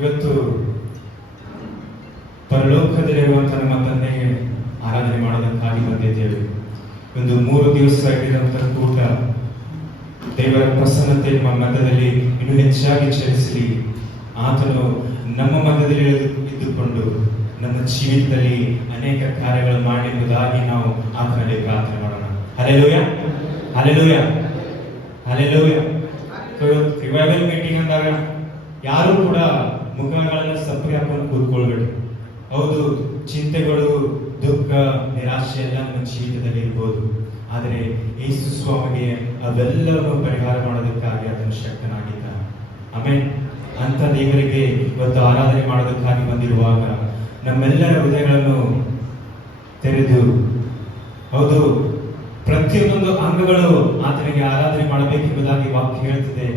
ಇವತ್ತು ಪರಲೋಕದಲ್ಲಿರುವಂತಹ ನಮ್ಮ ತಂದೆಗೆ ಆರಾಧನೆ ಮಾಡೋದಕ್ಕಾಗಿ ಬಂದಿದ್ದೇವೆ. ಒಂದು 3 ದಿವಸ ಇಟ್ಟಿರುವಂತಹ ಕೂಟ ದೇವರ ಪ್ರಸನ್ನತೆ ನಮ್ಮ ಮಧ್ಯದಲ್ಲಿ ಇನ್ನೂ ಹೆಚ್ಚಾಗಿ ಚಲಿಸಲಿ. ಆತನು ನಮ್ಮ ಮಧ್ಯದಲ್ಲಿ ಇದ್ದುಕೊಂಡು ನಮ್ಮ ಜೀವಿತದಲ್ಲಿ ಅನೇಕ ಕಾರ್ಯಗಳು ಮಾಡಿರುವುದಾಗಿ ನಾವು ಆತನಲ್ಲಿ ಪ್ರಾರ್ಥನೆ ಮಾಡೋಣ. Hallelujah, hallelujah, hallelujah. Revival meeting ಅಂದಾಗ ಯಾರು ಕೂಡ ಮುಖಗಳನ್ನ ಸಪ್ಪೆ ಹಾಕೊಂಡು ಕೂತ್ಕೊಳ್ಬೇಡಿ. ಹೌದು, ಚಿಂತೆಗಳು, ದುಃಖ, ನಿರಾಶೆ ಎಲ್ಲ ನಮ್ಮ ಜೀವಿತದಲ್ಲಿ ಇರ್ಬೋದು. ಆದರೆ ಯೇಸು ಸ್ವಾಮಿಗೆ ಅವೆಲ್ಲವನ್ನು ಪರಿಹಾರ ಮಾಡೋದಕ್ಕಾಗಿ ಅದನ್ನು ಶಕ್ತನಾಗಿದ್ದಾನೆ. ಆಮೇಲೆ ಅಂತ ದೇವರಿಗೆ ಇವತ್ತು ಆರಾಧನೆ ಮಾಡೋದಕ್ಕಾಗಿ ಬಂದಿರುವಾಗ ನಮ್ಮೆಲ್ಲರ ಹೃದಯಗಳನ್ನು ತೆರೆದು, ಹೌದು, ಪ್ರತಿಯೊಂದೊಂದು ಅಂಗಗಳು ಆತನಿಗೆ ಆರಾಧನೆ ಮಾಡಬೇಕೆಂಬುದಾಗಿ ವಾಕ್ಯ ಹೇಳ್ತಿದೆ.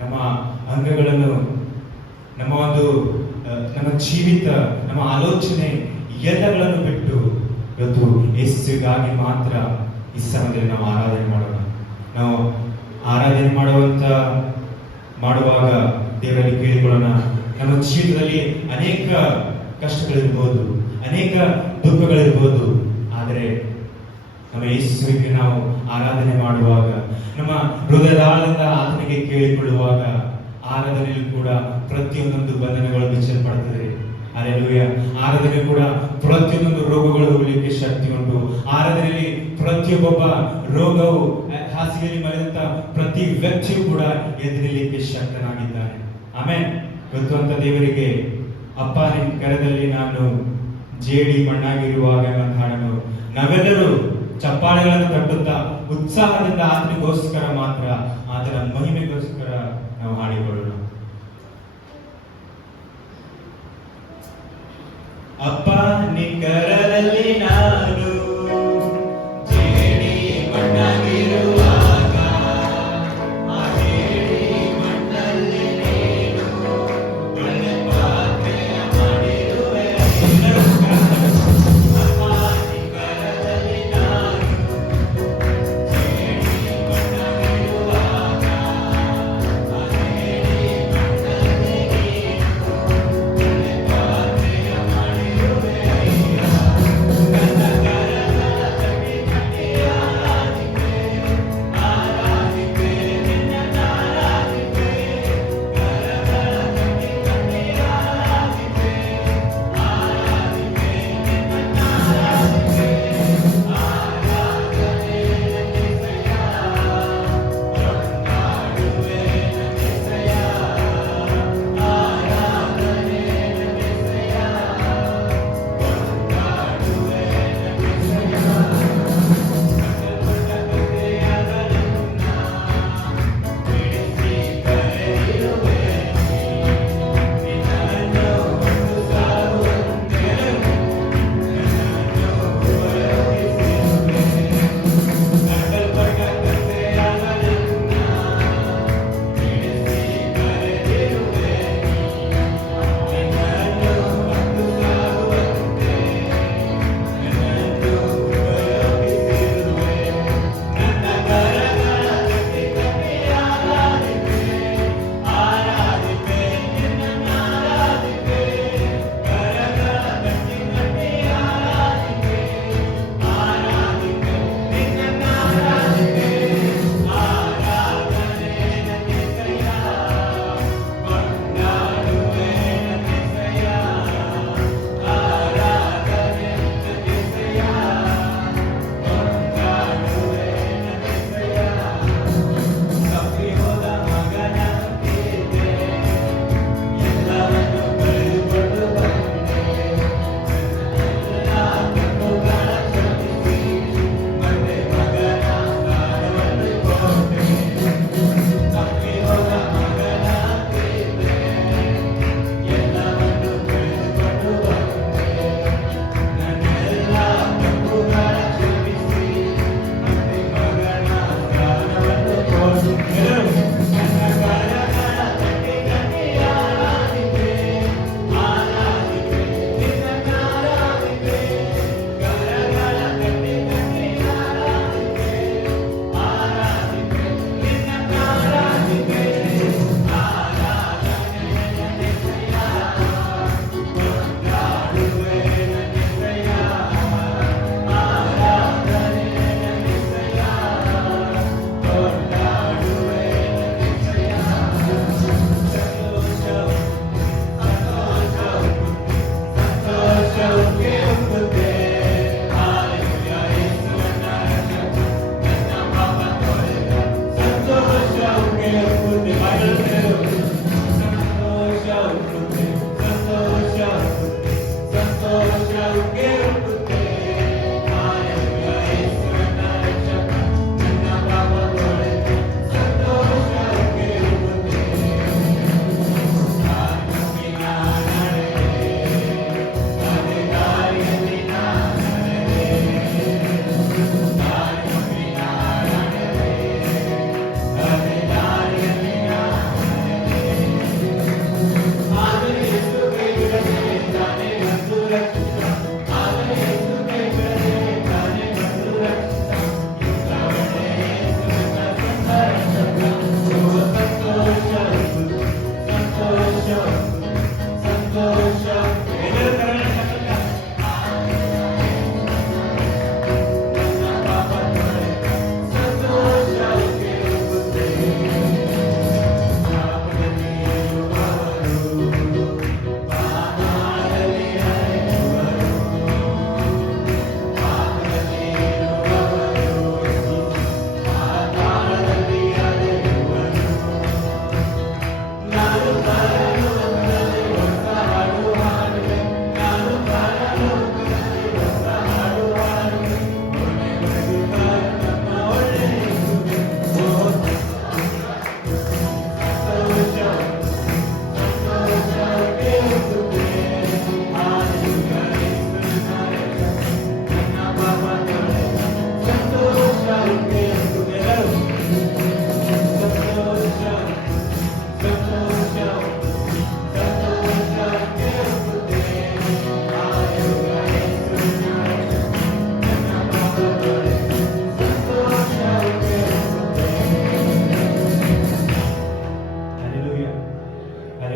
ನಮ್ಮ ಅಂಗಗಳನ್ನು, ನಮ್ಮ ಜೀವಿತ, ನಮ್ಮ ಆಲೋಚನೆ ಎಲ್ಲಗಳನ್ನು ಬಿಟ್ಟು ಇವತ್ತು ಯೇಸುವಿಗಾಗಿ ಮಾತ್ರ ಈ ಸಮಯದಲ್ಲಿ ನಾವು ಆರಾಧನೆ ಮಾಡೋಣ. ನಾವು ಆರಾಧನೆ ಮಾಡುವಾಗ ದೇವರಲ್ಲಿ ಕೇಳಿಕೊಳ್ಳೋಣ. ನಮ್ಮ ಜೀವಿತದಲ್ಲಿ ಅನೇಕ ಕಷ್ಟಗಳಿರ್ಬೋದು, ಅನೇಕ ದುಃಖಗಳಿರ್ಬೋದು. ಆದರೆ ನಮ್ಮ ಯೇಸುವಿಗೆ ನಾವು ಆರಾಧನೆ ಮಾಡುವಾಗ, ನಮ್ಮ ಹೃದಯದಾಳದಿಂದ ಆತನಿಗೆ ಕೇಳಿಕೊಳ್ಳುವಾಗ ಆರಾಧನೆಯಲ್ಲಿ ಕೂಡ ಪ್ರತಿಯೊಂದೊಂದು ಬಂಧನಗಳು ಬಿಚ್ಚಲ್ಪಡುತ್ತದೆ. ಹಲ್ಲೆಲೂಯ. ಆರಾಧನೆ ಕೂಡ ಪ್ರತಿಯೊಂದೊಂದು ರೋಗಗಳು ಹೋಗಲಿಕ್ಕೆ ಶಕ್ತಿ ಉಂಟು. ಆರಾಧನೆಯಲ್ಲಿ ಪ್ರತಿಯೊಬ್ಬ ರೋಗವು, ಹಾಸಿಗೆಯಲ್ಲಿ ಮಲಗಿದಂತ ಪ್ರತಿ ವ್ಯಕ್ತಿಯು ಕೂಡ ಎದುರಿಲಿಕ್ಕೆ ಶಕ್ತನಾಗಿದ್ದಾನೆ. ಆಮೇಲೆ ಇವತ್ತು ಅಂತ ದೇವರಿಗೆ ಅಪ್ಪ ನಿನ್ನ ಕರದಲ್ಲಿ ನಾನು ಜೇಡಿ ಮಣ್ಣಾಗಿರುವಾಗ ಎಂಬ ಹಾಡನ್ನು ನಾವೆಲ್ಲರೂ ಚಪ್ಪಾಳೆಗಳನ್ನು ತಟ್ಟುತ್ತಾ ಉತ್ಸಾಹದಿಂದ ಆತನಿಗೋಸ್ಕರ ಮಾತ್ರ, ಆತನ ಮಹಿಮೆಗೋಸ್ಕರ ನಾವು ಹಾಡಿಕೊಳ್ಳೋಣ. ಅಪ್ಪ ನಿಕರದಲ್ಲಿ ನಾನು ಜೇಡಿ ಮಣ್ಣಾಗಿರುವಾಗ, ಆ ಜೇಡಿ ಮಣ್ಣಲ್ಲಿ ನೀನು ಒಳ್ಳೆ ಪಾತ್ರೆಯ ಮಾಡಿರುವೆ. ಅಪ್ಪ ನಿಕರದಲ್ಲಿ ನಾನು ಜೇಡಿ ಮಣ್ಣಾಗಿರುವಾಗ, ಆ ಜೇಡಿ ಮಣ್ಣಲ್ಲಿ ನೀನು ಒಳ್ಳೆ ಪಾತ್ರೆಯ ಮಾಡಿರುವೆ.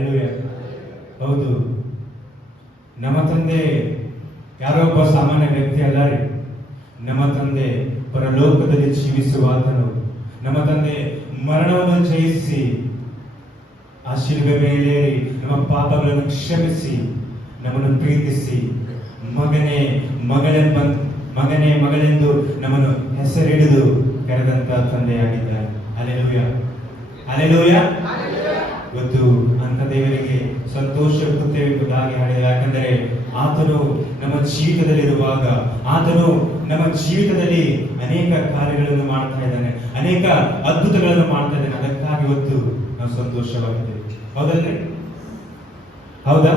ಅಲ್ಲೆಲೂಯಾ. ಹೌದು, ನಮ್ಮ ತಂದೆ ಯಾರೋ ಒಬ್ಬ ಸಾಮಾನ್ಯ ವ್ಯಕ್ತಿ ಅಲ್ಲ ರೀ. ನಮ್ಮ ತಂದೆ ಪರಲೋಕದಲ್ಲಿ ಜೀವಿಸುವ ಆತನು. ನಮ್ಮ ತಂದೆ ಮರಣವನ್ನು ಜಯಿಸಿ ಆ ಶಿಲುಬೆ ಮೇಲೆ ನಮ್ಮ ಪಾಪಗಳನ್ನು ಕ್ಷಮಿಸಿ ನಮ್ಮನ್ನು ಪ್ರೀತಿಸಿ ಮಗನೇ ಮಗಳೆಂದು ನಮ್ಮನ್ನು ಹೆಸರಿಡಿದು ಕರೆದಂತ ತಂದೆಯಾಗಿದ್ದಾರೆ. Alleluia, alleluia. ಇವತ್ತು ಅಂತ ದೇವರಿಗೆ ಸಂತೋಷಪಡುತ್ತೇವೆ ಎಂಬುದಾಗಿ ಹೇಳಿದೆ. ಯಾಕಂದರೆ ಆತನು ನಮ್ಮ ಜೀವಿತದಲ್ಲಿರುವಾಗ ಆತನು ನಮ್ಮ ಜೀವಿತದಲ್ಲಿ ಅನೇಕ ಕಾರ್ಯಗಳನ್ನು ಮಾಡ್ತಾ ಇದ್ದಾನೆ, ಅನೇಕ ಅದ್ಭುತಗಳನ್ನು ಮಾಡ್ತಾ ಇದ್ದಾನೆ. ಅದಕ್ಕಾಗಿ ಇವತ್ತು ನಾವು ಸಂತೋಷವಾಗಿದ್ದೇವೆ. ಹೌದಲ್ರಿ? ಹೌದಾ?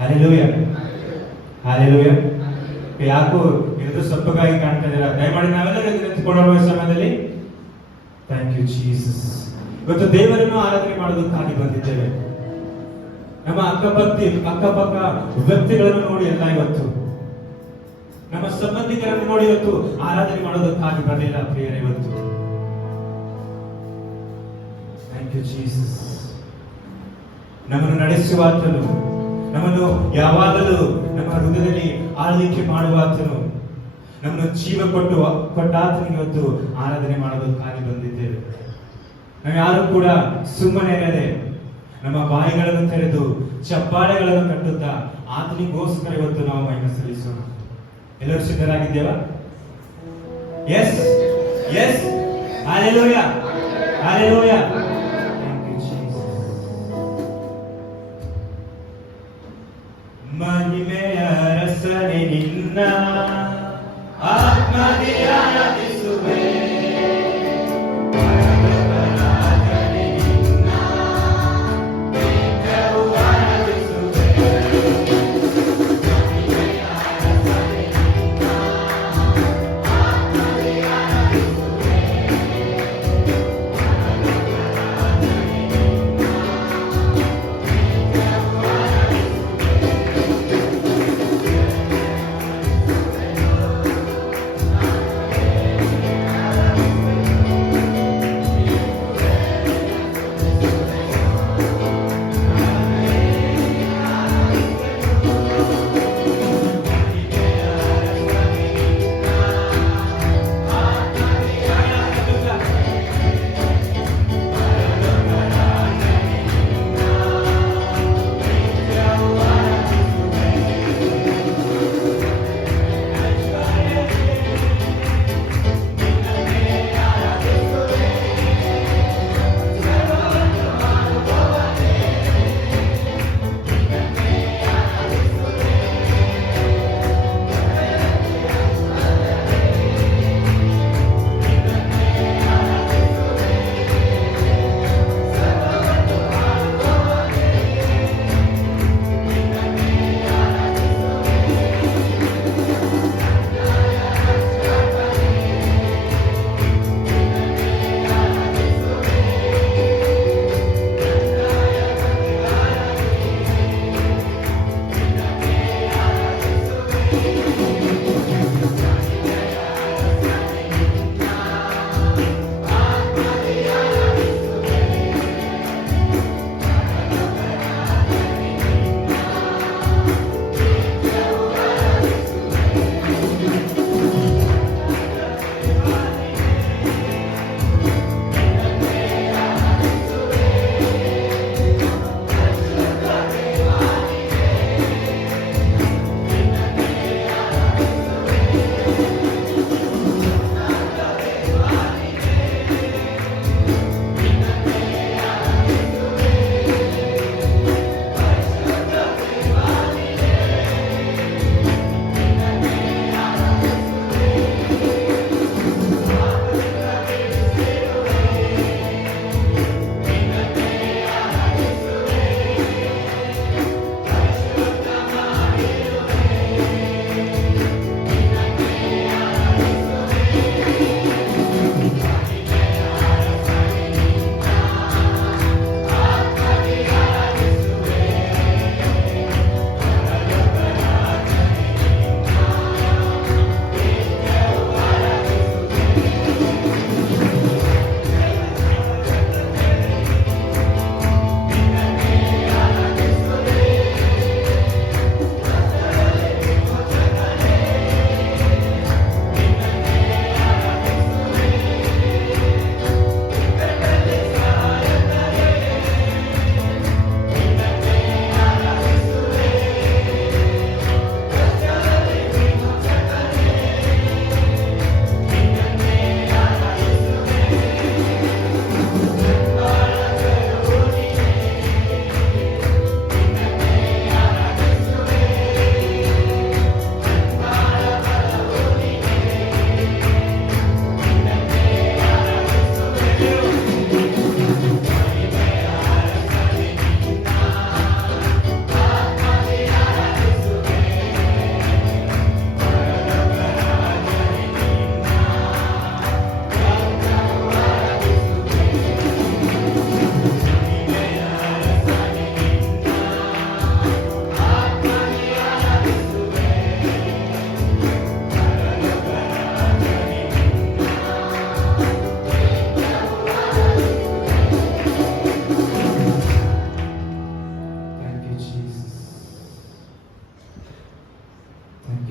Hallelujah, hallelujah. ಯಾಕೋ ಎಲ್ಲರೂ ಸಪ್ಪಗಾಗಿ ಕಾಣ್ತಾ ಇದ್ದೀರಾ? ದಯಮಾಡಿ ನಾವೆಲ್ಲರೂ ನಿಂತುಕೊಳ್ಳುವ ಸಮಯದಲ್ಲಿ ಥ್ಯಾಂಕ್ ಯು ಜೀಸಸ್. ಇವತ್ತು ದೇವರನ್ನು ಆರಾಧನೆ ಮಾಡೋದಕ್ಕಾಗಿ ಬಂದಿದ್ದೇವೆ. ನಮ್ಮ ಅಕ್ಕಪಕ್ಕ ವ್ಯಕ್ತಿಗಳನ್ನು ನೋಡಿ ಎಲ್ಲ ಇವತ್ತು ನಮ್ಮ ಸಂಬಂಧಿಕರನ್ನು ನೋಡಿ ಇವತ್ತು ಆರಾಧನೆ ಮಾಡೋದಕ್ಕಾಗಿ ಬರಲಿಲ್ಲ ಪ್ರಿಯರೇ. ಇವತ್ತು ಥ್ಯಾಂಕ್ ಯು ಜೀಸಸ್. ನಮ್ಮನ್ನು ನಡೆಸುವ ಆತನು, ನಮ್ಮನ್ನು ಯಾವಾಗಲೂ ನಮ್ಮ ಹೃದಯದಲ್ಲಿ ಆಳ್ವಿಕೆ ಮಾಡುವ ಆತನು, ನಮ್ಮನ್ನು ಜೀವ ಕೊಟ್ಟ ಆತನಿಗೆ ಇವತ್ತು ಆರಾಧನೆ ಮಾಡೋದಕ್ಕಾಗಿ ಬಂದಿದ್ದೇವೆ. ನಾವು ಯಾರು ಕೂಡ ಸುಮ್ಮನೆ ಇರದೆ ನಮ್ಮ ಬಾಯಿಗಳನ್ನು ತೆರೆದು ಚಪ್ಪಾಳೆಗಳನ್ನು ಕಟ್ಟುತ್ತಾ ಆತನಿಗೋಸ್ಕರ ಇವತ್ತು ನಾವು ಮಹಿಮೆ ಸಲ್ಲಿಸೋಣ. ಎಲ್ಲರೂ ಸಿದ್ಧರಾಗಿದ್ದೇವಾ? Yes yes, hallelujah, hallelujah. ಮಹಿಮೆಯ ರಸನೆ ನಿನ್ನ ಆತ್ಮದಿಯಾಗಿಸುವೆ,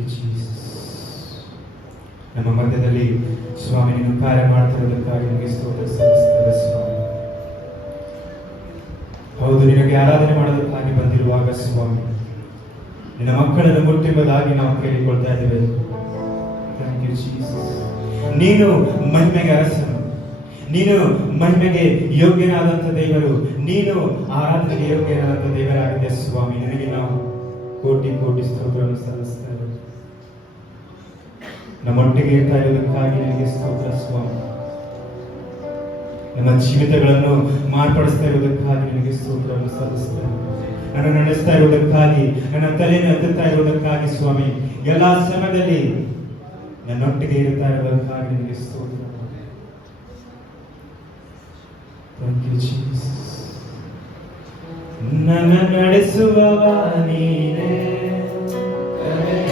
ಯು ಜೀಸಸ್. ನಮ್ಮ ಮಧ್ಯದಲ್ಲಿ ಸ್ವಾಮಿ ನೀನು ಕಾರ್ಯ ಮಾಡ್ತಿರೋದಕ್ಕಾಗಿ ನಿಮಗೆ ಸ್ತೋತ್ರ ಸಲ್ಲಿಸ್ತೇವೆ ಸ್ವಾಮಿ. ಹೌದು, ನಿನಗೆ ಆರಾಧನೆ ಮಾಡೋದಕ್ಕಾಗಿ ಬಂದಿರುವಾಗ ಸ್ವಾಮಿ ನಿನ್ನ ಮಕ್ಕಳನ್ನು ಮುಟ್ಟೆಂಬುದಾಗಿ ನಾವು ಕೇಳಿಕೊಳ್ತಾ ಇದ್ದೇವೆ. Thank you Jesus. ನೀನು ಮಹಿಮೆಗೆ ಅರಸನು, ನೀನು ಮಹಿಮೆಗೆ ಯೋಗ್ಯನಾದಂಥ ದೇವರು, ನೀನು ಆರಾಧನೆಗೆ ಯೋಗ್ಯನಾದಂಥ ದೇವರಾಗಿದೆ ಸ್ವಾಮಿ. ನಿನಗೆ ನಾವು ಕೋಟಿ ಕೋಟಿ ಸ್ತೋತ್ರವನ್ನು ಸಲ್ಲಿಸ್ತೇವೆ. ನಮ್ಮೊಟ್ಟಿಗೆ ಇರ್ತಾ ಇರುವುದಕ್ಕಾಗಿ ನಿನಗೆ ಸ್ತೋತ್ರ ಸ್ವಾಮಿ. ನಮ್ಮ ಜೀವಿತಗಳನ್ನು ಮಾರ್ಪಡಿಸ್ತಾ ಇರುವುದಕ್ಕಾಗಿ ನಿನಗೆ ಸ್ತೋತ್ರವನ್ನು ಸಲ್ಲಿಸ್ತೇವೆ. ನನ್ನ ನಡೆಸ್ತಾ ಇರುವುದಕ್ಕಾಗಿ, ನನ್ನ ತಲೆಯನ್ನು ಎತ್ತುತ್ತಾ ಇರುವುದಕ್ಕಾಗಿ ಸ್ವಾಮಿ, ಎಲ್ಲಾ ಸಮಯದಲ್ಲಿ ನನ್ನೊಟ್ಟಿಗೆ ಇರ್ತಾ ಇರುವುದಕ್ಕಾಗಿ ನಿನಗೆ ಸ್ತೋತ್ರ. Thank you Jesus. ನನ್ನ ನಡೆಸುವವ ನೀನೇ,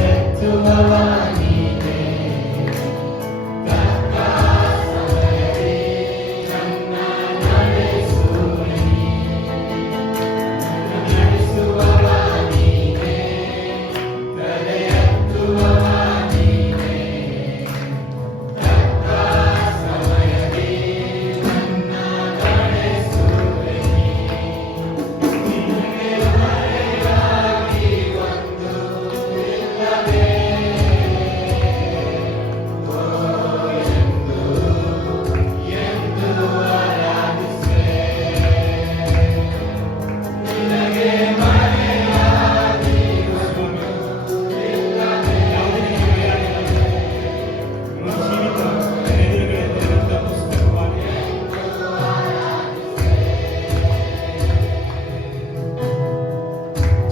ಎತ್ತುವವ ನೀನೇ, ತಕ್ಕ ಸಮಯದಲ್ಲಿ ನನ್ನ ನಡೆಸುವವ ನೀನೇ, ತಲೆ ಎತ್ತುವವ ನೀನೇ, ತಕ್ಕ ಸಮಯದಲ್ಲಿ ನನ್ನ ನಡೆಸುವೆ. ನಿನಗೆ ಮರೆಯಾಗಿ ಒಂದು ಇಲ್ಲವೇ, ಎಂದು ಆರಾಧಿಸುವೆ. ನಿನಗೆ ಮರೆಯಾಗಿ ಒಂದು ಇಲ್ಲವೇ. ನಿಮ್ಮ ಜೀವಿತ ಎದುರುಗಡೆ ತೆರೆದಂತ ಪುಸ್ತಕವಾಗಿದೆ.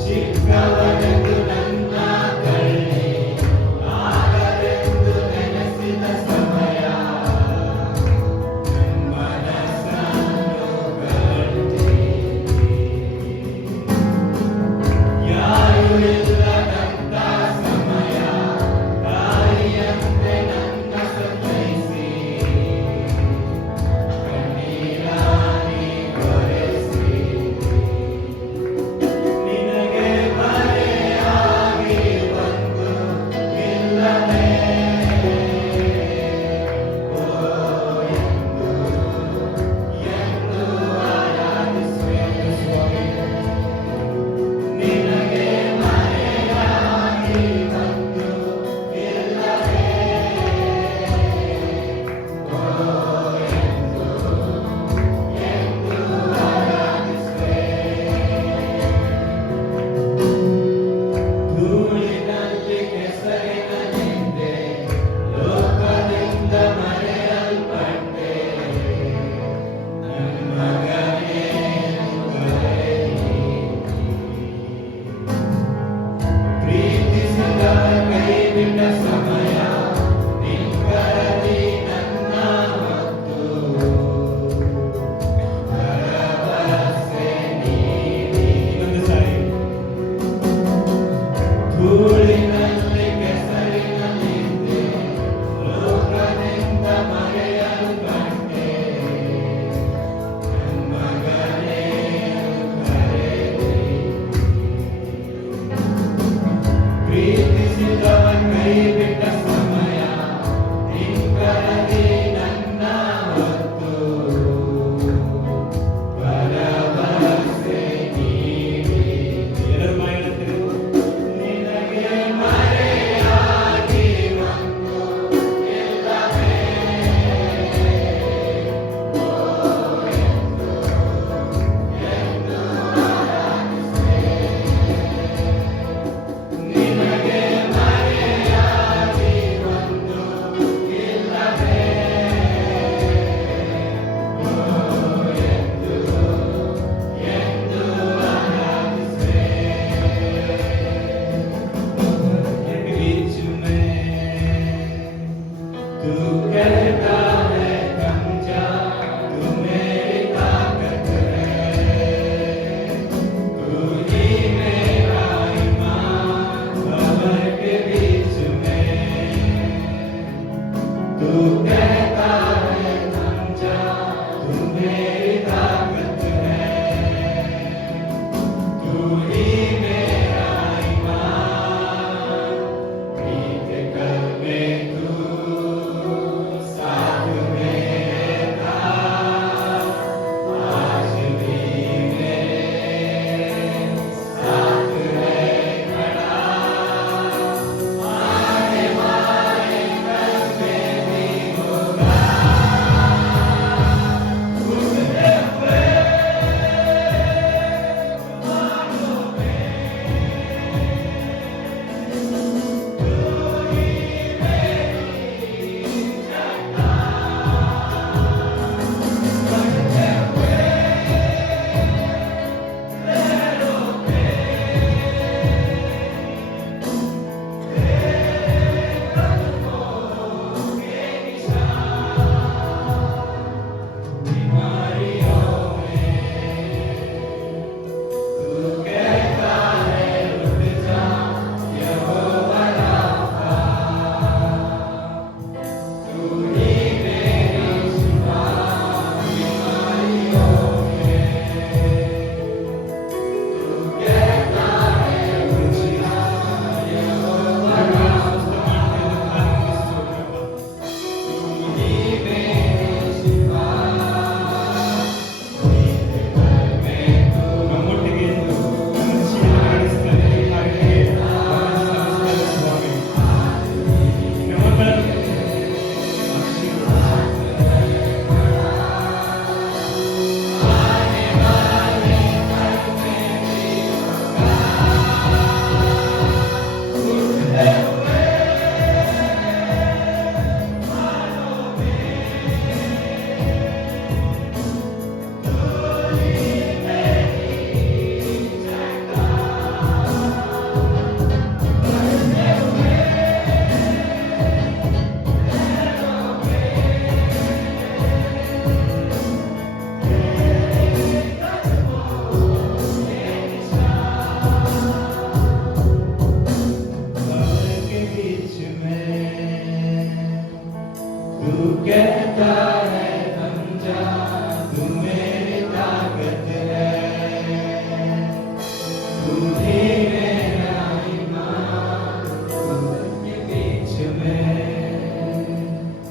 ಚಿಕ್ಕವನೆಂದು ನನ್ನ ಕಣ್ಣೆ ಆಗಲೆಂದು ನೆನೆಸಿದ ಸಮಯ, ಮನಸ್ಸನ್ನು ಗಟ್ಟಿ ಯಾರು ಇಲ್ಲದಂತ ಸಮಯ, ತಾಯಿಯಂತೆ ನನ್ನ ಸತೈಸಿ ಕಣ್ಣೀರಾಗಿ ಒರೆಸಿ. ನಿನಗೆ ಮರೆಯಾಗಿ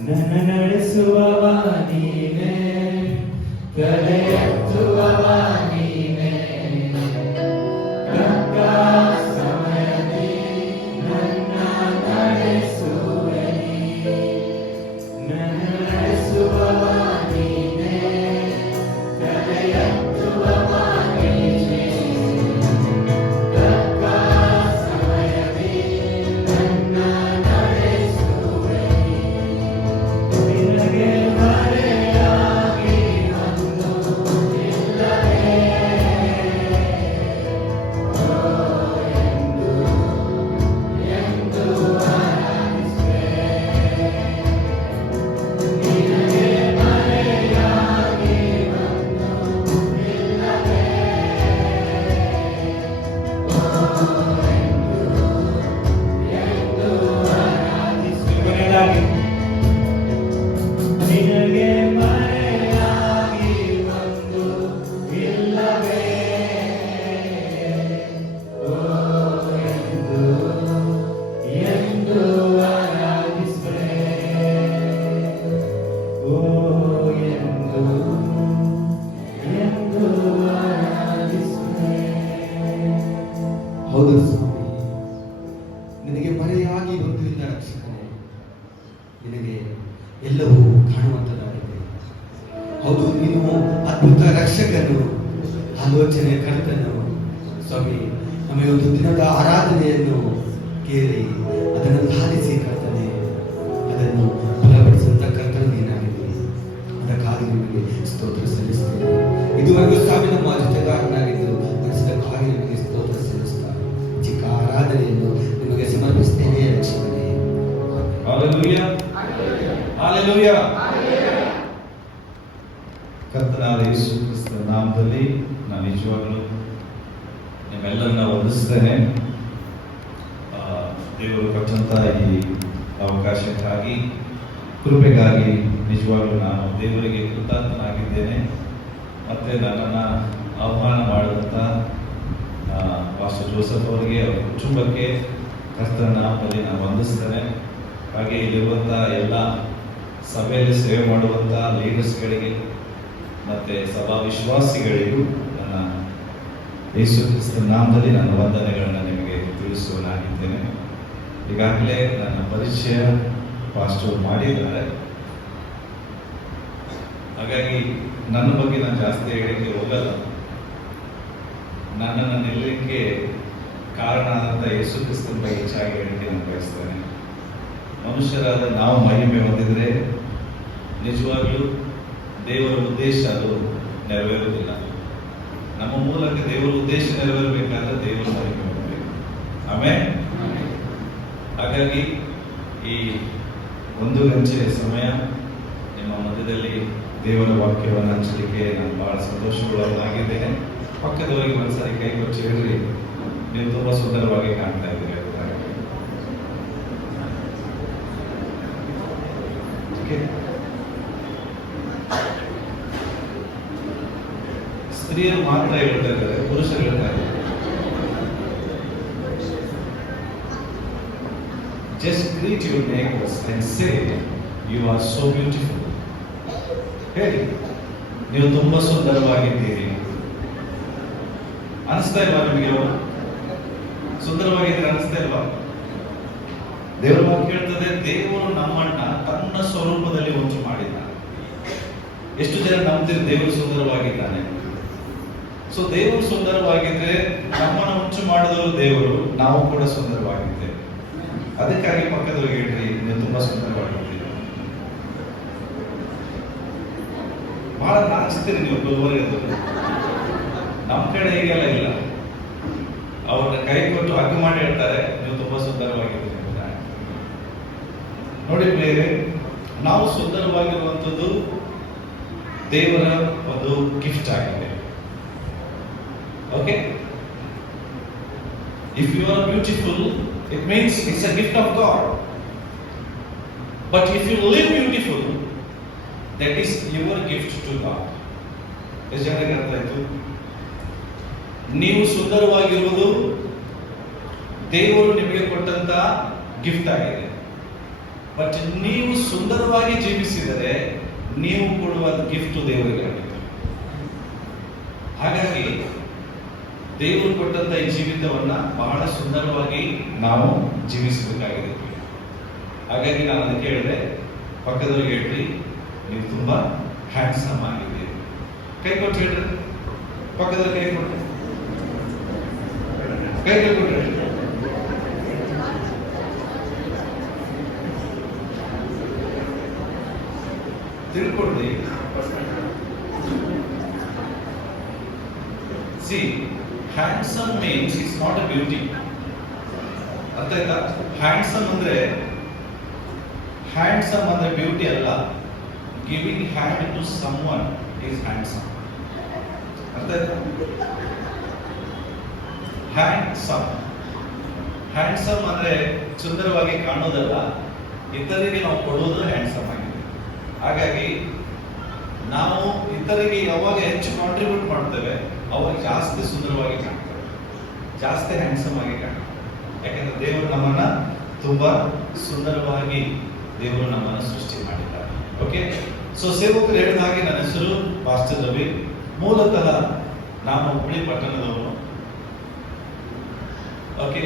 ನನ್ನ ನಡೆಸುವವ ನೀನೇ, ತಲೆ ಎತ್ತುವವ ನೀನೇ, ತಕ್ಕ ಸಮಯದಿ ನನ್ನ ನಡೆಸುವೆ ನೀ. ನನ್ನ ನಡೆಸುವವ ನೀನೇ, ತಲೆ ಎತ್ತುವವ ನೀನೇ, ತಕ್ಕ ಸಮಯದಿ ನನ್ನ ನಡೆಸುವೆ ನೀ. ನಿನಗೆ ಮರೆಯಾಗಿ ಒಂದು ಇಲ್ಲವೇ, ಎಂದು ಆರಾಧಿಸುವೆ. ನಿನಗೆ ಮರೆಯಾಗಿ ಒಂದು ಇಲ್ಲವೇ, ಎಂದು ಆರಾಧಿಸುವೆ. ಕೊನೆಯದಾಗಿ ನಿನಗೆ ಮರೆಯಾಗಿ ಒಂದು ಇಲ್ಲವೇ, ಎಂದು ಆರಾಧಿಸುವೆ. ಎಂದು ಆರಾಧಿಸುವೆ. ಹೌದು ಸ್ವಾಮಿ, ನಿನಗೆ ಮರೆಯಾಗಿ ಒಂದು ಇಲ್ಲ ರಕ್ಷಕನೇ. ನಿನಗೆ ಎಲ್ಲವೂ ಕಾಣುವಂಥದ್ದಾಗಿದೆ. ಹೌದು, ನೀನು ಅದ್ಭುತ ರಕ್ಷಕನು, ಆಲೋಚನೆ ಕರ್ತನು. ಸ್ವಾಮಿ, ನಮಗೆ ಒಂದು ದಿನದ ಆರಾಧನೆಯನ್ನು ಕೇಳಿ ಅದನ್ನು ಲಾಲಿಸಿ ಕರ್ತನೆ, ಅದನ್ನು ಬಲಪಡಿಸುವಂತ ಕರ್ತನು ನೀನಾಗಿದ್ದೀರಿ. ಅದಕ್ಕಾಗಿ ನಿಮಗೆ ಸ್ತೋತ್ರ ಸಲ್ಲಿಸ್ತೇನೆ. ಇದುವರೆಗೂ ಸ್ವಾಮಿ ನಮ್ಮ ಜೊತೆಗಾರನಾಗಿದ್ದು ನಡೆಸಿದಕ್ಕಾಗಿ ನಿಮಗೆ ಸ್ತೋತ್ರ ಸಲ್ಲಿಸ್ತಾ ಚಿಕ್ಕ ಆರಾಧನೆಯನ್ನು ನಿಮಗೆ ಸಮರ್ಪಿಸ್ತೇನೆ ರಕ್ಷಕನೇ. Hallelujah, hallelujah. ಕರ್ತನಾದ ಯೇಸು ಕ್ರಿಸ್ತನ ನಾಮದಲ್ಲಿ ನಾನು ನಿಜವಾಗಲೂ ನಿಮ್ಮೆಲ್ಲರನ್ನ ವಂದಿಸ್ತೇನೆ. ದೇವರು ಕೊಟ್ಟಂತ ಈ ಅವಕಾಶಕ್ಕಾಗಿ, ಕೃಪೆಗಾಗಿ ನಿಜವಾಗಲೂ ನಾನು ದೇವರಿಗೆ ಕೃತಜ್ಞನಾಗಿದ್ದೇನೆ. ಮತ್ತೆ ನನ್ನನ್ನು ಆಹ್ವಾನ ಮಾಡಿದಂಥ ಪಾಸ್ಟರ್ ಜೋಸೆಫ್ ಅವರಿಗೆ, ಅವರ ಕುಟುಂಬಕ್ಕೆ ಕರ್ತನ ನಾಮದಲ್ಲಿ ನಾನು ವಂದಿಸ್ತೇನೆ. ಹಾಗೆ ಇಲ್ಲಿರುವಂಥ ಎಲ್ಲ ಸಭೆಯಲ್ಲಿ ಸೇವೆ ಮಾಡುವಂಥ ಲೀಡರ್ಸ್ಗಳಿಗೆ ಮತ್ತು ಸಭಾ ವಿಶ್ವಾಸಿಗಳಿಗೂ ನನ್ನ ಯೇಸು ಕ್ರಿಸ್ತನ ನಾಮದಲ್ಲಿ ನನ್ನ ವಂದನೆಗಳನ್ನು ನಿಮಗೆ ತಿಳಿಸುವನಾಗಿದ್ದೇನೆ. ಈಗಾಗಲೇ ನನ್ನ ಪರಿಚಯ ಪಾಸ್ಟರ್ ಮಾಡಿದ್ದಾರೆ. ಹಾಗಾಗಿ ನನ್ನ ಬಗ್ಗೆ ನಾನು ಜಾಸ್ತಿ ಹೇಳಲಿಕ್ಕೆ ಹೋಗಲ್ಲ. ನನ್ನನ್ನು ನಿಲ್ಲಲಿಕ್ಕೆ ಕಾರಣ ಆದಂಥ ಯೇಸು ಕ್ರಿಸ್ತನ ಬಗ್ಗೆ ಹೆಚ್ಚಾಗಿ ಹೇಳಲಿಕ್ಕೆ ನಾನು ಬಯಸ್ತೇನೆ. ಮನುಷ್ಯರಾದ ನಾವು ಮಹಿಮೆ ಹೊಂದಿದ್ರೆ ನಿಜವಾಗ್ಲೂ ದೇವರ ಉದ್ದೇಶ ಅದು ನೆರವೇರುವುದಿಲ್ಲ. ನಮ್ಮ ಮೂಲಕ ದೇವರ ಉದ್ದೇಶ ನೆರವೇರಬೇಕಾದ್ರೆ ದೇವರ ಮಹಿಮೆ ಹೊಂದಬೇಕು. ಆಮೇಲೆ ಹಾಗಾಗಿ ಈ 1 ಗಂಟೆ ಸಮಯ ನಿಮ್ಮ ಮಧ್ಯದಲ್ಲಿ ದೇವರ ವಾಕ್ಯವನ್ನು ಹಂಚಲಿಕ್ಕೆ ನಾನು ಬಹಳ ಸಂತೋಷಗೊಳ್ಳೋದಾಗಿದ್ದೇನೆ. ಪಕ್ಕದವರಿಗೆ ಒಂದ್ಸರಿ ಕೈ ಕೊಚ್ಚಿ ಹೇಳ್ರಿ, ನೀವು ತುಂಬಾ ಸುಂದರವಾಗಿ ಕಾಣ್ತಾ ಇದ್ದೀರಿ. ಸ್ತ್ರೀಯರು ಮಾತ್ರ ಹೇಳ್ತಾ ಇದ್ದಾರೆ, ಪುರುಷರು ಹೇಳ್ತಾ ಇದ್ದಾರೆ. Just greet your neighbors and say, you are so beautiful. ಹೇಳಿ, ನೀವು ತುಂಬಾ ಸುಂದರವಾಗಿದ್ದೀರಿ. ಅನಿಸ್ತಾ ಇಲ್ವಾ ನಿಮಗೆ? ಸುಂದರವಾಗಿದ್ದೀರಿ ಅನಿಸ್ತಾ ಇಲ್ವಾ? ದೇವರ ವಾಕ್ಯ ಹೇಳ್ತದೆ, ದೇವರು ನಮ್ಮನ್ನ ತನ್ನ ಸ್ವರೂಪದಲ್ಲಿ ಉಂಟು ಮಾಡಿದ್ದಾನೆ. ಎಷ್ಟು ಜನ ನಂಬ್ತೀರಿ ದೇವರು ಸುಂದರವಾಗಿದ್ದಾನೆ? ಸೊ ದೇವರು ಸುಂದರವಾಗಿದ್ರೆ ನಮ್ಮನ್ನು ಉಂಟು ಮಾಡಿದವರು ದೇವರು, ನಾವು ಕೂಡ ಸುಂದರವಾಗಿದ್ದೇವೆ. ಅದಕ್ಕಾಗಿ ಪಕ್ಕದವ್ರಿಗೆ ಹೇಳ್ರಿ, ನೀವು ತುಂಬಾ ಸುಂದರವಾಗಿದ್ದೀರಿ. ಬಹಳ ನಾಚಿಸ್ತೀರಿ ನೀವು ಗುಲ್ಬರ್ಗದವರು. ನಮ್ಮ ಕಡೆ ಹೀಗೆಲ್ಲ ಇಲ್ಲ. ಅವ್ರನ್ನ ಕೈ ಕೊಟ್ಟು ಹಗ್ಗ ಮಾಡಿ ಹೇಳ್ತಾರೆ, ನೀವು ತುಂಬಾ ಸುಂದರವಾಗಿದ್ದೀರಿ ಅಂತ. ನೋಡಿ ಪ್ರಿಯರೇ, ನಾವು ಸುಂದರವಾಗಿರುವಂಥದ್ದು ದೇವರ ಒಂದು ಗಿಫ್ಟ್ ಆಗಿದೆ. Okay, if you are beautiful, it means it's a gift of God. But if you live beautiful, that is your gift to God. ಎಷ್ಟು ಜನರಿಗೆ ಅರ್ಥ ಆಯ್ತು? ನೀವು ಸುಂದರವಾಗಿರುವುದು ದೇವರು ನಿಮಗೆ ಕೊಟ್ಟಂತ ಗಿಫ್ಟ್ ಆಗಿದೆ. ಬಟ್ ನೀವು ಸುಂದರವಾಗಿ ಜೀವಿಸಿದರೆ ನೀವು ಕೊಡುವ ಗಿಫ್ಟ್ ದೇವರಿಗೆ ಆಗಿದೆ. ಹಾಗಾಗಿ ದೇವರು ಕೊಟ್ಟಂತ ಈ ಜೀವಿತವನ್ನ ಬಹಳ ಸುಂದರವಾಗಿ ನಾವು ಜೀವಿಸಬೇಕಾಗಿದೆ. ಹಾಗಾಗಿ ನಾನು ಅದಕ್ಕೆ ಹೇಳಿದೆ, ಪಕ್ಕದವ್ರಿಗೆ ಹೇಳ್ರಿ, ನೀವು ತುಂಬಾ ಹ್ಯಾಂಡ್ಸಮ್ ಆಗಿದ್ದೀರಿ. ಕೈ ಕೊಟ್ಟು ಹೇಳ್ರಿ, ಪಕ್ಕದಲ್ಲಿ ಕೈ ಕೊಟ್ಟು, ಕೈ ಕೊಟ್ರಿ. ತಿಳ್ಕೊಡ್ರಿ. See, handsome means it's not a beauty. ಅರ್ಥ ಆಯ್ತಾ? ಹ್ಯಾಂಡ್ಸಮ್ ಅಂದ್ರೆ ಬ್ಯೂಟಿ ಅಲ್ಲ. Giving hand to someone is handsome. ಅರ್ಥ ಆಯ್ತಾ? ಹ್ಯಾಂಡ್ಸಮ್ ಅಂದ್ರೆ ಸುಂದರವಾಗಿ ಕಾಣೋದಲ್ಲ, ಇತರರಿಗೆ ನಾವು ಕೊಡುವುದು ಹ್ಯಾಂಡ್ಸಮ್ ಆಗಿದೆ. ಹಾಗಾಗಿ ನಾವು ಇತರಿಗೆ ಯಾವಾಗ ಹೆಚ್ಚು ಕಾಂಟ್ರಿಬ್ಯೂಟ್ ಮಾಡ್ತೇವೆ ಅವಾಗ ಜಾಸ್ತಿ ಸುಂದರವಾಗಿ ಕಾಣ್ತೇವೆ, ಜಾಸ್ತಿ ಹ್ಯಾಂಡ್ಸಮ್ ಆಗಿ ಕಾಣ್ತೇವೆ. ಯಾಕಂದ್ರೆ ದೇವರು ನಮ್ಮನ್ನ ತುಂಬಾ ಸುಂದರವಾಗಿ ದೇವರು ನಮ್ಮನ್ನ ಸೃಷ್ಟಿ ಮಾಡಿದ್ದಾರೆ. ಓಕೆ, ಸೊ ಸೇವಕರು ಹೇಳಿದ ಹಾಗೆ ನನ್ನ ಹೆಸರು ಪಾಸ್ಟರ್ ರವಿ. ಮೂಲತಃ ನಾನು ಹುಬ್ಬಳ್ಳಿ ಪಟ್ಟಣದವನು. ಓಕೆ,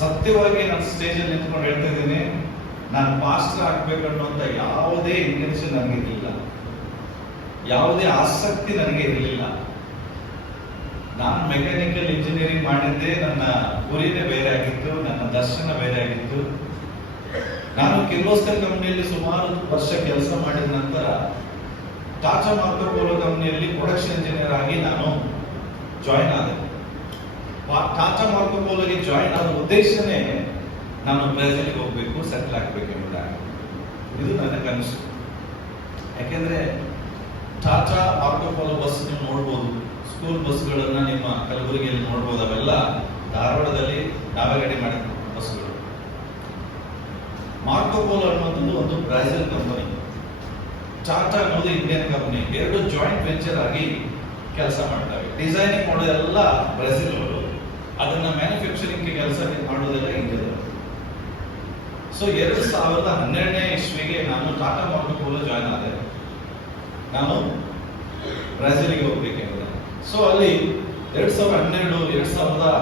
ಸತ್ಯವಾಗಿ ನಾನು ಸ್ಟೇಜಲ್ಲಿ ನಿಂತ್ಕೊಂಡು ಹೇಳ್ತಾ ಇದ್ದೀನಿ, ನಾನು ಪಾಸ್ಟರ್ ಆಗ್ಬೇಕನ್ನುವಂತ ಯಾವುದೇ ಇಂಟೆನ್ಷನ್ ನನಗೆ ಇರಲಿಲ್ಲ, ಯಾವುದೇ ಆಸಕ್ತಿ ನನಗೆ ಇರಲಿಲ್ಲ. ನಾನು ಮೆಕ್ಯಾನಿಕಲ್ ಇಂಜಿನಿಯರಿಂಗ್ ಮಾಡಿದ್ದೆ, ನನ್ನ ಗುರಿನೇ ಬೇರೆ ಆಗಿತ್ತು, ನನ್ನ ದರ್ಶನ ಬೇರೆ ಆಗಿತ್ತು. ನಾನು ಕಿರ್ಲೋಸ್ಕರ್ ಕಂಪ್ನಿಯಲ್ಲಿ ಸುಮಾರು ವರ್ಷ ಕೆಲಸ ಮಾಡಿದ ನಂತರ ಟಾಟಾ ಮಾರ್ಕೋ ಪೋಲೋ ಕಂಪ್ನಿಯಲ್ಲಿ ಪ್ರೊಡಕ್ಷನ್ ಇಂಜಿನಿಯರ್ ಆಗಿ ನಾನು ಜಾಯಿನ್ ಆದೆ. ಟಾಟಾ ಮಾರ್ಕೋ ಪೋಲೋಗೆ ಜಾಯಿನ್ ಆದ ಉದ್ದೇಶನೇ ನಾನು ಬ್ರೆಜಿಲ್ಗೆ ಹೋಗ್ಬೇಕು, ಸೆಟ್ಲ್ ಆಗ್ಬೇಕು ಎಂಬುದಾಗಿ. ಇದು ನನ್ನ ಕನಸು. ಯಾಕೆಂದ್ರೆ ಟಾಟಾ ಮಾರ್ಕೋ ಪೋಲೋ ಬಸ್ ನೀವು ನೋಡ್ಬೋದು, ಸ್ಕೂಲ್ ಬಸ್ಗಳನ್ನ ನಿಮ್ಮ ಕಲಬುರಗಿಯಲ್ಲಿ ನೋಡ್ಬೋದು. ಅವೆಲ್ಲ ಧಾರವಾಡದಲ್ಲಿ ನಾವೇಗಡೆ ಮಾಡಿದ ಬಸ್ಗಳು. ಮಾರ್ಕೋ ಪೋಲೋ ಅನ್ನುವಂಥದ್ದು ಒಂದು ಬ್ರೆಜಿಲ್ ಕಂಪನಿ, ಟಾಟಾ ಅನ್ನೋದು ಇಂಡಿಯನ್ ಕಂಪನಿ. ಎರಡು ಜಾಯಿಂಟ್ ವೆಂಚರ್ ಆಗಿ ಕೆಲಸ ಮಾಡ್ತವೆ. ಡಿಸೈನಿಂಗ್ ಮಾಡೋದೆಲ್ಲ ಬ್ರೆಜಿಲ್ ಅವರು, ಅದನ್ನ ಮ್ಯಾನುಫ್ಯಾಕ್ಚರಿಂಗ್ ಕೆಲಸ ಮಾಡೋದೆಲ್ಲ ಇಂಡಿಯಾದವರು. ಸೊ 2012ನೇ ಇಸ್ವಿಗೆ ನಾನು ಟಾಟಾ ಮಾರ್ಕೋ ಪೋಲೋ ಜಾಯ್ನ್ ಆದೆ. ನಾನು ಬ್ರೆಜಿಲ್ಗೆ ಹೋಗ್ಬೇಕೆಂಬುದು. ಸೊ ಅಲ್ಲಿ 2012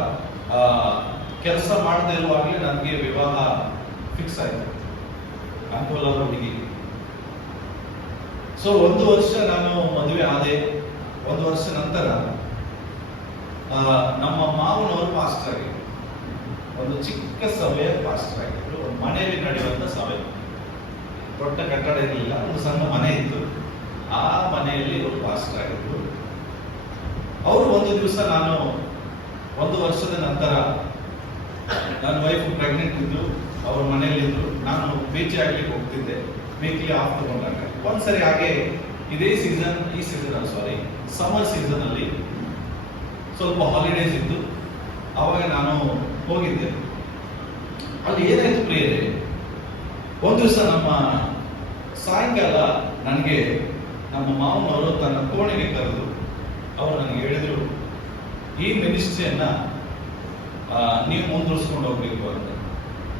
ಕೆಲಸ ಮಾಡದೇ ಇರುವಾಗಲೇ ನನಗೆ ವಿವಾಹ ಫಿಕ್ಸ್ ಆಯ್ತು, ಅನುಕೂಲದ ಹುಡುಗಿ. ಸೊ 1 ವರ್ಷ ನಾನು ಮದುವೆ ಆದೆ. 1 ವರ್ಷ ನಂತರ ನಮ್ಮ ಮಾವನವರು ಪಾಸ್ಟರ್ ಆಗಿದ್ರು. ಒಂದು ಚಿಕ್ಕ ಸಭೆಯ ಪಾಸ್ಟರ್ ಆಗಿದ್ರು. ಒಂದು ಮನೆಯಲ್ಲಿ ನಡೆಯುವಂತ ಸಭೆ, ದೊಡ್ಡ ಕಟ್ಟಡ ಇರಲಿಲ್ಲ, ಒಂದು ಸಣ್ಣ ಮನೆ ಇತ್ತು. ಆ ಮನೆಯಲ್ಲಿ ಅವರು ಪಾಸ್ಟರ್ ಆಗಿದ್ರು. ಅವರು ಒಂದು ದಿವಸ, ನಾನು 1 ವರ್ಷದ ನಂತರ ನನ್ನ ವೈಫ್ ಪ್ರೆಗ್ನೆಂಟ್ ಇದ್ದು ಅವ್ರ ಮನೆಯಲ್ಲಿದ್ರು. ನಾನು ಬೀಚ್ ಆಗ್ಲಿಕ್ಕೆ ಹೋಗ್ತಿದ್ದೆ, ವೀಕ್ಲಿ ಆಫ್ ತಗೊಂಡಾಗ. ಒಂದ್ಸರಿ ಹಾಗೆ ಈ ಸೀಸನ್ ಸಮ್ಮರ್ ಸೀಸನ್ ಅಲ್ಲಿ ಸ್ವಲ್ಪ ಹಾಲಿಡೇಸ್ ಇತ್ತು. ಆವಾಗ ನಾನು ಹೋಗಿದ್ದೆ. ಅಲ್ಲಿ ಏನಾಯ್ತು ಪ್ರಿಯರೇ, ಒಂದು ದಿವಸ ನಮ್ಮ ಸಾಯಂಕಾಲ ನನಗೆ ನಮ್ಮ ಮಾವನವರು ತನ್ನ ಕೋಣೆಗೆ ಕರೆದು ಅವರು ನನಗೆ ಹೇಳಿದ್ರು, ಈ ಮಿನಿಸ್ಟ್ರಿಯನ್ನ ನೀವು ಮುಂದುವರಿಸ್ಕೊಂಡು ಹೋಗ್ಬೇಕು ಅಂತ.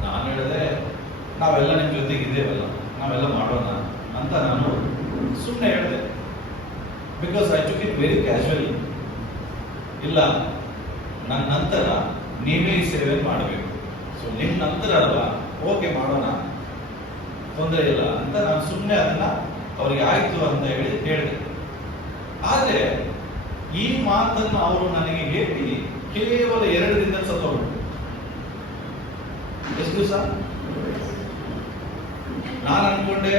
ನಾನು ಹೇಳಿದೆ, ನಾವೆಲ್ಲ ನಿಮ್ಮ ಜೊತೆಗೆ ಇದ್ದೇವಲ್ಲ, ನಾವೆಲ್ಲ ಮಾಡೋಣ ಅಂತ ನಾನು ಸುಮ್ಮನೆ ಹೇಳಿದೆ. Because I took it very casually. ಇಲ್ಲ, ನನ್ನ ನಂತರ ನೀವೇ ಈ ಸೇವೆ ಮಾಡಬೇಕು, ಸೊ ನಿಮ್ಮ ನಂತರ ಅಲ್ವಾ, ಓಕೆ ಮಾಡೋಣ, ತೊಂದರೆ ಇಲ್ಲ ಅಂತ ನಾನು ಸುಮ್ಮನೆ ಅದನ್ನ ಅವ್ರಿಗೆ ಆಯ್ತು ಅಂತ ಹೇಳಿದೆ. ಆದ್ರೆ ಈ ಮಾತನ್ನ ಅವರು ನನಗೆ ಹೇಳಿ ಕೇವಲ 2 ದಿನ ಸತ್ತೋಗ್ಬಿಟ್ಟು. ಎಷ್ಟು ದಿವಸ? ನಾನು ಅನ್ಕೊಂಡೆ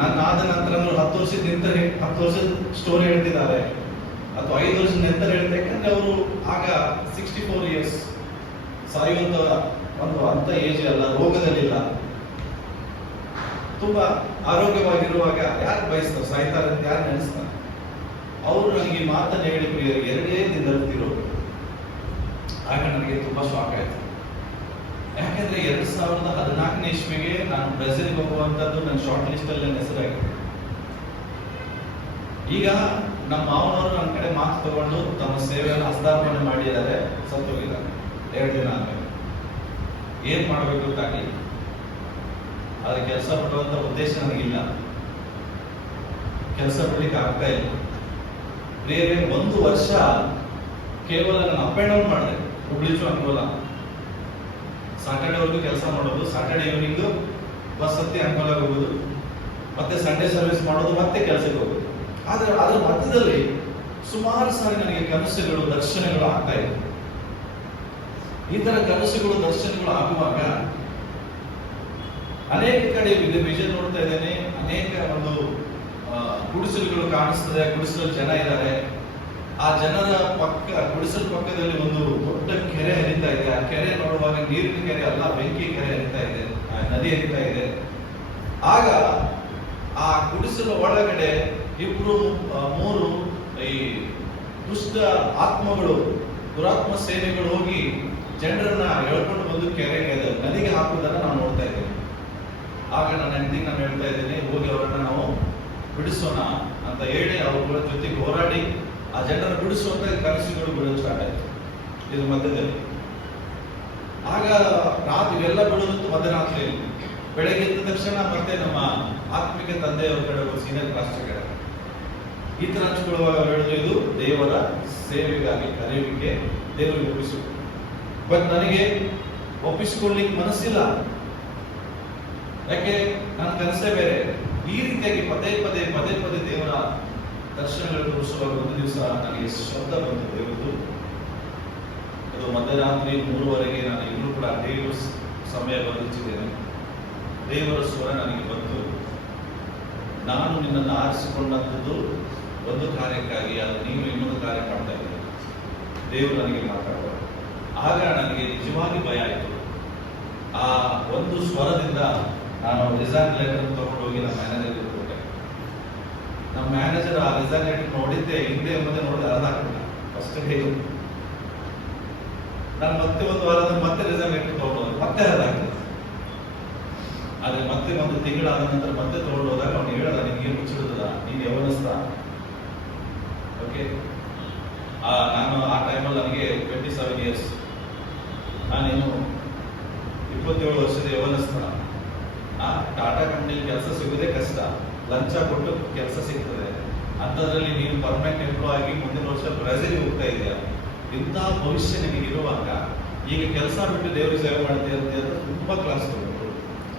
ನನ್ನ ಆದ ನಂತರ 10 ವರ್ಷದ ಸ್ಟೋರಿ ಹೇಳ್ತಿದ್ದಾರೆ, ಅಥವಾ 5 ವರ್ಷದ ನಂತರ ಹೇಳ್ತಾರೆ. ಯಾಕಂದ್ರೆ ಅವರು ಆಗ 64 ಇಯರ್ಸ್, ಸಾಯುವಂತ ಒಂದು ಅಂತ ಏಜ್ ಅಲ್ಲ, ರೋಗದಲ್ಲಿಲ್ಲ, ತುಂಬಾ ಆರೋಗ್ಯವಾಗಿರುವಾಗ ಯಾರು ಬಯಸ್ತಾರೆ, ಸಾಯ್ತಾರೆ ಅಂತ ಯಾರು ನೆನೆಸ್ತಾರೆ? ಅವರು ನನಗೆ ಈ ಮಾತನ್ನ ಹೇಳಿ 2 ದಿನದಲ್ಲಿ ತಿರೋದು. ಆಗ ನನಗೆ ತುಂಬಾ ಶಾಕ್ ಆಯ್ತು. ಯಾಕೆಂದ್ರೆ 2014ನೇ ಇಸ್ವಿಗೆ ನಾನು ಬ್ರೆಜಿಲ್ಗೆ ಹೋಗುವಂತದ್ದು ನನ್ನ ಶಾರ್ಟ್ ಲಿಸ್ಟ್ ಅಲ್ಲಿ ಹೆಸರಾಗಿದೆ. ಈಗ ನಮ್ಮ ಮಾವನವರು ನನ್ನ ಕಡೆ ಮಾತು ತಗೊಂಡು ತಮ್ಮ ಸೇವೆಯನ್ನು ಹಸ್ತಾರ್ಪಣೆ ಮಾಡಿದ್ದಾರೆ, ಸತ್ತೋಗಿದ್ದಾರೆ 2 ದಿನ ಆದ್ಮೇಲೆ. ಏನ್ ಮಾಡಬೇಕು ಗೊತ್ತಾಗಲಿಲ್ಲ. ಆದ್ರೆ ಕೆಲಸ ಪಡುವಂತ ಉದ್ದೇಶ ನನಗಿಲ್ಲ, ಕೆಲಸ ಬಿಡ್ಲಿಕ್ಕೆ ಆಗ್ತಾ ಇಲ್ಲ. ಬೇರೆ 1 ವರ್ಷ ಕೇವಲ ನಾನು ಅಪ್ ಅಂಡ್ ಡೌನ್ ಮಾಡಿದೆ, ಹುಬ್ಳಿ ಟು ಅಂಕೋಲ. ಸಾಟರ್ಡೇವರೆಗೂ ಕೆಲಸ ಮಾಡೋದು, ಸಾಟರ್ಡೇ ಈವ್ನಿಂಗ್ ಬಸ್ ಹತ್ತಿ ಅಂಕೋಲಾಗ ಹೋಗೋದು, ಮತ್ತೆ ಸಂಡೇ ಸರ್ವಿಸ್ ಮಾಡೋದು, ಮತ್ತೆ ಕೆಲಸಕ್ಕೆ ಹೋಗೋದು. ಆದ್ರೆ ಅದ್ರ ಮಧ್ಯದಲ್ಲಿ ಸುಮಾರು ಸಾರಿ ನನಗೆ ಕನಸುಗಳು, ದರ್ಶನಗಳು ಆಗ್ತಾ ಇದೆ. ಈ ತರ ಕನಸುಗಳು, ದರ್ಶನಗಳು ಆಗುವಾಗ ಅನೇಕ ಕಡೆ ವಿಷನ್ ನೋಡ್ತಾ ಇದ್ದೇನೆ. ಅನೇಕ ಒಂದು ಗುಡಿಸಲುಗಳು ಕಾಣಿಸ್ತದೆ, ಗುಡಿಸಲು ಜನ ಇದ್ದಾರೆ. ಆ ಜನರ ಪಕ್ಕ, ಗುಡಿಸಲು ಪಕ್ಕದಲ್ಲಿ ಒಂದು ದೊಡ್ಡ ಕೆರೆ ಹರಿತಾ ಇದೆ. ಆ ಕೆರೆ ನೋಡುವಾಗ ನೀರಿನ ಕೆರೆ ಅಲ್ಲ, ಬೆಂಕಿ ಕೆರೆ ಹರಿತಾ ಇದೆ, ನದಿ ಹರಿತಾ ಇದೆ. ಆಗ ಆ ಗುಡಿಸಲು ಒಳಗಡೆ 2-3 ಈ ದುಷ್ಟ ಆತ್ಮಗಳು, ದುರಾತ್ಮ ಸೇನೆಗಳು ಹೋಗಿ ಜನರನ್ನ ಎಳ್ಕೊಂಡು ಬಂದು ಕೆರೆಗೆ, ನದಿಗೆ ಹಾಕುವುದನ್ನ ನಾವು ನೋಡ್ತಾ ಇದ್ದೇವೆ. ಆಗ ನನ್ನ ಹೆಂಡತಿಗೆ ನಾನು ಹೇಳ್ತಾ ಇದ್ದೇನೆ, ಹೋಗಿ ಅವರನ್ನ ನಾವು ಬಿಡಿಸೋಣ ಅಂತ ಹೇಳಿ ಅವರ ಜೊತೆಗೆ ಹೋರಾಡಿ ಆ ಜನರ ಬಿಡಿಸುವಂತ ಕನಸುಗಳು ಬಿಡೋದು ಸ್ಟಾರ್ಟ್ ಆಯ್ತು ಇದು ಮಧ್ಯದಲ್ಲಿ. ಆಗ ರಾತ್ರಿ ಇವೆಲ್ಲ ಬಿಡೋದಂತೂ ಮಧ್ಯರಾತ್ರಿ. ಬೆಳಗ್ಗೆ ಎದ್ದ ತಕ್ಷಣ ಮತ್ತೆ ನಮ್ಮ ಆತ್ಮಿಕ ತಂದೆಯವರ ಕಡೆ ಒಂದು ಸೀನಿಯರ್ ಪಾಸ್ಟರ್ ಈ ತರ ಹಂಚ್ಕೊಳ್ಳುವಾಗ ಹೇಳಿದ್ರು, ಇದು ದೇವರ ಸೇವೆಗಾಗಿ ಕರೆಯುವಿಕೆ, ದೇವರಿಗೆ ಒಪ್ಪಿಸು. ಬಟ್ ನನಗೆ ಒಪ್ಪಿಸಿಕೊಳ್ಳಿಕ್ಕೆ ಮನಸ್ಸಿಲ್ಲ. ಯಾಕೆ? ನನ್ನ ಕನಸೇ ಬೇರೆ. ಈ ರೀತಿಯಾಗಿ ಪದೇ ಪದೇ ದೇವರ ದರ್ಶನಗಳು ತೋರಿಸುವಾಗ ಒಂದು ದಿವಸ ನನಗೆ ಶಬ್ದ ಬಂತು ದೇವರದು. ಅದು ಮಧ್ಯರಾತ್ರಿ 3:30 ನಾನು ಇನ್ನೂ ಕೂಡ ದೇವರ ಸಮಯ ಬರುತ್ತಿದ್ದೇನೆ. ದೇವರ ಸ್ವರ ನನಗೆ ಬಂತು, ನಾನು ನಿನ್ನನ್ನು ಆರಿಸಿಕೊಂಡಂಥದ್ದು ಒಂದು ಕಾರ್ಯಕ್ಕಾಗಿ, ಅದು ನೀವು ಇನ್ನೊಂದು ಕಾರ್ಯ ಮಾಡ್ತಾ ಇದ್ದೀರಿ. ದೇವರು ನನಗೆ ಮಾತಾಡುವ. ಆಗ ನನಗೆ ನಿಜವಾಗಿ ಭಯ ಆಯಿತು. ಆ ಒಂದು ಸ್ವರದಿಂದ ನಾನು ರಿಸೈನ್ ಲೆಟರ್ ತಗೊಂಡು ಹೋಗಿ ನಮ್ಮ ಮ್ಯಾನೇಜರ್ಗೆ ಕೊಟ್ಟೆ. ನಮ್ಮ ಮ್ಯಾನೇಜರ್ ಆ ರಿಸೈನ್ ಲೆಟರ್ ನೋಡಿದ್ದೆ, ಹಿಂದೆ ಮುಂದೆ ನೋಡಿದ್ರೆ ಅರ್ಧ ಆಗ್ತಿಲ್ಲ. ಫಸ್ಟ್ ಹೇಗೆ ನಾನು ಮತ್ತೆ 1 ವಾರದ ಮತ್ತೆ ರಿಸೈನ್ ಲೆಟರ್ ತಗೊಂಡು ಮತ್ತೆ ಅರ್ಧ ಆಗ್ತದೆ. ಆದ್ರೆ ಮತ್ತೆ 1 ತಿಂಗಳಾದ ನಂತರ ಮತ್ತೆ ತಗೊಂಡು ಹೋದಾಗ ಅವ್ನು ಹೇಳದ, ನಿನಗೆ ಮುಚ್ಚಿಡುತ್ತದ, ನೀನು ಯವನಸ್ಥ. ಓಕೆ, ನಾನು ಆ ಟೈಮಲ್ಲಿ ನನಗೆ 27 ಇಯರ್ಸ್, ನಾನೇನು 27 ವರ್ಷದ ಯವನಸ್ಥ. ಟಾಟಾ ಕಂಪ್ನಿಯಲ್ಲಿ ಕೆಲಸ ಸಿಗೋದೇ ಕಷ್ಟ, ಲಂಚ ಕೊಟ್ಟು ಕೆಲಸ ಸಿಗ್ತದೆ. ಅಂಥದ್ರಲ್ಲಿ ನೀನು ಪರ್ಮನೆಂಟ್ ಎಂಪ್ಲಾಯ್ ಆಗಿ ಮುಂದಿನ ವರ್ಷ ಬ್ರೆಜಿಲ್ ಹೋಗ್ತಾ ಇದೆಯಾ, ಇಂಥ ಭವಿಷ್ಯ ನಿನಗೆ ಇರುವಾಗ ಈಗ ಕೆಲಸ ಬಿಟ್ಟು ದೇವರಿಗೆ ಸೇವೆ ಮಾಡ್ತೀಯ ಅಂತ ತುಂಬಾ ಕ್ಲಾಸ್ ತಗೊಂಡು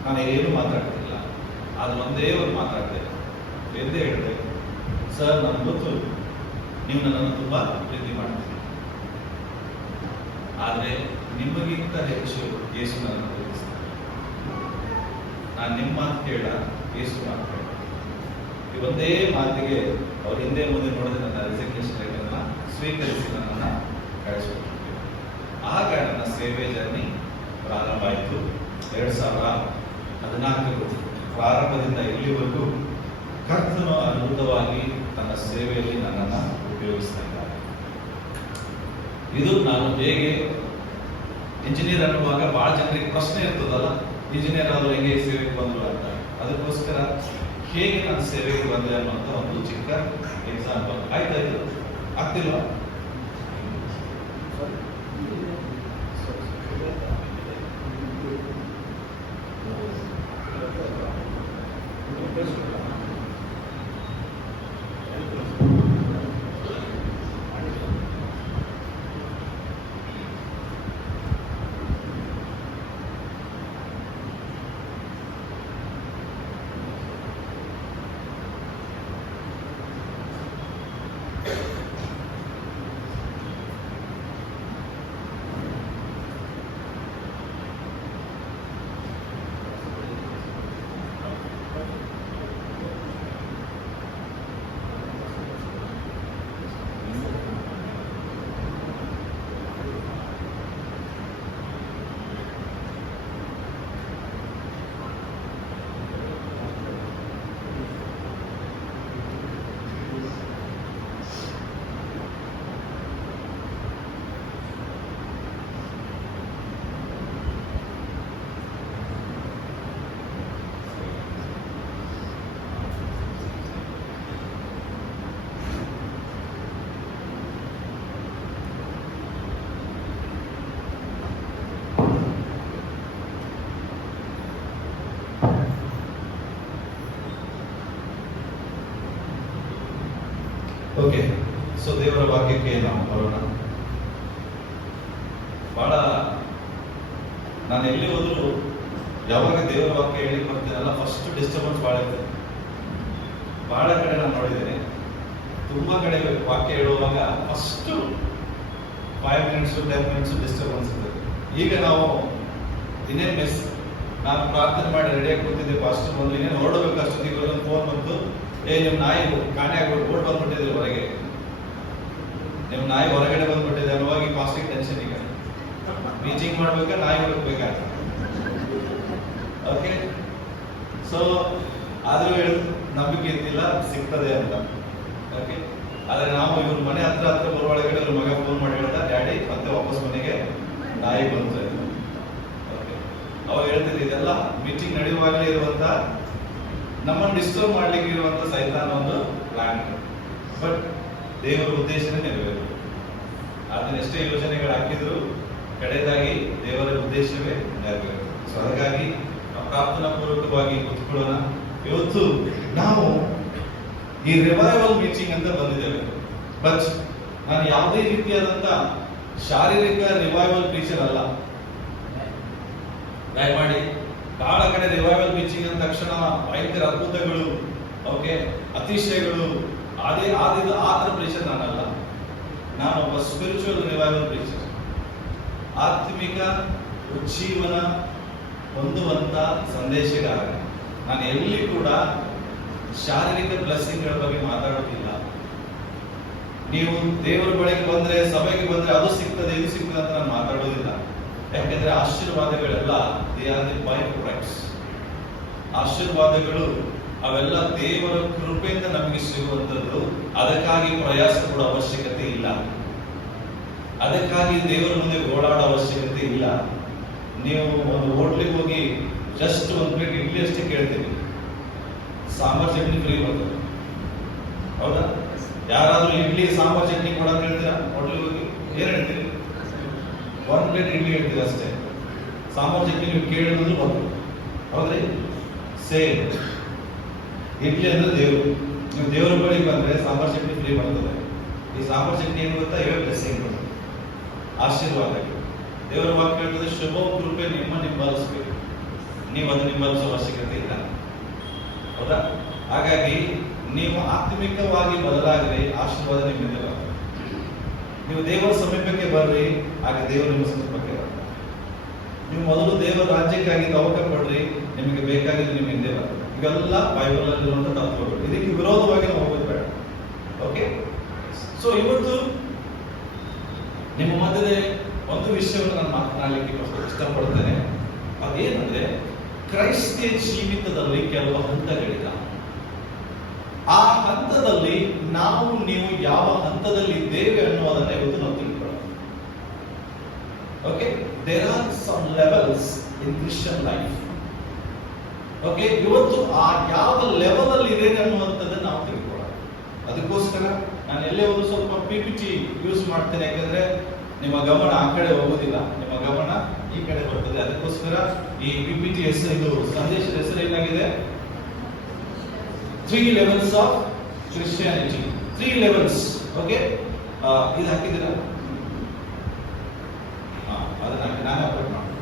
ನಾನು ಏನು ಮಾತಾಡ್ತಿಲ್ಲ. ಅದು ಒಂದೇ ಒಂದು ಮಾತಾಡ್ತೇನೆ, ಎಂದೇ ಹೇಳಿದೆ, ಸರ್ ನನಗೆ ಗೊತ್ತು ನೀವು ನನ್ನನ್ನು ತುಂಬಾ ಪ್ರೀತಿ ಮಾಡ್ತೀರಿ, ಆದರೆ ನಿಮಗಿಂತ ಹೆಚ್ಚು ಯೇಸು ನನ್ನನ್ನು ಪ್ರೀತಿಸ್ತಾರೆ. ನಾನು ನಿಮ್ಮ ಮಾತು ಕೇಳ, ಯೇಸು ಮಾತು ಕೇಳ. ಈ ಒಂದೇ ಮಾತಿಗೆ ಅವ್ರ ಹಿಂದೆ ಮುಂದೆ ನೋಡಿದ ನನ್ನ ರೆಸಿಗ್ನೇಷನ್ ಲೆಟರ್ನ ಸ್ವೀಕರಿಸಿ ನನ್ನನ್ನು ಕಳಿಸ್ಕೊಟ್ಟಿದ್ದೆ. ಆಗ ನನ್ನ ಸೇವೆ ಜರ್ನಿ ಪ್ರಾರಂಭ ಆಯಿತು. 2014 ಪ್ರಾರಂಭದಿಂದ ಇಲ್ಲಿವರೆಗೂ ಕರ್ತನು ಅದ್ಭುತವಾಗಿ ತನ್ನ ಸೇವೆಯಲ್ಲಿ ನನ್ನನ್ನು ಉಪಯೋಗಿಸ್ತಾ ಇದ್ದಾರೆ. ಇದು ನಾನು ಹೇಗೆ ಇಂಜಿನಿಯರ್ ಅನ್ನುವಾಗ ಬಹಳ ಜನರಿಗೆ ಪ್ರಶ್ನೆ ಇರ್ತದಲ್ಲ, ಇಂಜಿನಿಯರ್ ಆದರೂ ಹೇಗೆ ಸೇವೆಗೆ ಬಂದ್ರು ಅಂತ. ಅದಕ್ಕೋಸ್ಕರ ಹೇಗೆ ನಾನು ಸೇವೆಗೆ ಬಂದೆ ಅನ್ನುವಂಥ ಒಂದು ಚಿಕ್ಕ ಎಕ್ಸಾಂಪಲ್. ಆಯ್ತಾಯ್ತು, ಆಗ್ತಿಲ್ವಾ? ಸೊ ದೇವರ ವಾಕ್ಯಕ್ಕೆ ನಾವು ಬರೋಣ. ಬಹಳ ನಾನು ಎಲ್ಲಿ ಹೋದ್ರು ಯಾವಾಗ ದೇವರ ವಾಕ್ಯ ಹೇಳಿ ಬರ್ತೇನಲ್ಲ, ಫಸ್ಟ್ ಡಿಸ್ಟರ್ಬೆನ್ಸ್ ಭಾಳ ಇರ್ತದೆ. ಬಹಳ ಕಡೆ ನಾನು ನೋಡಿದ್ದೇನೆ, ತುಂಬಾ ಕಡೆ ವಾಕ್ಯ ಹೇಳುವಾಗ ಫಸ್ಟ್ 5 minutes 10 minutes ಡಿಸ್ಟರ್ಬೆನ್ಸ್ ಇರ್ತದೆ. ಈಗ ನಾವು ಇನ್ನೇನು ಮಿಸ್, ನಾನು ಪ್ರಾರ್ಥನೆ ಮಾಡಿ ರೆಡಿಯಾಗಿ ಕೂತಿದ್ದೆ, ಫಾಸ್ಟ್ ಬಂದು ಇನ್ನೇನು ಹೊರಡಬೇಕು ಅಷ್ಟೊತ್ತಿಗೆ ಒಂದು ಫೋನ್ ಬಂತು, ನಿಮ್ಮ ನಾಯಿ ಕಾಣೆ ಆಗ್ಬಿಟ್ಟು ಓಡ್ ಬಂದ್ಬಿಟ್ಟಿದೆ ಹೊರಗೆ, ನಿಮ್ಮ ನಾಯಿ ಹೊರಗಡೆ ಬಂದ್ಬಿಟ್ಟಿದೆ ಅನ್ನುವಾಗ ಈ ಫಾಸ್ಟಿಗೆ ಟೆನ್ಷನ್. ಈಗ ಟೀಚಿಂಗ್ ಮಾಡ್ಬೇಕಾ ನಾಯಿ ಹುಡುಕ್ಬೇಕಾ? ಓಕೆ, ಸೊ ಆದ್ರೂ ನಂಬಿಕೆ ಇದ್ದಿಲ್ಲ ಸಿಗ್ತದೆ ಅಂತ. ಓಕೆ, ಆದ್ರೆ ನಾವು ಇವ್ರ ಮನೆ ಹತ್ರ ಬರುವೊಳಗಡೆ ಇವ್ರ ಮಗ ಫೋನ್ ಮಾಡಿ ಹೇಳ್ತಾ, ಡ್ಯಾಡಿ ಮತ್ತೆ ವಾಪಸ್ ಮನೆಗೆ ನಾಯಿ ಬಂತು. ಓಕೆ, ಅವಾಗ ಹೇಳ್ತಿದ್ರು ಇದೆಲ್ಲ ಮೀಟಿಂಗ್ ನಡೆಯುವಾಗಲೇ ಇರುವಂತ, ನಮ್ಮನ್ನು ಡಿಸ್ಟರ್ಬ್ ಮಾಡ್ಲಿಕ್ಕೆ ಇರುವಂತ ಸೈತಾನ ಒಂದು ಪ್ಲಾನ್. ಬಟ್ ದೇವರ ಉದ್ದೇಶನೇ ನೆರವೇರು. ಅದನ್ನ ಎಷ್ಟೇ ಯೋಜನೆಗಳು ಹಾಕಿದ್ರು ಕಡೆಯದಾಗಿ ದೇವರ ಉದ್ದೇಶವೇ ನೆರವೇರು. ಸೊ ಹಾಗಾಗಿ ಪ್ರಾರ್ಥನಾ ಪೂರ್ವಕವಾಗಿ ಕೂತ್ಕೊಳ್ಳೋಣ. ಇವತ್ತು ನಾವು ಈ ರಿವೈವಲ್ ಮೀಟಿಂಗ್ ಅಂತ ಬಂದಿದ್ದೇವೆ. ಬಟ್ ನಾನು ಯಾವುದೇ ರೀತಿಯಾದಂತ ಶಾರೀರಿಕ ರಿವೈವಲ್ ಟೀಚರ್ ಅಲ್ಲ. ದಯಮಾಡಿ ಬಹಳ ಕಡೆ ರಿವೈವಲ್ ಮೀಟಿಂಗ್ ಅಂದ ತಕ್ಷಣ ಭಯಂಕರ ಅದ್ಭುತಗಳು, ಓಕೆ, ಅತಿಶಯಗಳು, ಅದೇ ಆ ಥರ ಪ್ರೀಚರ್ ನಾನಲ್ಲ. ನಾನು ಒಬ್ಬ ಸ್ಪಿರಿಚುವಲ್ ರಿವೈವಲ್ ಪ್ರೀಚರ್. ಆತ್ಮಿಕ ಉಜ್ಜೀವನ ಹೊಂದುವಂತ ಸಂದೇಶಗಾರ. ನಾನು ಎಲ್ಲಿ ಕೂಡ ಶಾರೀರಿಕ ಬ್ಲೆಸ್ಸಿಂಗ್ಗಳ ಬಗ್ಗೆ ಮಾತಾಡೋದಿಲ್ಲ. ನೀವು ದೇವರ ಬಳಿಗೆ ಬಂದ್ರೆ, ಸಭೆಗೆ ಬಂದ್ರೆ ಅದು ಸಿಗ್ತದೆ ಇದು ಸಿಗ್ತದೆ ಅಂತ ನಾನು ಮಾತಾಡೋದಿಲ್ಲ. ಯಾಕೆಂದ್ರೆ ಆಶೀರ್ವಾದಗಳೆಲ್ಲ they are the byproducts. ಆಶೀರ್ವಾದಗಳು ಅವೆಲ್ಲ ದೇವರ ಕೃಪೆಯಿಂದ ನಮಗೆ ಸಿಗುವಂಥದ್ದು. ಅದಕ್ಕಾಗಿ ಪ್ರಯಾಸ ಕೊಡೋ ಅವಶ್ಯಕತೆ ಇಲ್ಲ. ಅದಕ್ಕಾಗಿ ದೇವರ ಮುಂದೆ ಓಡಾಡೋ ಅವಶ್ಯಕತೆ ಇಲ್ಲ. ನೀವು ಒಂದು ಹೋಟ್ಲಿಗೆ ಹೋಗಿ ಜಸ್ಟ್ ಒಂದು ಪ್ಲೇಟ್ ಇಡ್ಲಿ ಅಷ್ಟೇ ಕೇಳ್ತೀವಿ, ಸಾಂಬಾರ್ ಚಟ್ನಿ ಫ್ರೀ ಬರ್ತದೆ. ಹೌದಾ? ಯಾರಾದ್ರೂ ಇಡ್ಲಿ ಸಾಂಬಾರ್ ಚಟ್ನಿ ಕೊಡೋದು ಹೇಳ್ತೀರಾ? ಹೋಟ್ಲಿಗೆ ಹೋಗಿ ಏನ್ ಹೇಳ್ತೀರಿ? 1 ಪ್ಲೇಟ್ ಇಡ್ಲಿ ಹೇಳ್ತೀರಿ ಅಷ್ಟೇ. ಸಾಂಬಾರ್ ಚಟ್ನಿ ನೀವು ಕೇಳಿದ್ರು ಬರ್ತದೆ. ಹೌದ್ರಿ? ಸೇಮ್. ಇಡ್ಲಿ ಅಂದ್ರೆ ದೇವರು. ನೀವು ದೇವರ ಬಳಿಗೆ ಬಂದ್ರೆ ಸಾಂಬಾರ್ ಚಟ್ನಿ ಫ್ರೀ ಬರ್ತದೆ. ಈ ಸಾಂಬಾರ್ ಚಟ್ನಿ ಏನು ಗೊತ್ತಾ? ಇವೇ ಬ್ಲೆಸ್ಸಿಂಗ್, ಆಶೀರ್ವಾದಗಳು. ದೇವರ ವಾಕ್ಯ ಹೇಳ್ತದೆ, ಶುಭ ಕೃಪೆ ನಿಂಬಲಿಸಬೇಕು. ನೀವು ಅದನ್ನು ನಿಂಬಲಿಸೋ ಅವಶ್ಯಕತೆ ಇಲ್ಲ. ಹೌದಾ? ಹಾಗಾಗಿ ನೀವು ಆತ್ಮಿಕವಾಗಿ ಬದಲಾಗಲಿ, ಆಶೀರ್ವಾದ ನಿಮ್ಮಿಂದ ಬರ್ತದೆ. ನೀವು ದೇವರ ಸಮೀಪಕ್ಕೆ ಬರ್ರಿ, ಆಗ ದೇವರು ನಿಮ್ಮ ಸಮೀಪಕ್ಕೆ ಬರ್ತಾರೆ. ನೀವು ಮೊದಲು ದೇವರ ರಾಜ್ಯಕ್ಕಾಗಿ ತವಕ ಪಡ್ರಿ, ನಿಮಗೆ ಬೇಕಾಗಿದ್ದು ನಿಮ್ಮ ಹಿಂದೆ ಬರ್ತದೆ. ಇವೆಲ್ಲ ಬೈಬಲ್ ಅಲ್ಲಿರುವಂತ ತತ್ವಗಳು. ಇದಕ್ಕೆ ವಿರೋಧವಾಗಿ ನಾವು ಹೋಗೋದು ಬೇಡ. ಓಕೆ, ಸೊ ಇವತ್ತು ನಿಮ್ಮ ಮಧ್ಯೆ ಒಂದು ವಿಷಯವನ್ನು ನಾನು ಮಾತನಾಡಲಿಕ್ಕೆ ಇಷ್ಟಪಡ್ತೇನೆ. ಅದೇನಂದ್ರೆ, ಕ್ರೈಸ್ತಿಯ ಜೀವಿತದಲ್ಲಿ ಕೆಲವು ಹಂತಗಳಿಲ್ಲ. ಆ ಹಂತದಲ್ಲಿ ನೀವು ಯಾವ ಹಂತದಲ್ಲಿ ಇದ್ದೇವೆ ಅನ್ನೋದನ್ನ ಇವತ್ತು ನಾವು ತಿಳ್ಕೊಳ್ಳೋಣ. Okay, there are some levels in Christian life. Okay, ಇವತ್ತು ಆ ಯಾವ ಲೆವೆಲ್ ಅಲ್ಲಿ ಇದೆ ಅನ್ನುವಂಥದ್ದನ್ನು ನಾವು ತಿಳ್ಕೊಳ್ಳೋಣ. ಅದಕ್ಕೋಸ್ಕರ ನಾನು ಎಲ್ಲೇ ಒಂದು ಸ್ವಲ್ಪ PPT ಯೂಸ್ ಮಾಡ್ತೇನೆ. ಯಾಕಂದ್ರೆ ನಿಮ್ಮ ಗಮನ ಆ ಕಡೆ ಹೋಗೋದಿಲ್ಲ, ನಿಮ್ಮ ಗಮನ ಈ ಕಡೆ ಬರ್ತದೆ. ಅದಕ್ಕೋಸ್ಕರ ಈ PPT ಹೆಸರು, ಇದು ಸಂದೇಶದ ಹೆಸರು ಏನಾಗಿದೆ? 3 levels of Christianity. 3 levels. Okay, ಇದು ಹಾಕಿದ್ದೀರಾ? ಅದನ್ನ ನಾನು ಅಪ್ಲೋಡ್ ಮಾಡಿ.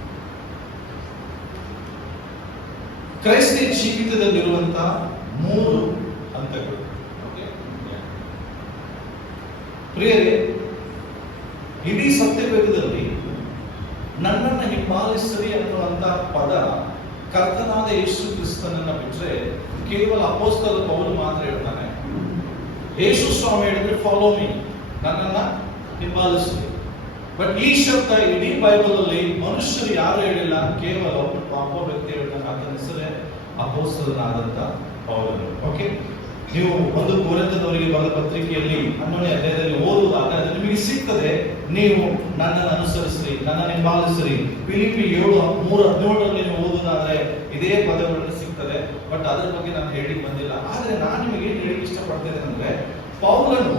ಕ್ರೈಸ್ತಿಯ ಜೀವಿತದಲ್ಲಿರುವಂತಹ 3 ಹಂತಗಳು. ಓಕೆ, ಪ್ರಿಯರೇ, ಇಡೀ ಸತ್ಯವೇದದಲ್ಲಿ ನನ್ನನ್ನು ಹಿಂಬಾಲಿಸಿರಿ ಅನ್ನುವಂತ ಪದ ಕರ್ತನಾದ ಯೇಸು ಕ್ರಿಸ್ತನನ್ನ ಬಿಟ್ಟರೆ ಕೇವಲ ಅಪೊಸ್ತಲ ಪೌಲ ಮಾತ್ರ ಹೇಳ್ತಾನೆ. ಯೇಸು ಸ್ವಾಮಿ ಹೇಳಿದ್ರೆ ಫಾಲೋ ಮೀ, ನನ್ನನ್ನ ಹಿಂಬಾಲಿಸಿ. ಬಟ್ ಈ ಶಬ್ದ ಇಡೀ ಬೈಬಲ್ ಅಲ್ಲಿ ಮನುಷ್ಯರು ಯಾರು ಹೇಳಿಲ್ಲ, ಕೇವಲ ಒಬ್ಬ ವ್ಯಕ್ತಿ ಹೇಳ್ತಾನೆ. ಆತನ ಹೆಸರೇ ಅಪೊಸ್ತಲನಾದಂತ ಪೌಲನು. ಓಕೆ, ನೀವು 1 ಕೊರಿಂಥದವರಿಗೆ ಬರೆದ ಪತ್ರಿಕೆಯಲ್ಲಿ 11ನೇ ಅಧ್ಯಾಯದಲ್ಲಿ ಓದುವುದಾದ್ರೆ ಅದು ನಿಮಗೆ ಸಿಗ್ತದೆ. ನೀವು ನನ್ನನ್ನು ಅನುಸರಿಸಿರಿ, ನನ್ನನ್ನು ಹಿಂಬಾಲಿಸಿರಿ. ಫಿಲಿಪ್ಪಿ 7:3-17 ನೀವು ಓದುವುದಾದ್ರೆ ಇದೇ ಪದಗಳನ್ನು ಸಿಗ್ತದೆ. ಬಟ್ ಅದರ ಬಗ್ಗೆ ನಾನು ಹೇಳಿ ಬಂದಿಲ್ಲ. ಆದ್ರೆ ನಾನು ನಿಮಗೆ ಏನು ಹೇಳಿ ಇಷ್ಟಪಡ್ತೇನೆ ಅಂದ್ರೆ, ಪೌಲನು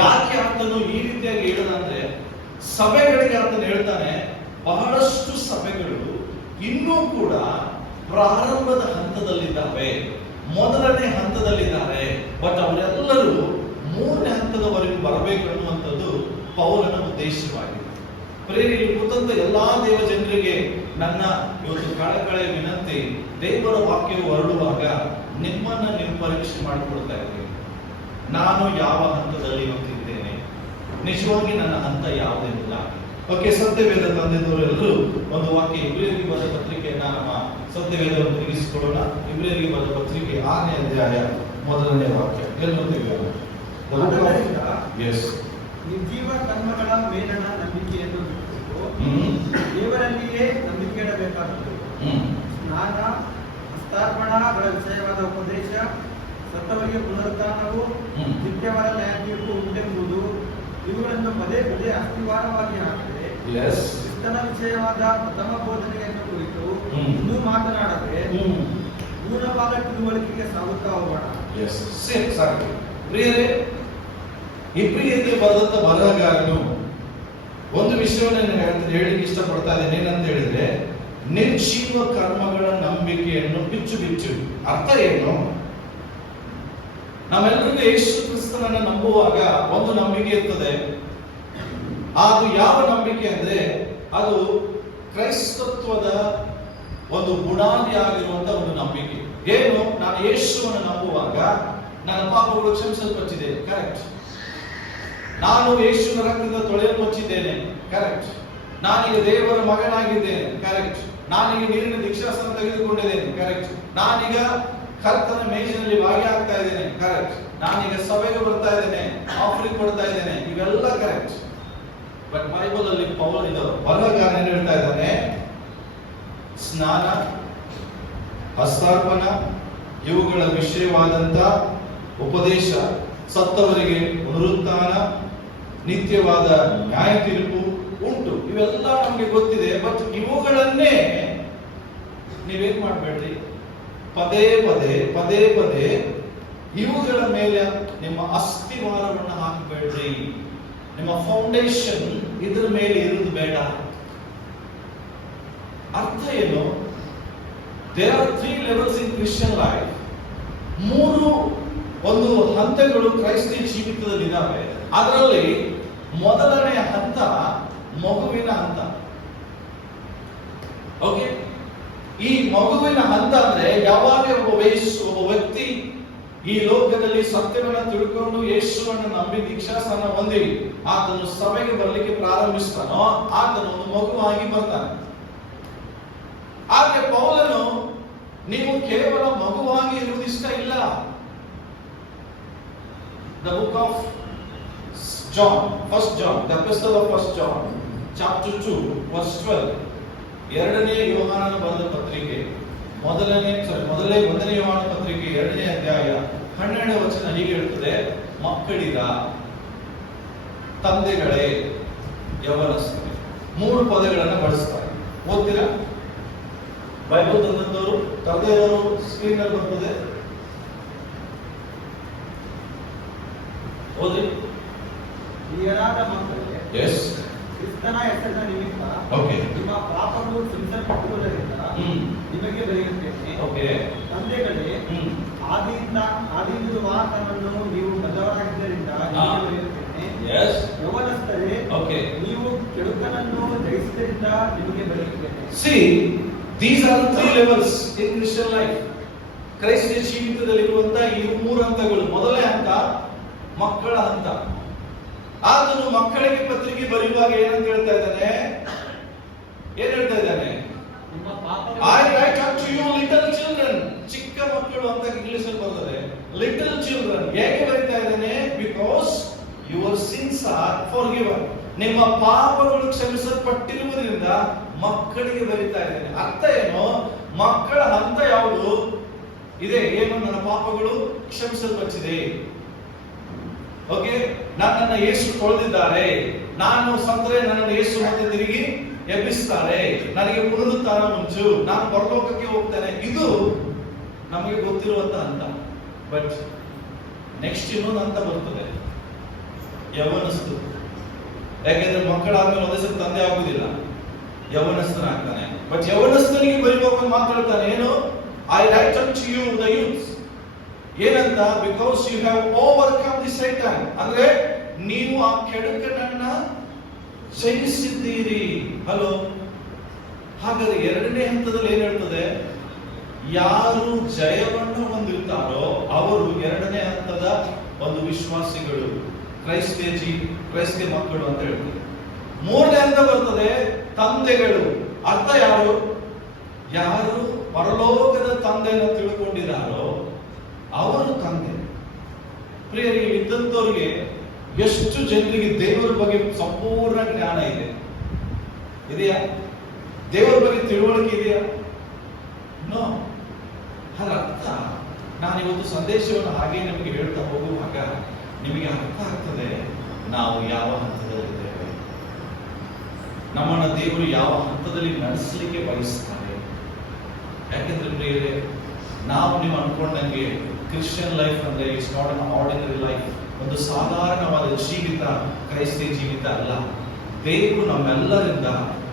ಯಾಕೆ ಆತನು ಈ ರೀತಿಯಾಗಿ ಹೇಳಿದಂದ್ರೆ, ಸಭೆಗಳಿಗೆ ಆತನು ಹೇಳ್ತಾನೆ, ಬಹಳಷ್ಟು ಸಭೆಗಳು ಇನ್ನೂ ಕೂಡ ಪ್ರಾರಂಭದ ಹಂತದಲ್ಲಿದ್ದಾವೆ, ಮೊದಲನೇ ಹಂತದಲ್ಲಿದ್ದಾರೆ. ಬಟ್ ಅವರೆಲ್ಲರೂ ಮೂರನೇ ಹಂತದವರೆಗೂ ಬರಬೇಕು ಅನ್ನುವಂಥದ್ದು ಪೌಲನ ಉದ್ದೇಶವಾಗಿದೆ. ಪ್ರೇರಿಯಲ್ಲಿ ಕೂತಂತ ಎಲ್ಲಾ ದೇವ ಜನರಿಗೆ ನನ್ನ ಇವತ್ತು ಕಳಕಳೆಯ ವಿನಂತಿ, ದೇವರ ವಾಕ್ಯವು ಹೊರಡುವಾಗ ನಿಮ್ಮನ್ನ ನೀವು ಪರೀಕ್ಷೆ ಮಾಡಿಕೊಳ್ತಾ ಇದ್ದೀರಿ. ನಾನು ಯಾವ ಹಂತದಲ್ಲಿ ಇವತ್ತಿದ್ದೇನೆ, ನಿಜವಾಗಿ ನನ್ನ ಹಂತ ಯಾವುದಿಲ್ಲ. ಓಕೆ, ಸತ್ಯವೇದ ತಂದೆದವರೆಲ್ಲರೂ ಒಂದು ವಾಕ್ಯ ಇಬ್ರಿಯರಿಗೆ ಬರೆದ ಪತ್ರಿಕೆಯನ್ನ ನಮ್ಮ ಸತ್ಯವೇದವನ್ನು ತಿರುಗಿಸಿಕೊಳ್ಳೋಣ. ಇಬ್ರಿಯರಿಗೆ ಬರೆದ ಪತ್ರಿಕೆ 6ನೇ ಅಧ್ಯಾಯ 1ನೇ ವಾಕ್ಯ ಎಲ್ಲರೂ ತೆಗೆಯೋಣ. ಎಸ್, ನಿರ್ಜೀವ ಕರ್ಮಗಳ ಮೇಲಣ ನಂಬಿಕೆಯನ್ನು ಬಿಟ್ಟು ದೇವರಲ್ಲಿಯೇ ನಂಬಿಕೆ ಇಡಬೇಕಾಗುತ್ತದೆ. ಸ್ನಾನ, ಹಸ್ತಾರ್ಪಣಗಳ ವಿಷಯವಾದ ಉಪದೇಶ, ಸತ್ತವರಿಗೆ ಪುನರುತ್ಥಾನವು, ನಿತ್ಯವಾದ ನ್ಯಾಯ ತೀರ್ಪು ಉಂಟೆಂಬುದು, ಇವುಗಳನ್ನು ಪದೇ ಪದೇ ಅಸ್ಥಿವಾರವಾಗಿ ಹಾಕಿದೆ. ಕ್ರಿಸ್ತನ ವಿಷಯವಾದ ಪ್ರಥಮ ಬೋಧನೆಯನ್ನು ಕುರಿತು ಇನ್ನೂ ಮಾತನಾಡದೆ ಪೂರ್ಣವಾದ ತಿಳುವಳಿಕೆಗೆ ಸಾಗುತ್ತಾ ಹೋಗೋಣ. ಪ್ರಿಯರೇ, ಇಬ್ರಿಯರಿಗೆ ಬರೆದಂತ ಬರಹಗಾರನು ಒಂದು ವಿಷಯವನ್ನು ಹೇಳಿಕ್ಕೆ ಇಷ್ಟಪಡ್ತಾ ಇದ್ದೇನೆ. ಏನಂತ ಹೇಳಿದ್ರೆ, ನಿರ್ಜೀವ ಕರ್ಮಗಳ ನಂಬಿಕೆಯನ್ನು ಬಿಚ್ಚು ಬಿಚ್ಚು. ಅರ್ಥ ಏನು? ನಾವೆಲ್ಲರಿಗೂ ಯೇಸು ಕ್ರಿಸ್ತನನ್ನು ನಂಬುವಾಗ ಒಂದು ನಂಬಿಕೆ ಇರ್ತದೆ. ಅದು ಯಾವ ನಂಬಿಕೆ ಅಂದ್ರೆ, ಅದು ಕ್ರೈಸ್ತತ್ವದ ಒಂದು ಬುನಾದಿ ಆಗಿರುವಂತಹ ಒಂದು ನಂಬಿಕೆ. ಏನು? ನಾನು ಯೇಸುವನ್ನು ನಂಬುವಾಗ ನನ್ನ ಪಾಪಗಳು ಕ್ಷಮಿಸಲ್ಪಟ್ಟಿದೆ, ಕರೆಕ್ಟ್. ನಾನು ಯೇಸುವಿನ ರಕ್ತದಿಂದ ತೊಳೆಯಲ್ಪಟ್ಟಿದ್ದೇನೆ, ಕರೆಕ್ಟ್. ನಾನೀಗ ದೇವರ ಮಗನಾಗಿದ್ದೇನೆ, ಕರೆಕ್ಟ್. ನಾನೀಗ ನೀರಿನ ದೀಕ್ಷಾಸ್ನಾನ ತೆಗೆದುಕೊಂಡಿದ್ದೇನೆ, ಕರೆಕ್ಟ್. ನಾನೀಗ ಕರ್ತನ ಮೇಜಿನಲ್ಲಿ ಭಾಗಿಯಾಗ್ತಾ ಇದ್ದೇನೆ, ಕರೆಕ್ಟ್. ನಾನೀಗ ಸಭೆಗೆ ಬರ್ತಾ ಇದ್ದೇನೆ, ಆಫರಿಂಗ್ ಕೊಡ್ತಾ ಇದ್ದೇನೆ, ಇವೆಲ್ಲ ಕರೆಕ್ಟ್. ಬಟ್ ಬೈಬಲ್ ಅಲ್ಲಿ ಪೌಲ್ ಬರಹಗಾರ ಏನ್ ಹೇಳ್ತಾ ಇದ್ದಾನೆ? ಸ್ನಾನ, ಹಸ್ತಾರ್ಪಣ, ಇವುಗಳ ವಿಷಯವಾದಂತ ಉಪದೇಶ, ಸತ್ತವರಿಗೆ ಪುನರುತ್ಥಾನ, ನಿತ್ಯವಾದ ನ್ಯಾಯ ತೀರ್ಪು ಉಂಟು. ಇವೆಲ್ಲ ನಮ್ಗೆ ಗೊತ್ತಿದೆ. ಬಟ್ ಇವುಗಳನ್ನೇ ನೀವೇನ್ ಮಾಡ್ಬೇಡ್ರಿ, ಪದೇ ಪದೇ ಪದೇ ಪದೇ ಇವುಗಳ ಮೇಲೆ ನಿಮ್ಮ ಅಸ್ಥಿವಾರವನ್ನು ಹಾಕಬೇಡ್ರಿ. ನಿಮ್ಮ ಫೌಂಡೇಶನ್ ಇದ್ರ ಮೇಲೆ ಇರುವುದು ಬೇಡ. ಅರ್ಥ ಏನು? There are 3 levels in Christian life. 3 ಒಂದು ಹಂತಗಳು ಕ್ರೈಸ್ತ ಜೀವಿತದಲ್ಲಿ ಇದ್ದಾವೆ. ಅದರಲ್ಲಿ ಮೊದಲನೆಯ ಹಂತ ಮಗುವಿನ ಹಂತ. ಓಕೆ, ಈ ಮಗುವಿನ ಹಂತ ಅಂದ್ರೆ ಯಾವಾಗ ಒಬ್ಬ ವ್ಯಕ್ತಿ ಈ ಲೋಕದಲ್ಲಿ ಸತ್ಯವನ್ನು ತಿಳ್ಕೊಂಡು ಯೇಸುವನ್ನು ನಂಬಿ ದೀಕ್ಷಾಸ್ನಾನ ಹೊಂದಿ ಆತನು ಸಭೆಗೆ ಬರಲಿಕ್ಕೆ ಪ್ರಾರಂಭಿಸ್ತಾನೋ ಆತನು ಒಂದು ಮಗುವಾಗಿ ಬರ್ತಾನೆ. ಆದ್ರೆ ಪೌಲನು ನೀವು ಕೇವಲ ಮಗುವಾಗಿ ಇರುವುದು ಇಷ್ಟ ಇಲ್ಲ. The book of John, 1 John, the epistle of 1 John, chapter 2, verse 12. ಎರಡನೇ ಯೋಹಾನನ ಬರೆದ ಪತ್ರಿಕೆ ಮೊದಲನೇ ಯೋಹಾನ ಪತ್ರಿಕೆ 2ನೇ ಅಧ್ಯಾಯ 12ನೇ ವಚನ ಹೀಗೆ ಹೇಳ್ತದೆ, ಮಕ್ಕಳಿಗ, ತಂದೆಗಳೇ, ಯವನಸ್ಥರೇ. 3 ಪದಗಳನ್ನು ಬಳಸ್ತಾರೆ. ಓದ್ತೀರಾ? ಬೈಬಲ್ ತಂದವರು ತಂದೆಯವರು ಸ್ಕ್ರೀನ್ ಅಲ್ಲಿ ಬರ್ತದೆ, ಓದಿ. ಪ್ರಿಯರಾದ ಮಕ್ಕಳೇ, ಎಸ್, ಕ್ರಿಸ್ತನ ಹೆಸರಿನ ನಿಮಿತ್ತ ಓಕೆ, ನಿಮ್ಮ ಪಾಪಗಳು ಕ್ಷಮಿಸಲ್ಪಟ್ಟಿರುವುದರಿಂದ ನಿಮಗೆ ಬರೆಯುತ್ತೇನೆ. ಓಕೆ, ತಂದೆಗಳೇ, ಆದಿಯಿಂದಿರುವ ಆತನನ್ನು ನೀವು ಬದ್ಧರಾಗಿದ್ದರಿಂದ ನಿಮಗೆ ಬರೆಯುತ್ತೇನೆ. ಎಸ್, ಯೌವನಸ್ಥರೇ, ಓಕೆ, ನೀವು ಕೆಡುಕನನ್ನು ಜಯಿಸಿದ್ದರಿಂದ ನಿಮಗೆ ಬರೆಯುತ್ತೇನೆ. See, these are 3 levels in Christian life. ಕ್ರೈಸ್ತ ಜೀವಿತದಲ್ಲಿರುವಂತಹ ಈ 3 ಹಂತಗಳು. ಮೊದಲನೇ ಹಂತ ಮಕ್ಕಳ ಹಂತ. ಆತನು ಮಕ್ಕಳಿಗೆ ಪತ್ರಿಕೆ ಬರೆಯುವಾಗ ಏನಂತ ಹೇಳ್ತಾ ಇದ್ದಾನೆ? ಏನ್ ಹೇಳ್ತಾ ಇದ್ದಾನೆ? ನಿಮ್ಮ ಪಾಪಗಳು I write unto you little children. ಚಿಕ್ಕ ಮಕ್ಕಳು ಅಂತ ಇಂಗ್ಲಿಷ್ ಅಲ್ಲಿ ಬರ್ತದೆ, little children. ಹೇಗೆ ಬರೀತಾ ಇದ್ದಾನೆ? Because your sins are forgiven. ನಿಮ್ಮ ಪಾಪಗಳು ಕ್ಷಮಿಸಲ್ಪಟ್ಟಿರುವುದರಿಂದ ಮಕ್ಕಳಿಗೆ ಬರೀತಾ ಇದ್ದೇನೆ. ಅರ್ಥ ಏನು? ಮಕ್ಕಳ ಹಂತ ಯಾವುದು ಇದೆ? ಏನು? ನನ್ನ ಪಾಪಗಳು ಕ್ಷಮಿಸಲ್ಪಟ್ಟಿದೆ. ಓಕೆ, ನನ್ನನ್ನು ಯೇಸು ತೊಳೆದಿದ್ದಾರೆ, ನಾನು ಸತ್ತರೆ ನನ್ನನ್ನು ಯೇಸು ಮತ್ತೆ ತಿರುಗಿ ಎಬ್ಬಿಸ್ತಾರೆ, ನನಗೆ ಪುನರುತ್ಥಾನ ಮುಂಚು, ನಾನು ಪರಲೋಕಕ್ಕೆ ಹೋಗ್ತೇನೆ. ಇದು ನಮಗೆ ಗೊತ್ತಿರುವಂತ ಹಂತ. ಬಟ್ ನೆಕ್ಸ್ಟ್ ಇನ್ನೊಂದು ಹಂತ ಬರ್ತದೆ, ಯೌವನಸ್ಥರು. ಯಾಕೆಂದ್ರೆ ಮಕ್ಕಳಾದ್ಮೇಲೆ ಒಂದೇ ಸಲ ತಂದೆ ಆಗುದಿಲ್ಲ, ಯೌವನಸ್ಥನಾಗ್ತಾನೆ. ಬಟ್ ಯೌವನಸ್ಥನಿಗೆ ಬರೀಬೇಕು ಮಾತಾಡ್ತಾನೆ, ಏನು? I write unto you the youth. ಏನಂತ? Because you have overcome the Satan, ಅಂದ್ರೆ ನೀವು ಆ ಕೆಡುಕನನ್ನ ಜಯಿಸಿದ್ದೀರಿ. ಹಲೋ, ಹಾಗಾದ್ರೆ ಎರಡನೇ ಹಂತದಲ್ಲಿ ಏನ್ ಹೇಳ್ತದೆ? ಯಾರು ಜಯವನ್ನು ಹೊಂದಿರ್ತಾರೋ ಅವರು ಎರಡನೇ ಹಂತದ ಒಂದು ವಿಶ್ವಾಸಿಗಳು, ಕ್ರೈಸ್ತ ಮಕ್ಕಳು ಅಂತ ಹೇಳ್ತಾರೆ. ಮೂರನೇ ಹಂತ ಬರ್ತದೆ ತಂದೆಗಳು. ಅರ್ಥ ಯಾರು? ಯಾರು ಪರಲೋಕದ ತಂದೆಯನ್ನು ತಿಳ್ಕೊಂಡಿದ್ದಾರೋ ಅವರು ತಂದೆ. ಪ್ರಿಯರಿಗೆ, ಇದ್ದಂಥವ್ರಿಗೆ ಎಷ್ಟು ಜನರಿಗೆ ದೇವರ ಬಗ್ಗೆ ಸಂಪೂರ್ಣ ಜ್ಞಾನ ಇದೆಯಾ? ದೇವರ ಬಗ್ಗೆ ತಿಳುವಳಿಕೆ ಇದೆಯಾ? ನೋ. ಅದರ್ಥ ನಾನು ಇವತ್ತು ಸಂದೇಶವನ್ನು ಹಾಗೆ ನಿಮಗೆ ಹೇಳ್ತಾ ಹೋಗುವಾಗ ನಿಮಗೆ ಅರ್ಥ ಆಗ್ತದೆ ನಾವು ಯಾವ ಹಂತದಲ್ಲಿದ್ದೇವೆ, ನಮ್ಮನ್ನ ದೇವರು ಯಾವ ಹಂತದಲ್ಲಿ ನಡೆಸಲಿಕ್ಕೆ ಬಯಸ್ತಾರೆ. ಯಾಕೆಂದ್ರೆ ಪ್ರಿಯರೇ, ನಾವು ನೀವು ಅನ್ಕೊಂಡಂಗೆ ಕ್ರಿಶ್ಚಿಯನ್ ಲೈಫ್ ಅಂದ್ರೆ it's not an ordinary life, ಒಂದು ಸಾಧಾರಣವಾದ ಜೀವಿತ ಕ್ರೈಸ್ತ ಜೀವಿತ ಅಲ್ಲ. ದೇವರು ನಮ್ಮೆಲ್ಲರಿಂದ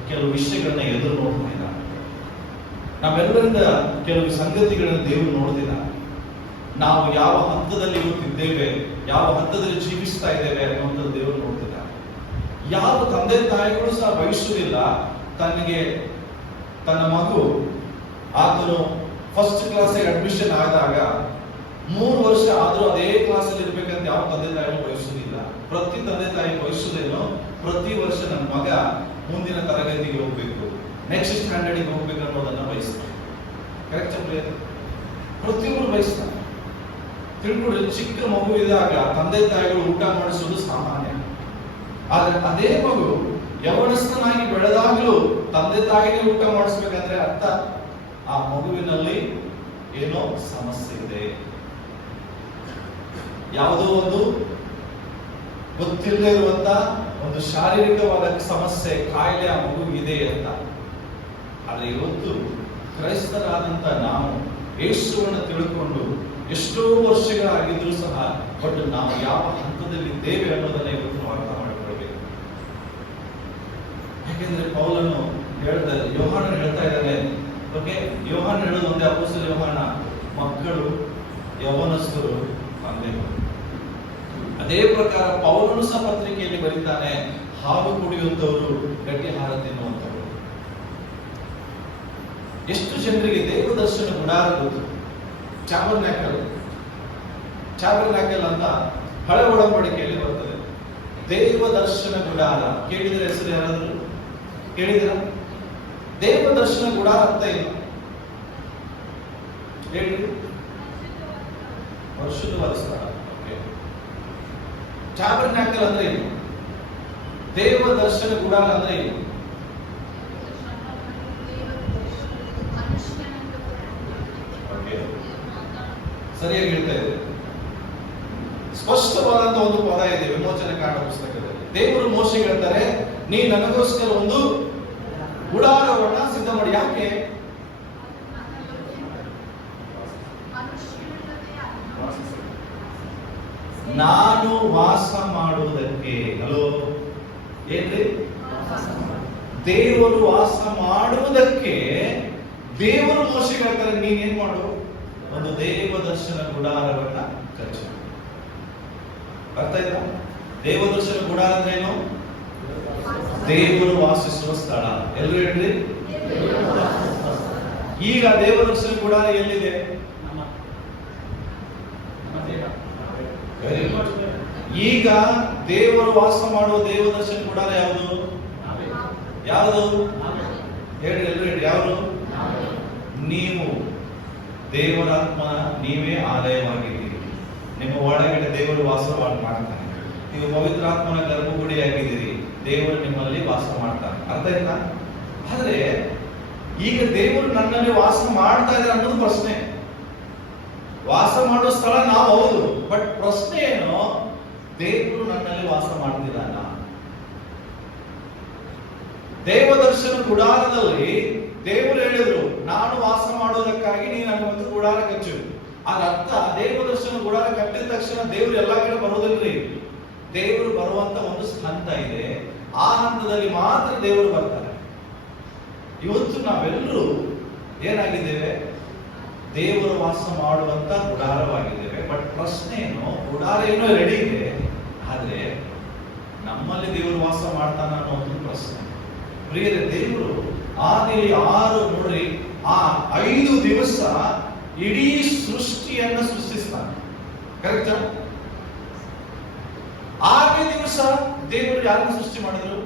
ಕೆಲವು ವಿಷಯಗಳನ್ನ ಎದುರು ನೋಡ್ತಾ ಇದ್ದಾರೆ. ನಮ್ಮೆಲ್ಲರಿಂದ ಕೆಲವು ಸಂಗತಿಗಳನ್ನು ದೇವರು ನೋಡ್ತಿದ್ದಾರೆ. ನಾವು ಯಾವ ಹಂತದಲ್ಲಿ ಇವತ್ತಿದ್ದೇವೆ, ಯಾವ ಹಂತದಲ್ಲಿ ಜೀವಿಸ್ತಾ ಇದ್ದೇವೆ ಅನ್ನುವಂಥದ್ದು ದೇವರು ನೋಡ್ತಿದ್ದಾರೆ. ಯಾವ ತಂದೆ ತಾಯಿಗಳು ಸಹ ಬಯಸುವುದಿಲ್ಲ ತನ್ನ ಮಗು ಆತನು ಫಸ್ಟ್ ಕ್ಲಾಸಿಗೆ ಅಡ್ಮಿಷನ್ ಆದಾಗ 3 ವರ್ಷ ಆದ್ರೂ ಅದೇ ಕ್ಲಾಸಲ್ಲಿ ಇರ್ಬೇಕಂತ ಯಾವ ತಂದೆ ತಾಯಿಗಳು ಬಯಸುವುದಿಲ್ಲ. ಪ್ರತಿ ತಂದೆ ತಾಯಿ ಬಯಸುವುದೇನೋ ಪ್ರತಿ ವರ್ಷ ನನ್ನ ಮಗ ಮುಂದಿನ ತರಗತಿಗೆ ಹೋಗ್ಬೇಕು, ನೆಕ್ಸ್ಟ್ ಸ್ಟ್ಯಾಂಡರ್ಡ್ಗೆ ಹೋಗ್ಬೇಕು ಅನ್ನೋದನ್ನ ಬಯಸ್ತಾರೆ. ಕರೆಕ್ಟ್? ಪ್ರತಿಯೊಬ್ಬರು ಬಯಸ್ತಾರೆ. ತಿಳ್ಕೊಳ್ಳಿ, ಚಿಕ್ಕ ಮಗು ಇದ್ದಾಗ ತಂದೆ ತಾಯಿಗಳು ಊಟ ಮಾಡಿಸುವುದು ಸಾಮಾನ್ಯ. ಆದ್ರೆ ಅದೇ ಮಗು ಯವನಸ್ಥನಾಗಿ ಬೆಳೆದಾಗಲೂ ತಂದೆ ತಾಯಿಗೆ ಊಟ ಮಾಡಿಸ್ಬೇಕಂದ್ರೆ ಅರ್ಥ ಆ ಮಗುವಿನಲ್ಲಿ ಏನೋ ಸಮಸ್ಯೆ ಇದೆ, ಯಾವುದೋ ಒಂದು ಗೊತ್ತಿಲ್ಲದೆ ಇರುವಂತ ಒಂದು ಶಾರೀರಿಕವಾದ ಸಮಸ್ಯೆ, ಕಾಯಿಲೆ ಆ ಮಗು ಇದೆ ಅಂತ. ಆದ್ರೆ ಇವತ್ತು ಕ್ರೈಸ್ತರಾದಂತ ನಾವು ಯೇಸುವನ್ನು ತಿಳ್ಕೊಂಡು ಎಷ್ಟೋ ವರ್ಷಗಳಾಗಿದ್ರು ಸಹ ಬಟ್ ನಾವು ಯಾವ ಹಂತದಲ್ಲಿದ್ದೇವೆ ಅನ್ನೋದನ್ನ ಇವತ್ತು ನಾವು ಅರ್ಥ ಮಾಡಿಕೊಳ್ಬೇಕು. ಯಾಕೆಂದ್ರೆ ಪೌಲನು ಹೇಳ್ತಾರೆ, ಯೋಹಾನನು ಹೇಳ್ತಾ ಇದ್ದಾನೆ, ಓಕೆ, ಯೋಹಾನ ಹೇಳೋದು ಒಂದೇ, ಅಪೊಸ್ತಲ ಯೋಹಾನ ಮಕ್ಕಳು, ಯೌವನಸ್ಥರು, ತಂದೆಗಳು. ಅದೇ ಪ್ರಕಾರ ಪೌಲನು ಸಹ ಪತ್ರಿಕೆಯಲ್ಲಿ ಬರೀತಾನೆ, ಹಾಲು ಕುಡಿಯುವಂತವರು ಗಟ್ಟಿಹಾರ ತಿನ್ನುವಂತವರು. ಎಷ್ಟು ಜನರಿಗೆ ದೇವದರ್ಶನ ಗುಡಾರ ಗೊತ್ತು? ಟ್ಯಾಬರ್ನಾಕಲ್ ಅಂತ ಹಳೆ ಒಡಂಬಡಿಕೆಯಲ್ಲಿ ಬರ್ತದೆ. ದೇವದರ್ಶನ ಗುಡಾರ ಕೇಳಿದ್ರೆ ಹೆಸರು ಯಾರಾದ್ರೂ ಕೇಳಿದಿರ? ದೇವದರ್ಶನ ಗುಡಾರ ಅಂತ ಇಲ್ಲ ಹೇಳಿ. ಪರಿಶುದ್ಧವಾದ ಸ್ಥಳ. ಟ್ಯಾಬರ್ನಾಕಲ್ ಅಂದ್ರೆ ಏನು? ದೇವದರ್ಶನ ಗುಡಾರ ಅಂದ್ರೆ ಏನು? ಸರಿಯಾಗಿ ಹೇಳ್ತಾ ಇದೆ. ಸ್ಪಷ್ಟವಾದಂತ ಒಂದು ಪದ ಇದೆ ವಿಮೋಚನೆ ಕಾಂಡ ಪುಸ್ತಕದಲ್ಲಿ. ದೇವರು ಮೋಶೆಗೆ ಹೇಳ್ತಾರೆ, ನೀ ನನಗೋಸ್ಕರ ಒಂದು ಗುಡಾರವನ್ನ ಸಿದ್ಧ ಮಾಡಿ. ಯಾಕೆ? ನಾನು ವಾಸ ಮಾಡುವುದಕ್ಕೆ. ಹಲೋ, ಏನ್ರಿ? ದೇವರು ವಾಸ ಮಾಡುವುದಕ್ಕೆ ದೇವರು ಮೋಶೆಗೆ ಹೇಳ್ತಾರೆ, ನೀನೇನ್ ಮಾಡು, ಒಂದು ದೇವದರ್ಶನ ಗುಡಾರವನ್ನ ಕಚ್ಚು. ಅರ್ಥ ಆಯ್ತಾ? ದೇವದರ್ಶನ ಗುಡಾರ ಅಂದ್ರೇನು? ದೇವರು ವಾಸಿಸುವ ಸ್ಥಳ. ಎಲ್ಲರೂ ಹೇಳ್ರಿ. ಈಗ ದೇವದರ್ಶನ ಗುಡಾರ ಎಲ್ಲಿದೆ? ಈಗ ದೇವರು ವಾಸ ಮಾಡುವ ದೇವದರ್ಶನ ಗುಡಾರ ಯಾವುದು? ಯಾವುದು ಹೇಳಿ, ಎಲ್ಲರೂ ಹೇಳಿ. ಯಾವುದು? ನೀವು ದೇವರಾತ್ಮ, ನೀವೇ ಆಲಯವಾಗಿದ್ದೀರಿ. ನಿಮ್ಮ ಒಳಗಡೆ ದೇವರು ವಾಸ ಮಾಡ್ತಾನೆ. ನೀವು ಪವಿತ್ರಾತ್ಮನ ಗರ್ಭಗುಡಿಯಾಗಿದ್ದೀರಿ, ದೇವರು ನಿಮ್ಮಲ್ಲಿ ವಾಸ ಮಾಡ್ತಾನೆ. ಅರ್ಥ ಆಯ್ತಾ? ಆದ್ರೆ ಈಗ ದೇವರು ನನ್ನಲ್ಲಿ ವಾಸ ಮಾಡ್ತಾ ಇದ್ದಾರೆ ಅನ್ನೋದು ಪ್ರಶ್ನೆ. ವಾಸ ಮಾಡೋ ಸ್ಥಳ ನಾವು ಹೌದು, ಬಟ್ ಪ್ರಶ್ನೆ ಏನು? ದೇವರು ನನ್ನಲ್ಲಿ ವಾಸ ಮಾಡ್ತಿದ್ದಾನ? ದೇವದರ್ಶನ ಗುಡಾರದಲ್ಲಿ ದೇವರು ಹೇಳಿದ್ರು, ನಾನು ವಾಸ ಮಾಡೋದಕ್ಕಾಗಿ ನೀನು ನನಗೊಂದು ಗುಡಾರ ಕಚ್ಚು. ಅದ ಅರ್ಥ ದೇವದರ್ಶನ ಗುಡಾರ ಕಟ್ಟಿದ ತಕ್ಷಣ ದೇವರು ಎಲ್ಲಾ ಕಡೆ ಬರೋದಿಲ್ರಿ. ದೇವರು ಬರುವಂತ ಒಂದು ಹಂತ ಇದೆ, ಆ ಹಂತದಲ್ಲಿ ಮಾತ್ರ ದೇವರು ಬರ್ತಾರೆ. ಇವತ್ತು ನಾವೆಲ್ಲರೂ ಏನಾಗಿದ್ದೇವೆ? ದೇವರು ವಾಸ ಮಾಡುವಂತ ಗುಡಾರವಾಗಿದ್ದೇವೆ. ಬಟ್ ಪ್ರಶ್ನೆ ಏನು, ಗುಡಾರ ಏನೋ ರೆಡಿ ಇದೆ, ಆದ್ರೆ ನಮ್ಮಲ್ಲಿ ದೇವರು ವಾಸ ಮಾಡ್ತಾನ ಅನ್ನೋದು ಪ್ರಶ್ನೆ. ಪ್ರಿಯರೇ, ದೇವರು ಆದಿಯಲ್ಲಿ 6 ನೋಡ್ರಿ, ಆ 5 ದಿವಸ ಇಡೀ ಸೃಷ್ಟಿಯನ್ನ ಸೃಷ್ಟಿಸ್ತಾನೆ. ಕರೆಕ್ಟಾ? 6ನೇ ದಿವಸ ದೇವರು ಯಾರನ್ನು ಸೃಷ್ಟಿ ಮಾಡಿದ್ರು?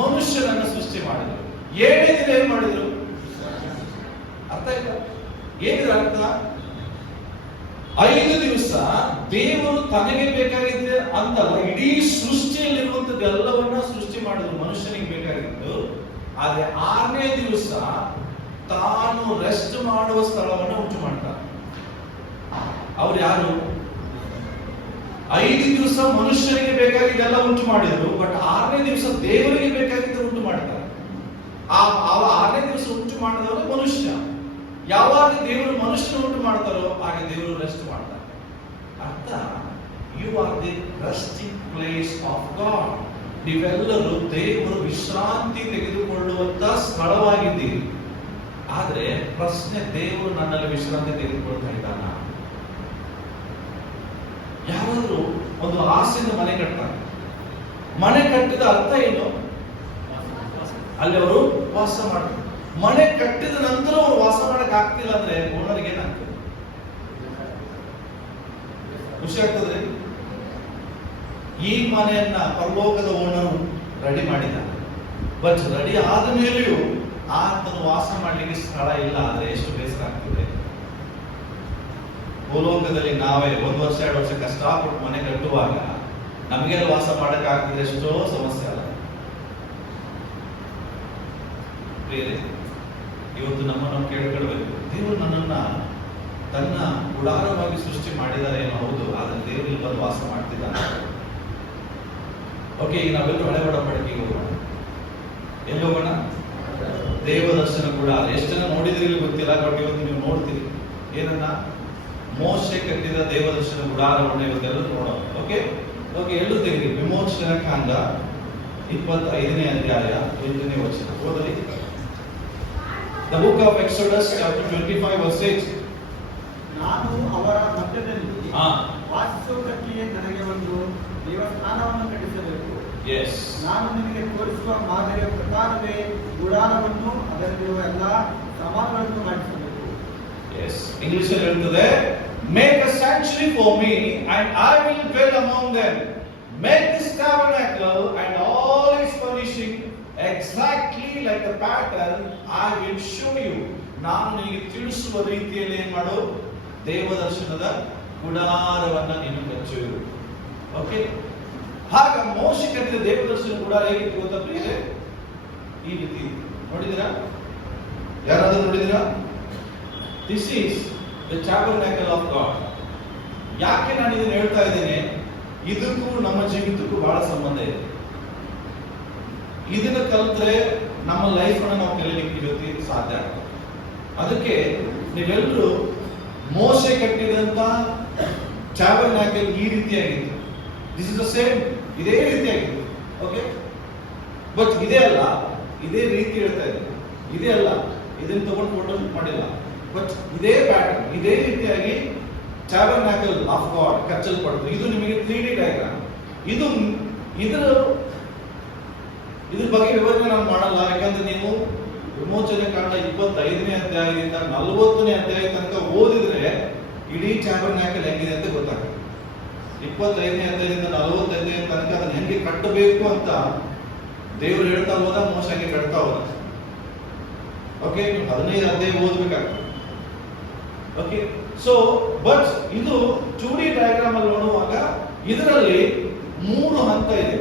ಮನುಷ್ಯನನ್ನು ಸೃಷ್ಟಿ ಮಾಡಿದ್ರು. 7ನೇ ದಿನ ಏನ್ ಮಾಡಿದ್ರು? ಅರ್ಥ ಇಲ್ಲ. ಏನಿದೆ ಅರ್ಥ? 5 ದಿವಸ ದೇವರು ತನಗೆ ಬೇಕಾಗಿದ್ದೆ ಅಂತಲ್ಲ, ಇಡೀ ಸೃಷ್ಟಿಯಲ್ಲಿರುವಂತದ್ದು ಎಲ್ಲವನ್ನ ಸೃಷ್ಟಿ ಮಾಡಿದ್ರು ಮನುಷ್ಯನಿಗೆ ಬೇಕಾಗಿದ್ದು. ಆದ್ರೆ 6ನೇ ದಿವಸ ತಾನು ರೆಸ್ಟ್ ಮಾಡುವ ಸ್ಥಳವನ್ನು ಉಂಟು ಮಾಡ್ತಾನೆ. ಅವ್ರು ಯಾರು? 5 ದಿವಸ ಮನುಷ್ಯರಿಗೆ ಬೇಕಾಗಿದ್ದೆಲ್ಲ ಉಂಟು ಮಾಡಿದ್ರು, ಬಟ್ 6ನೇ ದಿವಸ ದೇವರಿಗೆ ಬೇಕಾಗಿದ್ದು ಉಂಟು ಮಾಡ್ತಾರೆ. ಆ 6ನೇ ದಿವಸ ಉಂಟು ಮಾಡಿದವರು ಮನುಷ್ಯ. ಯಾವಾಗ ದೇವರು ಮನುಷ್ಯನ ಉಂಟು ಮಾಡ್ತಾರೋ ಆಗ ದೇವರು ರೆಸ್ಟ್ ಮಾಡ್ತಾರೆ. ಅರ್ಥ, you are the resting place of God. ನೀವೆಲ್ಲರೂ ದೇವರು ವಿಶ್ರಾಂತಿ ತೆಗೆದುಕೊಳ್ಳುವಂತ ಸ್ಥಳವಾಗಿದ್ದೀರಿ. ಆದ್ರೆ ಪ್ರಶ್ನೆ, ದೇವರು ನನ್ನಲ್ಲಿ ವಿಶ್ರಾಂತಿ ತೆಗೆದುಕೊಳ್ತಾ ಇದ್ದಾನ? ಯಾರಾದ್ರೂ ಒಂದು ಆಸೆಯಿಂದ ಮನೆ ಕಟ್ತಾರೆ. ಮನೆ ಕಟ್ಟಿದ ಅರ್ಥ ಏನು? ಅಲ್ಲಿ ಅವರು ವಾಸ ಮಾಡ್ತಾರೆ. ಮನೆ ಕಟ್ಟಿದ ನಂತರ ಅವರು ವಾಸ ಮಾಡಕ್ ಆಗ್ತಿಲ್ಲ ಅಂದ್ರೆ ಓನರ್ಗೆ ಏನಾಗ್ತದೆ? ಖುಷಿ ಆಗ್ತದೆ. ಈ ಮನೆಯನ್ನ ಪರಲೋಕದ ಓನರ್ ರೆಡಿ ಮಾಡಿದ್ದಾನೆ, ಬಟ್ ರೆಡಿ ಆದ ಮೇಲೆಯೂ ಆತನು ವಾಸ ಮಾಡ್ಲಿಕ್ಕೆ ಸ್ಥಳ ಇಲ್ಲ ಅಂದ್ರೆ ಎಷ್ಟು ಬೇಸರ ಆಗ್ತದೆ. ಭೂಲೋಕದಲ್ಲಿ ನಾವೇ 1 ವರ್ಷ 2 ವರ್ಷ ಕಷ್ಟಪಟ್ಟು ಮನೆ ಕಟ್ಟುವಾಗ ನಮಗೆ ಅಲ್ಲಿ ವಾಸ ಮಾಡಕ್ ಆಗ್ತದೆ ಎಷ್ಟೋ ಸಮಸ್ಯೆ ಅಲ್ಲ. ಪ್ರಿಯರೇ, ಇವತ್ತು ನಮ್ಮನ್ನು ಕೇಳ್ಕೊಳ್ಬೇಕು, ದೇವರು ನನ್ನನ್ನ ತನ್ನ ಗುಡಾರವಾಗಿ ಸೃಷ್ಟಿ ಮಾಡಿದ್ದಾರೆ ಏನೋ ಹೌದು, ಆದ್ರೆ ದೇವರು ಇಲ್ಲಿ ಬಂದು ವಾಸ ಮಾಡ್ತಿದ್ದಾನೆ. ಓಕೆ, ಈಗ ನಾವೆಲ್ಲರೂ ಹಳೆ ಒಡಂಬಡಿಕೆಗೆ ಹೋಗೋಣ. ಎಲ್ಲಿ ಹೋಗೋಣ? ದೇವದರ್ಶನ ಗುಡಾರ. ಎಷ್ಟು ಜನ ನೋಡಿದ್ರಿ ಇಲ್ಲಿ ಗೊತ್ತಿಲ್ಲ, ಬಟ್ ಇವತ್ತು ನೀವು ನೋಡ್ತೀರಿ. ಏನನ್ನ? ಮೋಶೆ ಕಟ್ಟಿದ ದೇವದರ್ಶನ ಗುಡಾರವನ್ನು ಇವತ್ತೆಲ್ಲರೂ ನೋಡೋಣ. ಓಕೆ ಓಕೆ, ಎಲ್ಲೂ ತೆಗೆದಿ ವಿಮೋಚನ ಕಾಂಡ 25ನೇ ಅಧ್ಯಾಯ 8ನೇ ವಚನ ಓದಲಿ. The book of Exodus chapter 25 verse 8. ನಾನು ಅವರ ಮಧ್ಯದಲ್ಲಿ ವಾಸಿಸುವುದಕ್ಕೆ ನನಗೆ ಒಂದು ದೇವಸ್ಥಾನವನ್ನು ಕಟ್ಟಿಸಬೇಕು. Yes. ನಾನು ನಿನಗೆ ತೋರಿಸುವ ಮಾದರಿಯ ಪ್ರಕಾರವೇ ಗುಡಾರವನ್ನು ಅದರಲ್ಲಿರುವ ಎಲ್ಲ ಸಾಮಾನುಗಳನ್ನು ಮಾಡಿಸಬೇಕು. Yes. English ಅಲ್ಲಿ ಹೇಳ್ತದೆ, make a sanctuary for me and I will dwell among them. Make this tabernacle and all its furnishing exactly like the pattern I will show you. ನಾನು ನಿನಗೆ ತಿಳಿಸುವ ರೀತಿಯಲ್ಲಿ ಏನ್ ಮಾಡು? ದೇವದರ್ಶನದ ಗುಡಾರವನ್ನ ನೀನು ಕಚ್ಚು. ಓಕೆ, ಹಾಗ ಮೋಶೆ ಕಟ್ಟಿದ ದೇವದರ್ಶನ ಗುಡಾರ ಹೇಗಿತ್ತು ಗೊತ್ತಾ ಪ್ರಿಯರೇ? ಈ ರೀತಿ ನೋಡಿದಿರಾ? ಯಾರಾದ್ರೂ ನೋಡಿದಿರಾ? This is the tabernacle of God. ಯಾಕೆ ನಾನು ಇದನ್ನ ಹೇಳ್ತಾ ಇದ್ದೇನೆ? ಇದಕ್ಕೂ ನಮ್ಮ ಜೀವಿತಕ್ಕೂ ಬಹಳ ಸಂಬಂಧ ಇದೆ. ಇದನ್ನ ಕಲಿತ್ರೆ ನಮ್ಮ ಲೈಫ್ ಅನ್ನು ನಾವು ಕಲೀಲಿಕ್ಕೆ ಸಾಧ್ಯ ಆಗ್ತದೆ. ಅದಕ್ಕೆ ನೀವೆಲ್ಲರೂ ಮೋಶೆ ಕಟ್ಟಿದಂತ ಟ್ಯಾಬರ್ನಾಕಲ್ ಈ ರೀತಿಯಾಗಿತ್ತು. ದಿಸ್ ಇಸ್ ದ ಸೇಮ್, ಇದೇ ರೀತಿಯಾಗಿತ್ತು. ಓಕೆ, ಬಟ್ ಇದೇ ಅಲ್ಲ, ಇದೇ ರೀತಿ ಹೇಳ್ತಾ ಇದ್ದೀನಿ. ಇದೇ ಅಲ್ಲ, ಇದನ್ನ ತಗೊಂಡು ಫೋಟೋ ಮಾಡಿಲ್ಲ, ಬಟ್ ಇದೇ ಪ್ಯಾಟರ್ನ್, ಇದೇ ರೀತಿಯಾಗಿ ಟ್ಯಾಬರ್ನಾಕಲ್ ಆಫ್ ಗಾಡ್ ಕಚ್ಚಲ್ಪಡ್ತು. ಇದು ನಿಮಗೆ 3D ಡಯಾಗ್ರಾಮ್. ಇದ್ರ ಬಗ್ಗೆ ವಿವರಣೆ ನಾನು ಮಾಡಲ್ಲ, ಯಾಕಂದ್ರೆ ನೀವು ವಿಮೋಚನೆ ಕಾಂಡ 25ನೇ ಅಧ್ಯಾಯದಿಂದ 40ನೇ ಅಧ್ಯಾಯ ತನಕ ಓದಿದ್ರೆ ಇಡೀ ಟ್ಯಾಬರ್ನಾಕಲ್ ಹೆಂಗಿದೆ ಅಂತ ಗೊತ್ತಾಗುತ್ತೆ. 25ನೇ ಅಧ್ಯಾಯದಿಂದ 40ನೇ ತನಕ ಅದನ್ನ ಹೆಂಗೆ ಕಟ್ಟಬೇಕು ಅಂತ ದೇವರು ಹೇಳ್ತಾ ಹೋದ, ಮೋಶೆ ಹಂಗೆ ಕಟ್ತಾ ಹೋದ. ಓಕೆ, 15 ಅಧ್ಯಾಯ ಓದ್ಬೇಕಾಗ್ತದೆ. ಓಕೆ, ಸೊ ಬಟ್ ಇದು 2D ಡಯಾಗ್ರಾಮ್ ಅಲ್ಲಿ ನೋಡುವಾಗ ಇದರಲ್ಲಿ 3 ಹಂತ ಇದೆ,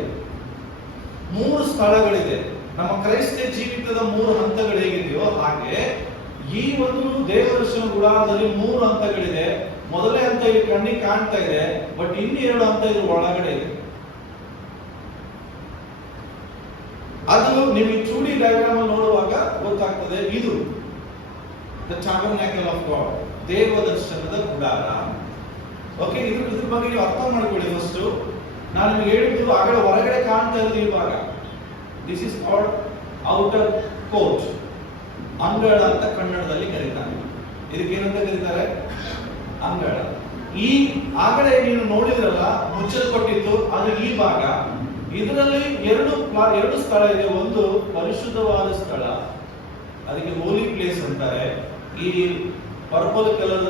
3 ಸ್ಥಳಗಳಿದೆ. ನಮ್ಮ ಕ್ರೈಸ್ತ ಜೀವಿತದ 3 ಹಂತಗಳು ಹೇಗಿದೆಯೋ ಹಾಗೆ ಈ ಒಂದು ದೇವದರ್ಶನ ಗುಡಾರದಲ್ಲಿ 3 ಹಂತಗಳಿದೆ. ಮೊದಲನೇ ಹಂತ ಇಲ್ಲಿ ಕಣ್ಣಿಗೆ ಕಾಣ್ತಾ ಇದೆ, ಬಟ್ ಇನ್ನು 2 ಹಂತ ಇದ್ರ ಒಳಗಡೆ ಇದೆ. ಅದು ನೀವು 2D ಡಯಾಗ್ರಾಮ್ ಅಲ್ಲಿ ನೋಡುವಾಗ ಗೊತ್ತಾಗ್ತದೆ. ಇದು ದ ಟ್ಯಾಬರ್ನಾಕಲ್ ಆಫ್ ಗಾಡ್, ದೇವದರ್ಶನದ ಗುಡಾರ. ಓಕೆ, ಇದ್ರ ಬಗ್ಗೆ ನೀವು ಅರ್ಥ ಮಾಡ್ಕೊಳ್ಳಿ. ಫಸ್ಟ್ ನಾನು ನಿಮಗೆ ಹೇಳಿದ್ದು ಆಗಲೇ ಹೊರಗಡೆ ಕಾಣ್ತಾ ಇರೋದು ಈ ಭಾಗ. This is called outer court, ಅಂಗಳ ಅಂತ ಕನ್ನಡದಲ್ಲಿ ಕರೀತಾರೆ. ಇದಕ್ಕೆ ಏನಂತ ಕರೀತಾರೆ? ಅಂಗಳ. ಈ ಆಗಲೇ ನೀನು ನೋಡಿದ್ರಲ್ಲ ಮುಚ್ಚಲ್ಪಟ್ಟಿತ್ತು, ಅದು ಈ ಭಾಗ. ಇದರಲ್ಲಿ ಎರಡು ಸ್ಥಳ ಇದೆ. ಒಂದು ಪರಿಶುದ್ಧವಾದ ಸ್ಥಳ, ಅದಕ್ಕೆ ಹೋಲಿ ಪ್ಲೇಸ್ ಅಂತಾರೆ. ಈ ಪರ್ಪಲ್ ಕಲರ್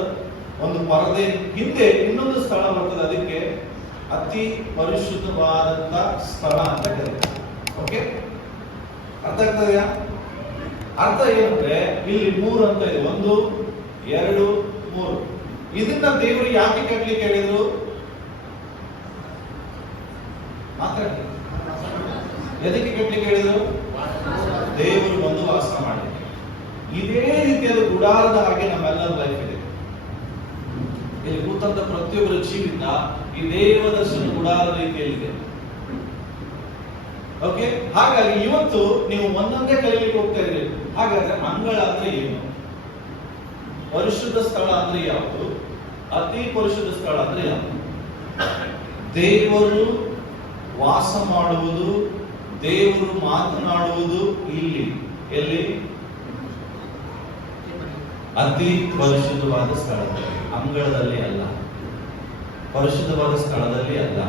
ಒಂದು ಪರದೆ ಹಿಂದೆ ಇನ್ನೊಂದು ಸ್ಥಳ ಬರ್ತದೆ, ಅದಕ್ಕೆ ಅತಿ ಪರಿಶುದ್ಧವಾದಂತ ಸ್ಥಳ ಅಂತ ಕರೀತಾರೆ. ಓಕೆ, ಅರ್ಥ ಆಗ್ತದೆಯಾ? ಅರ್ಥ ಏನಂದ್ರೆ ಇಲ್ಲಿ 3 ಅಂತ ಇದೆ, 1 2 3. ಇದನ್ನ ದೇವರು ಯಾಕೆ ಕಟ್ಟಲಿಕ್ಕೆ ಹೇಳಿದ್ರು? ಮಾತಾಡಿ. ಎದಕ್ಕೆ ಕಟ್ಟಲಿಕ್ಕೆ ಹೇಳಿದ್ರು? ದೇವರು ಬಂದು ವಾಸ ಮಾಡಲಿಕ್ಕೆ. ಇದೇ ರೀತಿಯಾದ ಗುಡಾರದ ಹಾಗೆ ನಮ್ಮೆಲ್ಲರ ಲೈಫ್ ಇದೆ. ಇಲ್ಲಿ ಕೂತಂತ ಪ್ರತಿಯೊಬ್ಬರ ಜೀವಿತ ಈ ದೇವದರ್ಶನ ಗುಡಾರದ ರೀತಿಯಲ್ಲಿದೆ. ಓಕೆ, ಹಾಗಾಗಿ ಇವತ್ತು ನೀವು ಒಂದೊಂದೇ ಕಲಿಲಿಕ್ಕೆ ಹೋಗ್ತಾ ಇದ್ದೀರಿ. ಹಾಗಾದ್ರೆ ಅಂಗಳ ಅಂದ್ರೆ ಏನು? ಪರಿಶುದ್ಧ ಸ್ಥಳ ಅಂದ್ರೆ ಯಾವುದು? ಅತಿ ಪರಿಶುದ್ಧ ಸ್ಥಳ ಅಂದ್ರೆ ಯಾವುದು? ದೇವರು ವಾಸ ಮಾಡುವುದು, ದೇವರು ಮಾತನಾಡುವುದು ಇಲ್ಲಿ. ಎಲ್ಲಿ? ಅತಿ ಪರಿಶುದ್ಧವಾದ ಸ್ಥಳದಲ್ಲಿ, ಅಂಗಳದಲ್ಲಿ ಅಲ್ಲ. ಪರಿಶುದ್ಧವಾದ ಸ್ಥಳದಲ್ಲಿ ಅಲ್ಲ.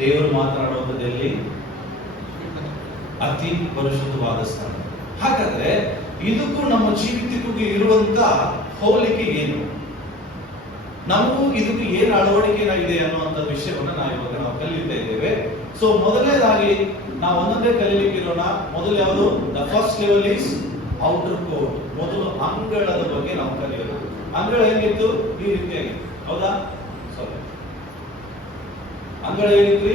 ದೇವರು ಮಾತನಾಡುವುದರಲ್ಲಿ ಅತಿ ಪರಿಶುದ್ಧವಾದ ಸ್ಥಳ. ಹಾಗಾದ್ರೆ ಇದಕ್ಕೂ ನಮ್ಮ ಜೀವಿತಕ್ಕೂ ಇರುವಂತ ಹೋಲಿಕೆ ಏನು? ನಮಗೂ ಇದಕ್ಕೂ ಏನು ಅಳವಡಿಕೆ ಇದೆ ಅನ್ನುವಂಥ ವಿಷಯವನ್ನ ನಾವು ಕಲಿಯುತ್ತಾ ಇದ್ದೇವೆ. ಸೊ ಮೊದಲನೇದಾಗಿ ನಾವು ಒಂದೊಂದೇ ಕಲಿಲಿಕ್ಕೆ ಇರೋಣ. ಮೊದಲು ಯಾವುದು? The first level is outer court. ಮೊದಲು ಅಂಗಳದ ಬಗ್ಗೆ ನಾವು ಕಲಿಯೋಣ. ಅಂಗಳ ಹೇಗಿತ್ತು? ಈ ರೀತಿಯಾಗಿತ್ತು, ಹೌದಾ? ಸಾರಿ, ಅಂಗಳ ಹೇಗಿತ್ತು?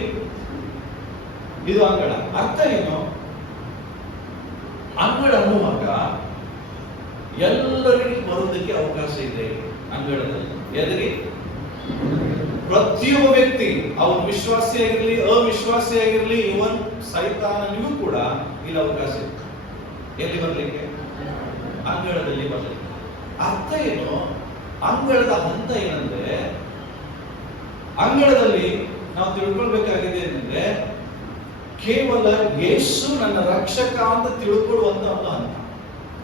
ಇದು ಅಂಗಳ. ಅರ್ಥ ಏನು? ಅಂಗಳ ಅನ್ನುವಾಗ ಎಲ್ಲರಿಗೂ ಬರುವುದಕ್ಕೆ ಅವಕಾಶ ಇದೆ ಅಂಗಳದಲ್ಲಿ. ಎದರಿ? ಪ್ರತಿಯೊಬ್ಬ ವ್ಯಕ್ತಿ, ಅವನು ವಿಶ್ವಾಸಿ ಆಗಿರ್ಲಿ ಅವಿಶ್ವಾಸಿ ಆಗಿರ್ಲಿ, ಇವನ್ ಸೈತಾನನಿಗೂ ಕೂಡ ಇಲ್ಲಿ ಅವಕಾಶ ಇದೆ. ಎಲ್ಲಿ ಬರ್ಲಿಕ್ಕೆ? ಅಂಗಳದಲ್ಲಿ ಬರ್ಲಿಕ್ಕೆ. ಅರ್ಥ ಏನು? ಅಂಗಳದ ಹಂತ ಏನಂದ್ರೆ, ಅಂಗಳದಲ್ಲಿ ನಾವು ತಿಳ್ಕೊಳ್ಬೇಕಾಗಿದೆ ಏನಂದ್ರೆ, ಕೇವಲ ಯೇಸು ನನ್ನ ರಕ್ಷಕ ಅಂತ ತಿಳ್ಕೊಳ್ಳುವಂತ ಒಂದು ಹಂತ.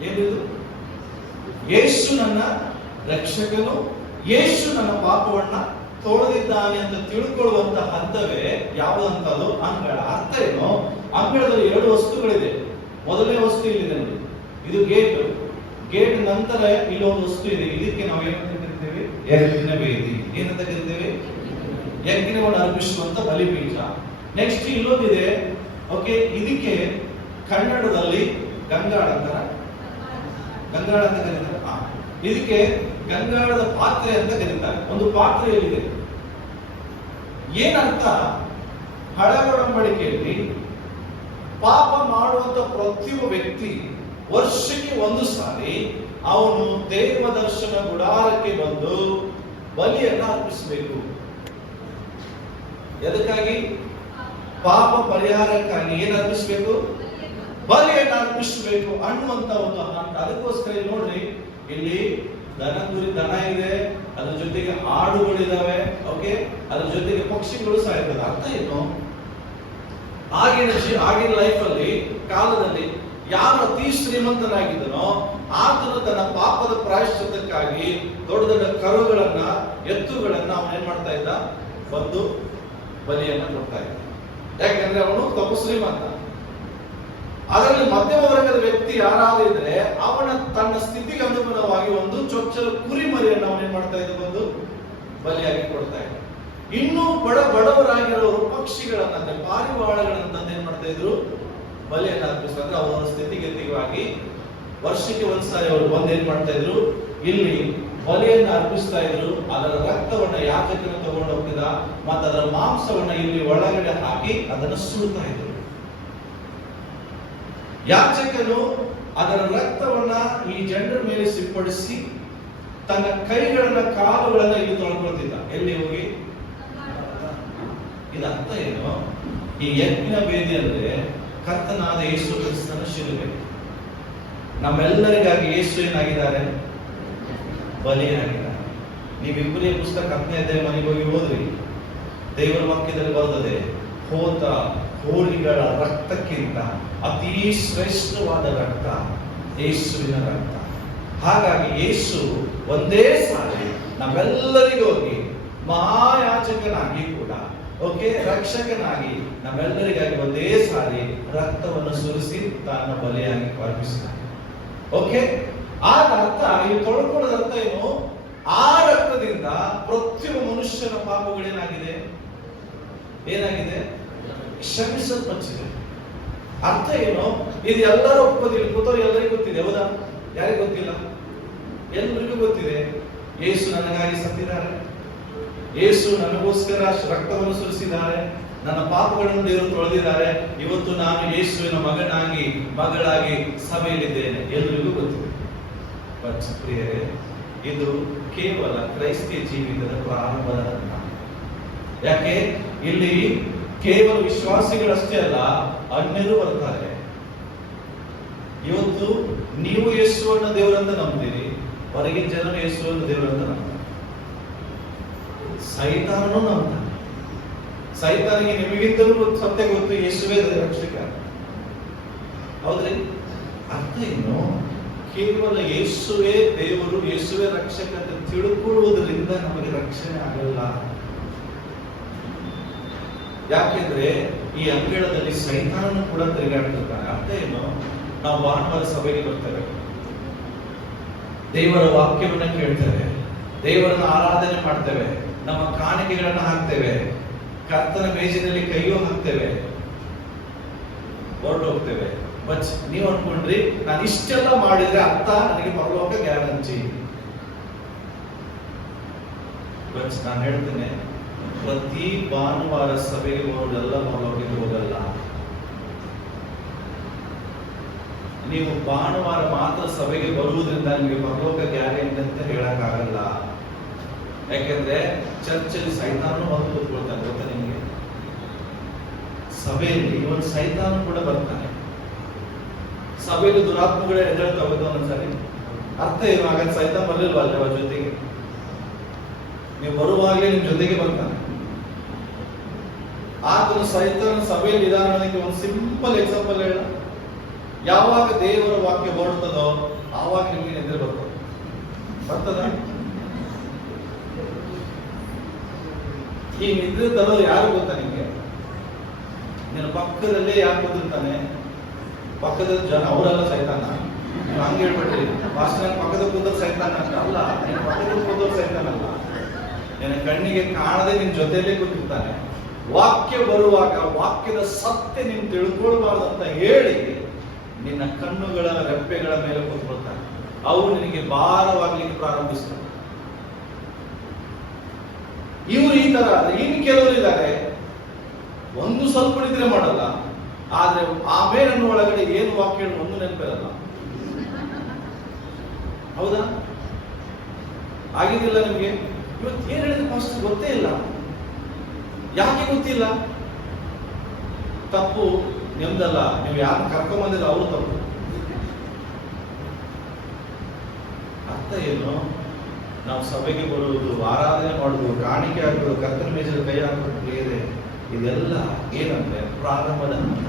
ಏನಿದು? ಯೇಸು ನನ್ನ ರಕ್ಷಕನು, ಯೇಸು ನನ್ನ ಪಾಪವನ್ನ ತೊಳೆದಿದ್ದಾನೆ ಅಂತ ತಿಳ್ಕೊಳ್ಳುವಂತ ಹಂತವೇ ಯಾವುದಂತದು? ಅಂಗಳ. ಅರ್ಥ ಏನು? ಅಂಗಳದಲ್ಲಿ 2 ವಸ್ತುಗಳಿದೆ. ಮೊದಲನೇ ವಸ್ತು ಇಲ್ಲಿದೆ ನೋಡಿ, ಇದು ಗೇಟ್. ಗೇಟ್ ನಂತರ ಇಲ್ಲೊಂದು ವಸ್ತು ಇದೆ. ಇದಕ್ಕೆ ನಾವು ಏನಂತ ಕರಿತೇವೆ? ಯಜ್ಞ ವೇದಿ. ಏನಂತ ಕರಿತೇವೆ? ಯಜ್ಞವನ್ನು ಅರ್ಪಿಸುವಂತ ಬಲಿಪೀಠ. ನೆಕ್ಸ್ಟ್ ಇಲ್ಲೊಂದಿದೆ. ಓಕೆ, ಇದಕ್ಕೆ ಕನ್ನಡದಲ್ಲಿ ಗಂಗಾಳ ಅಂತಾರ, ಗಂಗಾಳ ಅಂತ ಕರೀತಾರೆ. ಇದಕ್ಕೆ ಗಂಗಾಳದ ಪಾತ್ರೆ ಅಂತ ಕರೀತಾರೆ. ಒಂದು ಪಾತ್ರೆಯಲ್ಲಿದೆ. ಏನರ್ಥ? ಹಳೆ ಒಡಂಬಡಿಕೆಯಲ್ಲಿ ಪಾಪ ಮಾಡುವಂತ ಪ್ರತಿಯೊಬ್ಬ ವ್ಯಕ್ತಿ ವರ್ಷಕ್ಕೆ 1 ಸಾರಿ ಅವನು ದೇವದರ್ಶನ ಗುಡಾರಕ್ಕೆ ಬಂದು ಬಲಿಯನ್ನ ಅರ್ಪಿಸಬೇಕು. ಎದಕ್ಕಾಗಿ? ಪಾಪ ಪರಿಹಾರಕ್ಕಾಗಿ. ಏನು ಅರ್ಪಿಸಬೇಕು? ಬಲಿಯನ್ನು ಅರ್ಪಿಸಬೇಕು ಅನ್ನುವಂತ ಒಂದು ಹಂತ. ಅದಕ್ಕೋಸ್ಕರ ನೋಡ್ರಿ, ಇಲ್ಲಿ ದನ ಇದೆ, ಅದ್ರ ಜೊತೆಗೆ ಆಡುಗಳಿದಾವೆ. ಓಕೆ, ಅದ್ರ ಜೊತೆಗೆ ಪಕ್ಷಿಗಳು ಸಹ ಇರ್ತದೆ. ಅರ್ಥ ಏನು? ಆಗಿನ ಲೈಫ್ ಅಲ್ಲಿ, ಕಾಲದಲ್ಲಿ ಯಾರು ಅತಿ ಶ್ರೀಮಂತನಾಗಿದ್ದನೋ ಆತನು ತನ್ನ ಪಾಪದ ಪ್ರಾಯಶ್ಚಿತ್ತಕ್ಕಾಗಿ ದೊಡ್ಡ ದೊಡ್ಡ ಕರುಗಳನ್ನ, ಎತ್ತುಗಳನ್ನ ಅವನೇನ್ ಮಾಡ್ತಾ ಇದ್ದ? ಬಂದು ಬಲಿಯನ್ನ ಕೊಡ್ತಾ ಇದ್ದ. ಯಾಕಂದ್ರೆ ಅವನು ತಪ್ಪು ಶ್ರೀಮಂತ. ಅದರಲ್ಲಿ ಮಧ್ಯಮ ವರ್ಗದ ವ್ಯಕ್ತಿ ಯಾರಾದ್ರೆ ಅವನ ತನ್ನ ಸ್ಥಿತಿಗೆ ಅನುಗುಣವಾಗಿ ಒಂದು ಚೊಚ್ಚಲ ಕುರಿ ಮರಿಯನ್ನು ಅವನೇನ್ ಮಾಡ್ತಾ ಇದ್ದ? ಬಂದು ಬಲಿಯಾಗಿ ಕೊಡ್ತಾ ಇದ್ದ. ಇನ್ನು ಬಡವರಾಗಿರೋರು ಪಕ್ಷಿಗಳನ್ನ, ಅಂದ್ರೆ ಪಾರಿವಾಳಗಳನ್ನ ಏನ್ ಮಾಡ್ತಾ ಇದ್ರು? ಬಲಿಯನ್ನು ಅರ್ಪಿಸಿದ್ರೆ ಅವರ ಸ್ಥಿತಿಗತಿಗಾಗಿ ವರ್ಷಕ್ಕೆ 1 ಸಾರಿ ಅವರು ಬಂದು ಏನ್ ಮಾಡ್ತಾ ಇದ್ರು? ಇಲ್ಲಿ ಬಲಿಯನ್ನು ಅರ್ಪಿಸ್ತಾ ಇದ್ರು. ಅದರ ರಕ್ತವನ್ನ ಯಾಜಕನು ತಗೊಂಡು ಹೋಗ್ತಿದ್ದ, ಮತ್ತು ಅದರ ಮಾಂಸವನ್ನ ಇಲ್ಲಿ ಒಳಗಡೆ ಹಾಕಿ ಅದನ್ನು ಸುಡ್ತಾ ಇದ್ರು. ಯಾಜಕನು ಅದರ ರಕ್ತವನ್ನ ಈ ಜನರ ಮೇಲೆ ಸಿಂಪಡಿಸಿ ತನ್ನ ಕೈಗಳನ್ನ, ಕಾಲುಗಳನ್ನ ಇಲ್ಲಿ ತೊಳ್ಕೊಳ್ತಿದ್ದ. ಎಲ್ಲಿ ಹೋಗಿ? ಇದು ಅರ್ಥ ಏನು? ಈ ಯಜ್ಞ ವೇದಿ ಅಂದ್ರೆ ಕರ್ತನಾದ ಯೇಸು ಕ್ರಿಸ್ತನ ಶಿಲುಬೆ. ನಮ್ಮೆಲ್ಲರಿಗಾಗಿ ಯೇಸು ಏನಾಗಿದ್ದಾರೆ? ಬಲಿಯಾಗಿದ್ದಾರೆ. ನೀವು ಇಬ್ಬರೇ ಪುಸ್ತಕ 10ನೇ ಅಧ್ಯಾಯ ಮನೆಗೆ ಹೋಗಿ ಓದ್ರಿ. ದೇವರ ವಾಕ್ಯದಲ್ಲಿ ಬರ್ತದೆ, ಹೋತ ಹೋಳಿಗಳ ರಕ್ತಕ್ಕಿಂತ ಅತಿ ಶ್ರೇಷ್ಠವಾದ ರಕ್ತ ಯೇಸುವಿನ ರಕ್ತ. ಹಾಗಾಗಿ ಯೇಸು ಒಂದೇ ಸಾರಿ ನಮ್ಮೆಲ್ಲರಿಗೂ ಹೋಗಿ ಮಹಾಯಾಜಕನಾಗಿ ಕೂಡ ಓಕೆ ರಕ್ಷಕನಾಗಿ ನಮ್ಮೆಲ್ಲರಿಗಾಗಿ ಒಂದೇ ಸಾರಿ ರಕ್ತವನ್ನು ಸುರಿಸಿ ತನ್ನ ಬಲಿಯಾಗಿ ಅರ್ಪಿಸಿದ. ಓಕೆ, ಆದ ಅರ್ಥ ಈ ತೊಳ್ಕೊಳ್ಳೋದ ಅರ್ಥ ಏನು? ಆ ರಕ್ತದಿಂದ ಪ್ರತಿಯೊಬ್ಬ ಮನುಷ್ಯನ ಪಾಪಗಳೇನಾಗಿದೆ, ಏನಾಗಿದೆ? ಕ್ಷಮಿಸಲ್ಪಟ್ಟಿದೆ. ಅರ್ಥ ಏನು? ಇದು ಎಲ್ಲರೂ ಒಪ್ಪೋದಿಲ್ಲ, ಕೂತವ್ರು ಎಲ್ಲರಿಗೂ ಗೊತ್ತಿದೆ, ಹೌದಾ? ಯಾರಿಗೂ ಗೊತ್ತಿಲ್ಲ? ಎಲ್ಲರಿಗೂ ಗೊತ್ತಿದೆ. ಯೇಸು ನನಗಾಗಿ ಸತ್ತಿದ್ದಾರೆ, ಯೇಸು ನನಗೋಸ್ಕರ ರಕ್ತವನ್ನು ಸುರಿಸಿದ್ದಾರೆ, ನನ್ನ ಪಾಪಗಳನ್ನು ದೇವರು ತೊಳೆದಿದ್ದಾರೆ. ಇವತ್ತು ನಾನು ಯೇಸುವಿನ ಮಗಳಾಗಿ ಸಭೆಯಲ್ಲಿದ್ದೇನೆ, ಎಲ್ಲರಿಗೂ ಗೊತ್ತಿದೆ. ಪ್ರಿಯರೇ, ಇದು ಕೇವಲ ಕ್ರೈಸ್ತಿಯ ಜೀವಿತದ ಪ್ರಾರಂಭದ ಹಂತ. ಯಾಕೆ ಇಲ್ಲಿ ಕೇವಲ ವಿಶ್ವಾಸಿಗಳಷ್ಟೇ ಅಲ್ಲ, ಅನ್ಯರು ಬರ್ತಾರೆ. ಇವತ್ತು ನೀವು ಯೇಸುವನ್ನು ದೇವರಂತ ನಂಬ್ತೀರಿ, ಹೊರಗಿನ ಜನರು ಯೇಸುವನ್ನು ದೇವರಂತ ನಂಬ್ತಾರೆ. ಸೈತಾನನು ನಂಬ್ತಾನೆ. ಸೈತಾನಿಗೆ ನಿಮಗಿಂತಲೂ ಸತ್ಯ ಗೊತ್ತು, ಯೇಸುವೇ ರಕ್ಷಕ. ಹೌದ್ರಿ? ಅರ್ಥ ಏನು? ಕೇವಲ ಯೇಸುವೇ ದೇವರು, ಯೇಸುವೇ ರಕ್ಷಕ ಅಂತ ತಿಳ್ಕೊಳ್ಳುವುದರಿಂದ ನಮಗೆ ರಕ್ಷಣೆ ಆಗಲ್ಲ. ಯಾಕೆಂದ್ರೆ ಈ ಅಂಗಳದಲ್ಲಿ ಸೈತಾನನು ಕೂಡ ತಿರುಗಾಡ್ತಿರ್ತಾನೆ. ಅರ್ಥ ಏನು? ನಾವು ಭಾನುವಾರ ಸಭೆಗೆ ಬರ್ತೇವೆ, ದೇವರ ವಾಕ್ಯವನ್ನ ಕೇಳ್ತೇವೆ, ದೇವರನ್ನ ಆರಾಧನೆ ಮಾಡ್ತೇವೆ, ನಮ್ಮ ಕಾಣಿಕೆಗಳನ್ನ ಹಾಕ್ತೇವೆ, ಕರ್ತನ ಮೇಜಿನಲ್ಲಿ ಕೈಯೋ ಹಾಕ್ತೇವೆ, ಹೊರಟೋಗ್ತೇವೆ. ಬಟ್ ನೀವು ಅನ್ಕೊಂಡ್ರಿ ನಾನು ಇಷ್ಟೆಲ್ಲ ಮಾಡಿದ್ರೆ ಅರ್ಥ ನನಗೆ ಪರಲೋಕ ಗ್ಯಾರಂಟಿ. ಬಟ್ ನಾನು ಹೇಳ್ತೇನೆ, ಪ್ರತಿ ಭಾನುವಾರ ಸಭೆಗೆ ಬರೋದೆಲ್ಲ ಪರಲೋಕಕ್ಕೆ ಹೋಗಲ್ಲ. ನೀವು ಭಾನುವಾರ ಮಾತ್ರ ಸಭೆಗೆ ಬರುವುದರಿಂದ ನಿಮಗೆ ಪರಲೋಕ ಗ್ಯಾರಂಟಿ ಅಂತ ಹೇಳಕ್ಕಾಗಲ್ಲ. ಯಾಕೆಂದ್ರೆ ಚರ್ಚಲ್ಲಿ ಸೈತಾನನು ಬಂದು ಕೂತ್ಕೊಳ್ತಾನೆ, ಗೊತ್ತಾ ನಿಮಗೆ? ಸಭೆಯಲ್ಲಿ ಒಂದು ಸೈತಾನ ಕೂಡ ಬರ್ತಾನೆ. ಸಭೆಯಲ್ಲಿ ದುರಾತ್ಮಗಳೇ ಎದುರ್ತಾ ಹೋಗ್ತಾವ ಒಂದ್ಸರಿ. ಅರ್ಥ ಏನು? ಹಾಗಾದ್ರೆ ಸೈತಾನ ಬರ್ಲಿಲ್ವಾ ಅಲ್ಲಿ ಅವ್ರ ಜೊತೆಗೆ? ನೀವು ಬರುವಾಗಲೇ ನಿಮ್ ಜೊತೆಗೆ ಬರ್ತಾನೆ. ಆತನ ಸೈತಾನ ಸಭೆಯಲ್ಲಿ ನಿಧಾನಕ್ಕೆ ಒಂದು ಸಿಂಪಲ್ ಎಕ್ಸಾಂಪಲ್ ಹೇಳ. ಯಾವಾಗ ದೇವರ ವಾಕ್ಯ ಹೊರಡ್ತದೋ ಆವಾಗ ನಿಮಗೆ ನಿದ್ರೆ ಬರ್ತದ? ಈ ನಿದ್ರೆ ತರೋದು ಯಾರು ಗೊತ್ತಾ ನಿಮ್ಗೆ? ನಿನ್ನ ಪಕ್ಕದಲ್ಲೇ ಯಾರು ಕೂತಿರ್ತಾನೆ? ಪಕ್ಕದ ಜನ, ಅವರೆಲ್ಲ ಸೈತಾನ. ನೀವು ಹಂಗೆ ಹೇಳ್ಬಿಟ್ರಿ, ಫಾಸ್ಟ್ ನನ್ನ ಪಕ್ಕದ ಕೂತೋದು ಸೈತಾನ ಅಂತ ಅಲ್ಲ. ನಿನ್ನ ಪಕ್ಕದ ಕೂತೋದು ಸೈತಾನ ಅಲ್ಲ, ನಿನ್ನ ಕಣ್ಣಿಗೆ ಕಾಣದೆ ನಿನ್ ಜೊತೆಯಲ್ಲೇ ಕೂತಿರ್ತಾನೆ. ವಾಕ್ಯ ಬರುವಾಗ ವಾಕ್ಯದ ಸತ್ಯ ನೀನು ತಿಳ್ಕೊಳ್ಬಾರ್ದು ಅಂತ ಹೇಳಿ ನಿನ್ನ ಕಣ್ಣುಗಳ ರೆಪ್ಪೆಗಳ ಮೇಲೆ ಕೂತ್ಕೊಳ್ತಾನೆ. ಅವು ನಿನಗೆ ಭಾರವಾಗ್ಲಿಕ್ಕೆ ಪ್ರಾರಂಭಿಸ್ತಾರೆ. ಇವರು ಈ ತರ. ಇನ್ನು ಕೆಲವರು ಇದ್ದಾರೆ, ಒಂದು ಸ್ವಲ್ಪ ನಿದ್ರೆ ಮಾಡಲ್ಲ, ಆದ್ರೆ ಆಮೇಲೆ ನನ್ನ ಒಳಗಡೆ ಏನು ವಾಕ್ಯ ಒಂದು ನೆನಪಿರಲ್ಲ. ಹೌದಾ? ಆಗಿದ್ದಿಲ್ಲ ನಿಮ್ಗೆ? ಇವತ್ತು ಏನ್ ಹೇಳಿದ್ರೆ ಫಸ್ಟ್ ಗೊತ್ತೇ ಇಲ್ಲ. ಯಾಕೆ ಗೊತ್ತಿಲ್ಲ? ತಪ್ಪು ನಿಮ್ದಲ್ಲ, ನೀವು ಯಾರು ಕರ್ಕೊಂಡ್ ಬಂದಿಲ್ಲ ಅವರು ತಪ್ಪು. ಅರ್ಥ ಏನು? ನಾವು ಸಭೆಗೆ ಬರುವುದು, ಆರಾಧನೆ ಮಾಡುವುದು, ಕಾಣಿಕೆ ಹಾಕುವುದು, ಕರ್ತನ ಮೇಜಲ್ಲಿ ಕೈ ಹಾಕುವುದು, ಇದೆಲ್ಲ ಏನಂದ್ರೆ ಪ್ರಾರಂಭದ ಹಂತ.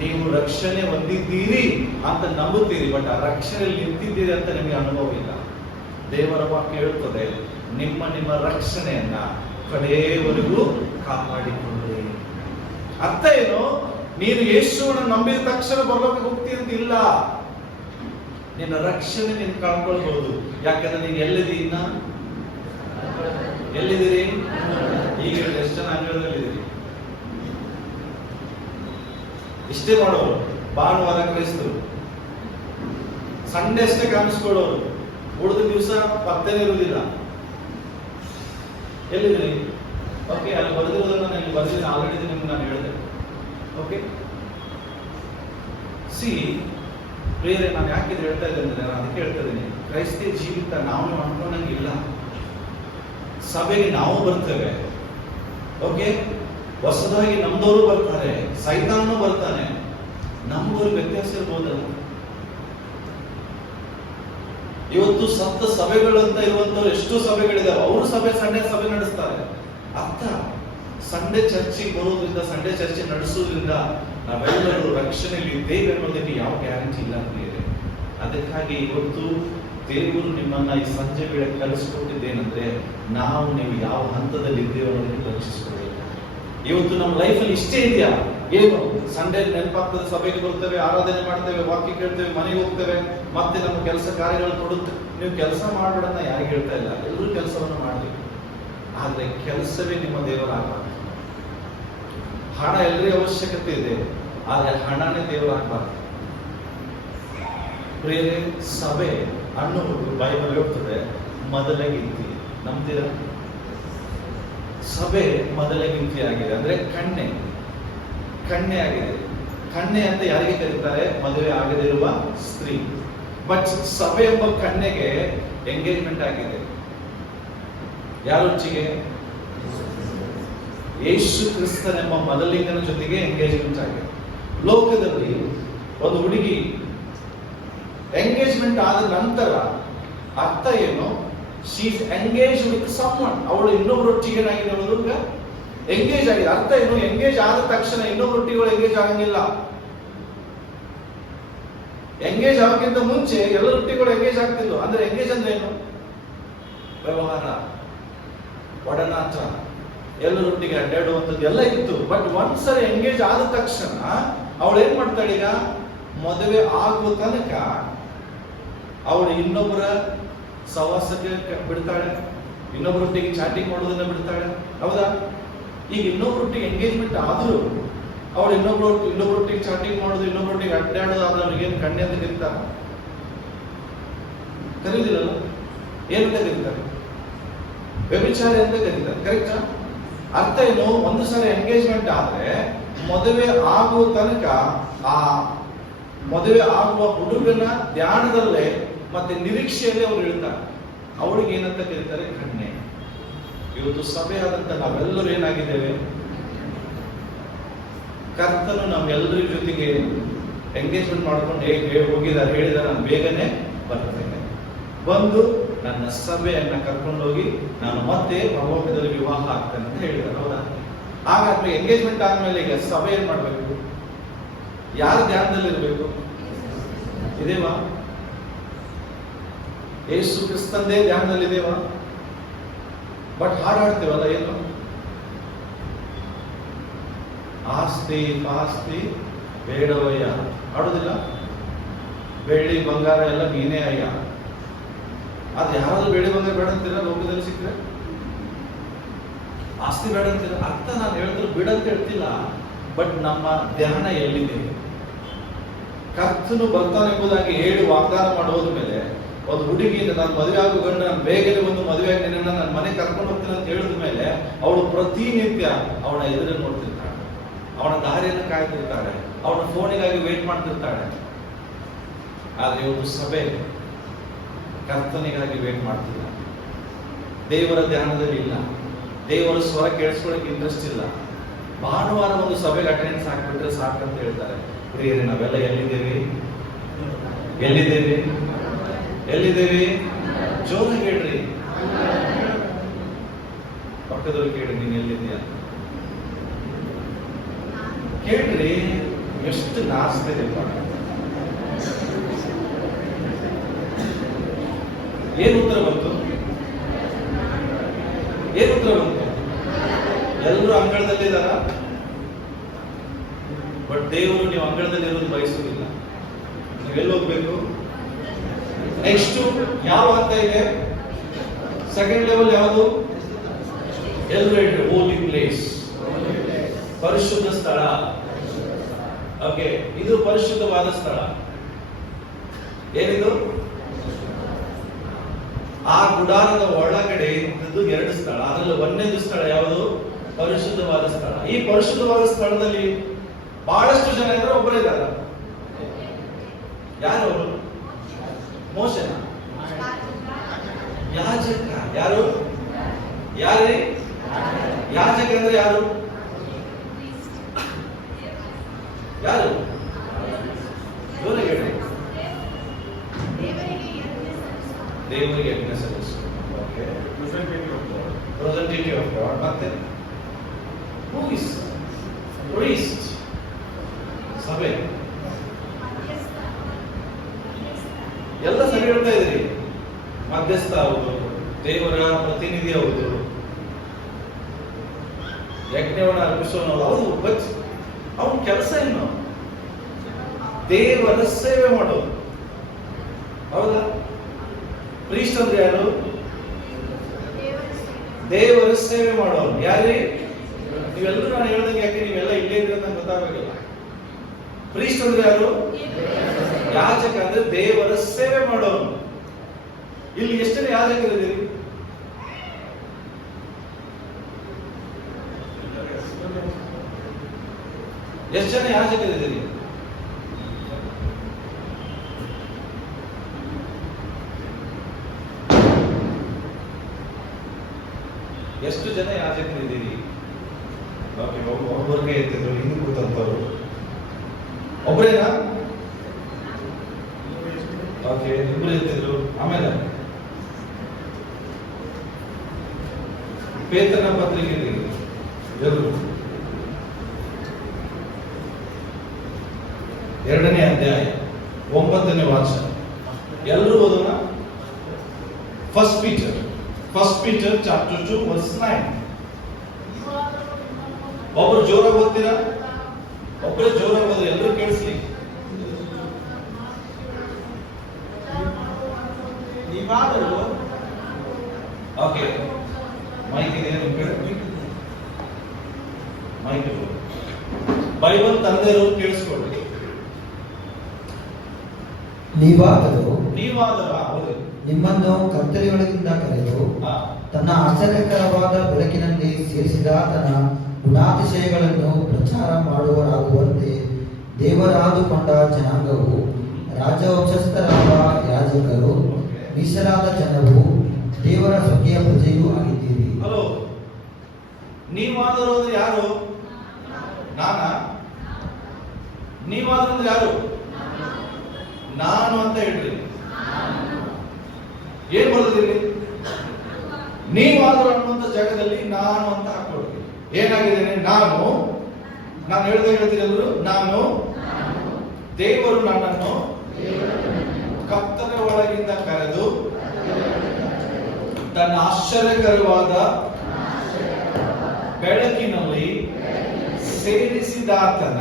ನೀವು ರಕ್ಷಣೆ ಹೊಂದಿದ್ದೀರಿ ಅಂತ ನಂಬುತ್ತೀರಿ, ಬಟ್ ಆ ರಕ್ಷಣೆಯಲ್ಲಿ ನಿಂತಿದ್ದೀರಿ ಅಂತ ನಿಮಗೆ ಅನುಭವ ಇಲ್ಲ. ದೇವರ ವಾಕ್ಯ ಹೇಳುತ್ತದೆ, ನಿಮ್ಮ ರಕ್ಷಣೆಯನ್ನ ಕಡೆಯವರೆಗೂ ಕಾಪಾಡಿಕೊಳ್ಳಿ. ಅರ್ಥ ಏನು? ನೀನು ಯೇಸುವನ್ನು ನಂಬಿದ ತಕ್ಷಣ ಬರಲೋಕೆ ಹೋಗ್ತೀನಿ ಅಂತ ಇಲ್ಲ. ನಿನ್ನ ರಕ್ಷಣೆ ನೀನು ಕಳ್ಕೊಳ್ಬಹುದು. ಯಾಕಂದ್ರೆ ನೀನು ಎಲ್ಲಿದ್ದೀರಿ? ಈಗ ಎಷ್ಟು ಜನ ಅಂಗಳದಲ್ಲಿದ್ದೀರಿ? ಇಷ್ಟೇ ಮಾಡೋರು ಭಾನುವಾರ ಕ್ರೈಸ್ತರು, ಸಂಡೇ ಅಷ್ಟೇ ಕಾಣಿಸ್ಕೊಳ್ಳೋರು, ಉಳಿದ ದಿವಸ ಪತ್ತನೇ ಇರುವುದಿಲ್ಲ. ಎಲ್ಲಿದ್ದೀರಿ? ಓಕೆ, ಅಲ್ಲಿ ಬರೆದಿರೋದನ್ನ ನಾನು ಬರೆದಿದ್ದೀನಿ ಆಲ್ರೆಡಿ, ನಿಮ್ಗೆ ನಾನು ಹೇಳಿದೆ. ಓಕೆ, ಬೇರೆ ನಾನು ಯಾಕೆ ಹೇಳ್ತಾ ಇದ್ದೇನೆ ಅಂದ್ರೆ, ನಾನು ಅದಕ್ಕೆ ಹೇಳ್ತಾ ಇದ್ದೀನಿ, ಕ್ರೈಸ್ತಿಯ ಜೀವಿತ ನಾವು ಅನ್ಕೊಂಡಂಗಿಲ್ಲ. ಸಭೆಗೆ ನಾವು ಬರ್ತೇವೆ, ಓಕೆ, ಹೊಸದಾಗಿ ನಮ್ದವರು ಬರ್ತಾರೆ, ಸೈತಾನನು ಬರ್ತಾನೆ. ನಮ್ದವ್ರಿಗೆ ವ್ಯತ್ಯಾಸ ಇರ್ಬೋದಲ್ಲ. ಇವತ್ತು ಸಪ್ತ ಸಭೆಗಳು ಅಂತ ಇರುವಂತವ್ರು ಎಷ್ಟು ಸಭೆಗಳಿದಾವೆ, ಅವರು ಸಂಡೇ ಸಭೆ ನಡೆಸ್ತಾರೆ. ಅರ್ಥ, ಸಂಡೇ ಚರ್ಚಿಗೆ ಬರೋದ್ರಿಂದ, ಸಂಡೇ ಚರ್ಚೆ ನಡೆಸೋದ್ರಿಂದ ನಾವೆಲ್ಲರೂ ರಕ್ಷಣೆಯಲ್ಲಿ ಇದ್ದೇವೆ ಅನ್ನೋದಕ್ಕೆ ಯಾವ ಗ್ಯಾರಂಟಿ ಇಲ್ಲ ಪ್ರಿಯರೇ. ಅದಕ್ಕಾಗಿ ಇವತ್ತು ದೇವರು ನಿಮ್ಮನ್ನ ಈ ಸಂಜೆ ವೇಳೆ ಕಲಿಸ್ಕೊಟ್ಟಿದ್ದೇನೆಂದ್ರೆ ನಾವು ನೀವು ಯಾವ ಹಂತದಲ್ಲಿ ಇದ್ದೇವೆ ಅನ್ನೋದನ್ನು ಪರೀಕ್ಷಿಸ್ಕೊಳ್ಳಿ. ಇವತ್ತು ನಮ್ಮ ಲೈಫಲ್ಲಿ ಇಷ್ಟೇ ಇದೆಯಾ? ಏನು ಸಂಡೇ ನೆನಪಾಗ್ತದೆ, ಸಭೆಗೆ ಬರ್ತೇವೆ, ಆರಾಧನೆ ಮಾಡ್ತೇವೆ, ವಾಕ್ಯ ಕೇಳ್ತೇವೆ, ಮನೆಗೆ ಹೋಗ್ತೇವೆ, ಮತ್ತೆ ನಮ್ಮ ಕೆಲಸ ಕಾರ್ಯಗಳು ಕೊಡುತ್ತೆ. ನೀವು ಕೆಲಸ ಮಾಡಬೇಡನ್ನ ಯಾರಿಗೆ ಹೇಳ್ತಾ ಇಲ್ಲ, ಎಲ್ಲರೂ ಕೆಲಸವನ್ನು ಮಾಡಲಿ. ಆದ್ರೆ ಕೆಲಸವೇ ನಿಮ್ಮ ದೇವರಾಗಬಾರ್ದು. ಹಣ ಎಲ್ಲರಿಗೂ ಅವಶ್ಯಕತೆ ಇದೆ, ಆದ್ರೆ ಹಣನೇ ದೇವರಾಗಬಾರ್ದು. ಪ್ರಿಯರೇ, ಸಭೆ ಅನ್ನುವುದು ಬೈಬಲ್ ಹೇಳ್ತದೆ ಮೊದಲ ಗಿಂತಿ. ನಂಬ್ತೀರಾ? ಸಭೆ ಮೊದಲ ಗಿಂತಿ ಆಗಿದೆ, ಅಂದ್ರೆ ಕಣ್ಣೆ ಆಗಿದೆ. ಕಣ್ಣೆ ಅಂತ ಯಾರಿಗೆ ಕರೀತಾರೆ? ಮದುವೆ ಆಗದಿರುವ ಸ್ತ್ರೀ. ಬಟ್ ಸಭೆ ಎಂಬ ಕಣ್ಣೆಗೆ ಎಂಗೇಜ್ಮೆಂಟ್ ಆಗಿದೆ. ಯಾರೊಚ್ಚಿಗೆ? ಯೇಸು ಕ್ರಿಸ್ತನೆಂಬ ಮೊದಲಿಂಗನ ಜೊತೆಗೆ ಎಂಗೇಜ್ಮೆಂಟ್ ಆಗಿದೆ. ಲೋಕದಲ್ಲಿ ಒಂದು ಹುಡುಗಿ ಎಂಗೇಜ್ಮೆಂಟ್ ಆದ ನಂತರ ಅರ್ಥ ಏನು? She is engage with someone. ಅವಳು ಇನ್ನೊಬ್ಬರೊಟ್ಟಿಗೆ ಏನಾಗಿದೆ? ಎಂಗೇಜ್ ಆಗಿದೆ. ಅರ್ಥ ಏನು? ಎಂಗೇಜ್ ಆದ ತಕ್ಷಣ ಇನ್ನೊಬ್ಬರೊಟ್ಟಿಗೆ ಎಂಗೇಜ್ ಆಗಂಗಿಲ್ಲ. ಎಂಗೇಜ್ ಆಗೋಕ್ಕಿಂತ ಮುಂಚೆ ಎಲ್ಲರೊಟ್ಟಿಗೆ ಎಂಗೇಜ್ ಆಗ್ತಿಲ್ಲ. ಅಂದ್ರೆ ಎಂಗೇಜ್ ಅಂದ್ರೆ ಏನು? ವ್ಯವಹಾರ, ಒಡನಾಟ, ಎಲ್ಲರೊಟ್ಟಿಗೆ ಅಡ್ಡಾಡುವಂಥದ್ದು ಎಲ್ಲ ಇತ್ತು. ಬಟ್ ಒಂದ್ಸರಿ ಎಂಗೇಜ್ ಆದ ತಕ್ಷಣ ಅವಳು ಏನ್ ಮಾಡ್ತಾಳೆ? ಈಗ ಮದುವೆ ಆಗುವ ತನಕ ಅವಳು ಇನ್ನೊಬ್ಬರ ಸಹವಾಸಕ್ಕೆ ಬಿಡ್ತಾಳೆ, ಇನ್ನೊಬ್ಬರೊಟ್ಟಿಗೆ ಚಾಟಿಂಗ್ ಮಾಡೋದನ್ನ ಬಿಡ್ತಾಳೆ. ಹೌದಾ? ಈಗ ಇನ್ನೊಬ್ಬರೊಟ್ಟಿಗೆ ಎಂಗೇಜ್ಮೆಂಟ್ ಆದ್ರೂ ಅವಳು ಇನ್ನೊಬ್ಬರೊಟ್ಟಿಗೆ ಚಾಟಿಂಗ್ ಮಾಡೋದು, ಇನ್ನೊಬ್ಬರೊಟ್ಟಿಗೆ ಅಡ್ಡಾಡೋದು ಆದ್ರೆ ಅವ್ರಿಗೇನು ಕಣ್ಣೆ ಅಂತ ಕರೀತಾರ? ಕರೀದಿರಲ್ಲ. ಏನಂತ ಕರೀತಾರೆ? ವ್ಯಭಿಚಾರ ಅಂತ ಕರೀತಾರೆ. ಕರೆಕ್ಟಾ? ಅರ್ಥ ಏನು? ಒಂದು ಸಲ ಎಂಗೇಜ್ಮೆಂಟ್ ಆದ್ರೆ ಮದುವೆ ಆಗುವ ತನಕ ಆ ಮದುವೆ ಆಗುವ ಹುಡುಗನ ಧ್ಯಾನದಲ್ಲೇ ಮತ್ತೆ ನಿರೀಕ್ಷೆಯಲ್ಲೇ ಅವ್ರು ಇರ್ತಾರೆ. ಅವಳಿಗೆ ಏನಂತ ಕರೀತಾರೆ? ಕನ್ಯೆ. ಇವತ್ತು ಸಭೆಯಾದಂತ ನಾವೆಲ್ಲರೂ ಏನಾಗಿದ್ದೇವೆ? ಕರ್ತನು ನಮ್ಮೆಲ್ಲರ ಜೊತೆಗೆ ಎಂಗೇಜ್ಮೆಂಟ್ ಮಾಡ್ಕೊಂಡು ಹೋಗಿದ್ದಾರೆ, ಹೇಳಿದ್ದಾರೆ, ನಾನು ಬೇಗನೆ ಬರ್ತೇನೆ, ಬಂದು ನನ್ನ ಸಭೆಯನ್ನ ಕರ್ಕೊಂಡೋಗಿ ನಾನು ಮತ್ತೆ ಪರಲೋಕದಲ್ಲಿ ವಿವಾಹ ಆಗ್ತೇನೆ ಅಂತ ಹೇಳಿದ್ದಾರೆ. ಹೌದಾ? ಹಾಗಾದ್ರೆ ಎಂಗೇಜ್ಮೆಂಟ್ ಆದ್ಮೇಲೆ ಈಗ ಸಭೆ ಏನ್ ಮಾಡ್ಬೇಕು? ಯಾರ ಧ್ಯಾನದಲ್ಲಿ ಇರಬೇಕು? ಇದೇವಾ? ಯೇಸು ಕ್ರಿಸ್ತಂದೇ ಧ್ಯಾನದಲ್ಲಿ ಇದೆವಾ? ಬಟ್ ಹಾಡಾಡ್ತೇವಲ್ಲ, ಏನು? ಆಸ್ತಿ ಪಾಸ್ತಿ ಬೇಡವಯ್ಯ ಆಡೋದಿಲ್ಲ. ಬೆಳ್ಳಿ ಬಂಗಾರ ಎಲ್ಲ ನೀನೇ ಅಯ್ಯ. ಅದು ಯಾರಾದ್ರೂ ಬೆಳ್ಳಿ ಬಂಗಾರ ಬೇಡ ಅಂತೀರ? ಲೋಕದಲ್ಲಿ ಸಿಕ್ಕರೆ ಆಸ್ತಿ ಬೇಡ ಅಂತೀರ? ಅರ್ಥ ನಾನು ಹೇಳಿದ್ರು ಬಿಡಂತ ಹೇಳ್ತಿಲ್ಲ. ಬಟ್ ನಮ್ಮ ಧ್ಯಾನ ಎಲ್ಲಿದೆ? ಕರ್ತನು ಬರ್ತಾನೆಂಬುದಾಗಿ ಹೇಳಿ ವಾಗ್ದಾನ ಮಾಡೋದ ಮೇಲೆ ಒಂದು ಹುಡುಗಿಯಿಂದ ನಾನು ಮದುವೆ ಆಗೋ ಗಂಡ ನಾನು ಬೇಗನೆ ಒಂದು ಮದುವೆ ಆಗಿ ನಿನ್ನ ನನ್ನ ಮನೆ ಕರ್ಕೊಂಡು ಹೋಗ್ತೇನೆ ಅಂತ ಹೇಳಿದ ಮೇಲೆ ಅವಳು ಪ್ರತಿನಿತ್ಯ ಅವನ ಎದುರನ್ನು ನೋಡ್ತಿರ್ತಾಳೆ, ಅವನ ದಾರಿಯನ್ನು ಕಾಯ್ತಿರ್ತಾಳೆ, ಅವನ ಫೋನಿಗಾಗಿ ವೇಟ್ ಮಾಡ್ತಿರ್ತಾಳೆ. ಆದ್ರೆ ಇವತ್ತು ಸಭೆ ಕರ್ತನಿಗಾಗಿ ವೇಟ್ ಮಾಡ್ತಿಲ್ಲ, ದೇವರ ಧ್ಯಾನದಲ್ಲಿ ಇಲ್ಲ, ದೇವರ ಸ್ವರ ಕೇಳಿಸ್ಕೊಳ್ಳೋಕೆ ಇಂಟ್ರೆಸ್ಟ್ ಇಲ್ಲ. ಭಾನುವಾರ ಒಂದು ಸಭೆಗೆ ಅಟೆಂಡೆನ್ಸ್ ಹಾಕ್ಬಿಟ್ರೆ ಸಾಕಂತ ಹೇಳ್ತಾರೆ. ಪ್ರಿಯರೇ, ನಾವೆಲ್ಲ ಎಲ್ಲಿದ್ದೇವೆ? ಜೋರಾಗಿ ಹೇಳ್ರಿ. ಪಕ್ಕದವ್ರು ಕೇಳಿ, ನೀನ್ ಎಲ್ಲಿದ್ದೀಯ? ಕೇಳ್ರಿ. ಎಷ್ಟು ನಾಸ್ತಿದೆ. ಏನು ಉತ್ತರ ಬಂತು? ಎಲ್ಲರೂ ಅಂಗಳದಲ್ಲಿದ್ದಾರ? ಬಟ್ ದೇವರು ನೀವು ಅಂಗಳದಲ್ಲಿ ಇರೋದು ಬಯಸುವುದಿಲ್ಲ. ನೀವೆಲ್ಲಿ ಹೋಗ್ಬೇಕು? ನೆಕ್ಸ್ಟ್ ಯಾವ ಹಂತ ಇದೆ? ಸೆಕೆಂಡ್ ಲೆವೆಲ್ ಯಾವುದು? ಹೋಲಿ ಪ್ಲೇಸ್, ಪರಿಶುದ್ಧ ಸ್ಥಳ. ಓಕೆ, ಇದು ಪರಿಶುದ್ಧವಾದ ಸ್ಥಳ. ಏನಿದು? ಆ ಗುಡಾರದ ಒಳಗಡೆ ಇದ್ದದ್ದು 2 ಸ್ಥಳ. ಅದರಲ್ಲಿ 1ನೇದು ಸ್ಥಳ ಯಾವುದು? ಪರಿಶುದ್ಧವಾದ ಸ್ಥಳ. ಈ ಪರಿಶುದ್ಧವಾದ ಸ್ಥಳದಲ್ಲಿ ಬಹಳಷ್ಟು ಜನ ಇದ್ದಾರೆ, ಒಬ್ಬರಿದ್ದಾರೆ. ಯಾರು ಅವರು? ಮೋಶೆನ? ಯಾಜಕ. ಯಾರು? ಯಾರೇ ಯಾಜಕ ಅಂದ್ರೆ ಯಾರು? ಯಾರು? ದೇವರಿಗೆ ಯಜ್ಞ ಸಲ್ಲಿಸು. Okay, representative of god. ಮತ್ತೆ ಹೂ ಇಸ್ ಪ್ರೀಸ್ಟ್? ಸಭೆ. ಎಲ್ಲ ಸಭೆ ಹೇಳ್ತಾ ಇದ್ರಿ, ಮಧ್ಯಸ್ಥ ಹೌದು, ದೇವರ ಪ್ರತಿನಿಧಿ ಹೌದು, ಯಜ್ಞವನ್ನು ಅರ್ಪಿಸೋನಲ್ಲ ಹೌದು. ಬಟ್ ಅವನ ಕೆಲಸ ಏನು? ದೇವರ ಸೇವೆ ಮಾಡೋದು. ಹೌದಾ? ಪ್ರೀಸ್ಟ್ ಅಂದ್ರೆ ಯಾರು? ದೇವರ ಸೇವೆ ಮಾಡೋರು. ಯಾರೇ ನೀವೆಲ್ಲರೂ ನಾನು ಹೇಳ್ದಂಗೆ, ಯಾಕೆ ನೀವೆಲ್ಲ ಇಲ್ಲೇ ಇದ್ರೆ ನಂಗೆ ಗೊತ್ತಾಗಬೇಕಲ್ಲ. ಪ್ರೀಸ್ಟ್ ಅಂದ್ರೆ ಯಾರು? ಯಾಜಕ ಅಂದ್ರೆ ದೇವರ ಸೇವೆ ಮಾಡೋರು. ಇಲ್ಲಿ ಎಷ್ಟು ಜನ ಯಾಜಕರಿದ್ದೀರಿ? ಎಷ್ಟು ಜನ ಯಾಜಕರಿದ್ದೀರಿ? ಎಷ್ಟು ಜನ ಯಾಜಕರಿದ್ದೀರಿ? ಒಬ್ಬರಿಗೆ ಎತ್ತಿದ್ರು, ಹಿಂದೆ ಕೂತಂತವ್ರು ಒಬ್ಬರೇನಾ? ಓಕೆ, ಇಬ್ಬರು ಎತ್ತಿದ್ರು. ಆಮೇಲೆ ಪೇತ್ರನ ಪತ್ರಿಕೆ ಎಲ್ಲರೂ 2ನೇ ಅಧ್ಯಾಯ 9ನೇ ವಾಕ್ಯ ಎಲ್ಲರೂ ಓದೋಣ. First Peter chapter 2 verse 9. ಒಬ್ರು ಜೋರಾಗಿ ಓದ್ತೀರಾ? ಒಬ್ಬರೇ ಜೋರಾಗಿ ಓದ್ರಿ, ಎಲ್ಲರೂ ಕೇಳಿಸ್ಲಿ. ನೀವಾದರೂ ಓಕೆ, ಮೈಕ್ ಇದೆ ನಿಮ್ಮ ಕಡೆ. ಮೈಕ್ ಬೈಬಲ್ ತಂದೆಯವರು ಕೇಳಿಸ್ಕೊಳ್ಳಿ. ನೀವಾದರೂ ಹೌದು, ನಿಮ್ಮನ್ನು ಕತ್ತಲೆಯೊಳಗಿಂದ ಕರೆದು ಹಾ, ತನ್ನ ಆಶ್ಚರ್ಯಕರವಾದ ಬೆಳಕಿನಲ್ಲಿ ಸೇರಿಸಿದ ತನ್ನ ಗುಣಾತಿಶಯಗಳನ್ನು ಪ್ರಚಾರ ಮಾಡುವರಾಗುವಂತೆ ದೇವರಾದುಕೊಂಡ ಜನಾಂಗವು, ರಾಜವಂಶಸ್ಥರಾದ ಯಾಜಕರು, ಮೀಸಲಾದ ಜನವು, ದೇವರ ಸ್ವಕೀಯ ಪ್ರಜೆಯೂ ಆಗಿದ್ದೀರಿ. ಹಲೋ, ನೀವಾದರೂ ಅಂದ್ರೆ ಯಾರು? ನಾನಾ? ನೀವಾದರೂ ಅಂದ್ರೆ ಯಾರು? ನಾನು ಅಂತ ಹೇಳ್ರಿ. ಏನ್ ಬರೆದಿರಿ? ನೀವಾದರೂ ಅನ್ನುವಂಥ ಜಾಗದಲ್ಲಿ ನಾನು ಅಂತ ಹಾಕೊಳ್ರಿ. ಏನಾಗಿದ್ದೇನೆ? ನಾನು ಹೇಳ್ತೀನಿ ಎಲ್ಲರೂ. ನಾನು ದೇವರು ನನ್ನನ್ನು ಕತ್ತಲೆ ಒಳಗಿಂದ ಕರೆದು ತನ್ನ ಆಶ್ಚರ್ಯಕರವಾದ ಬೆಳಕಿನಲ್ಲಿ ಸೇರಿಸಿದಾತನ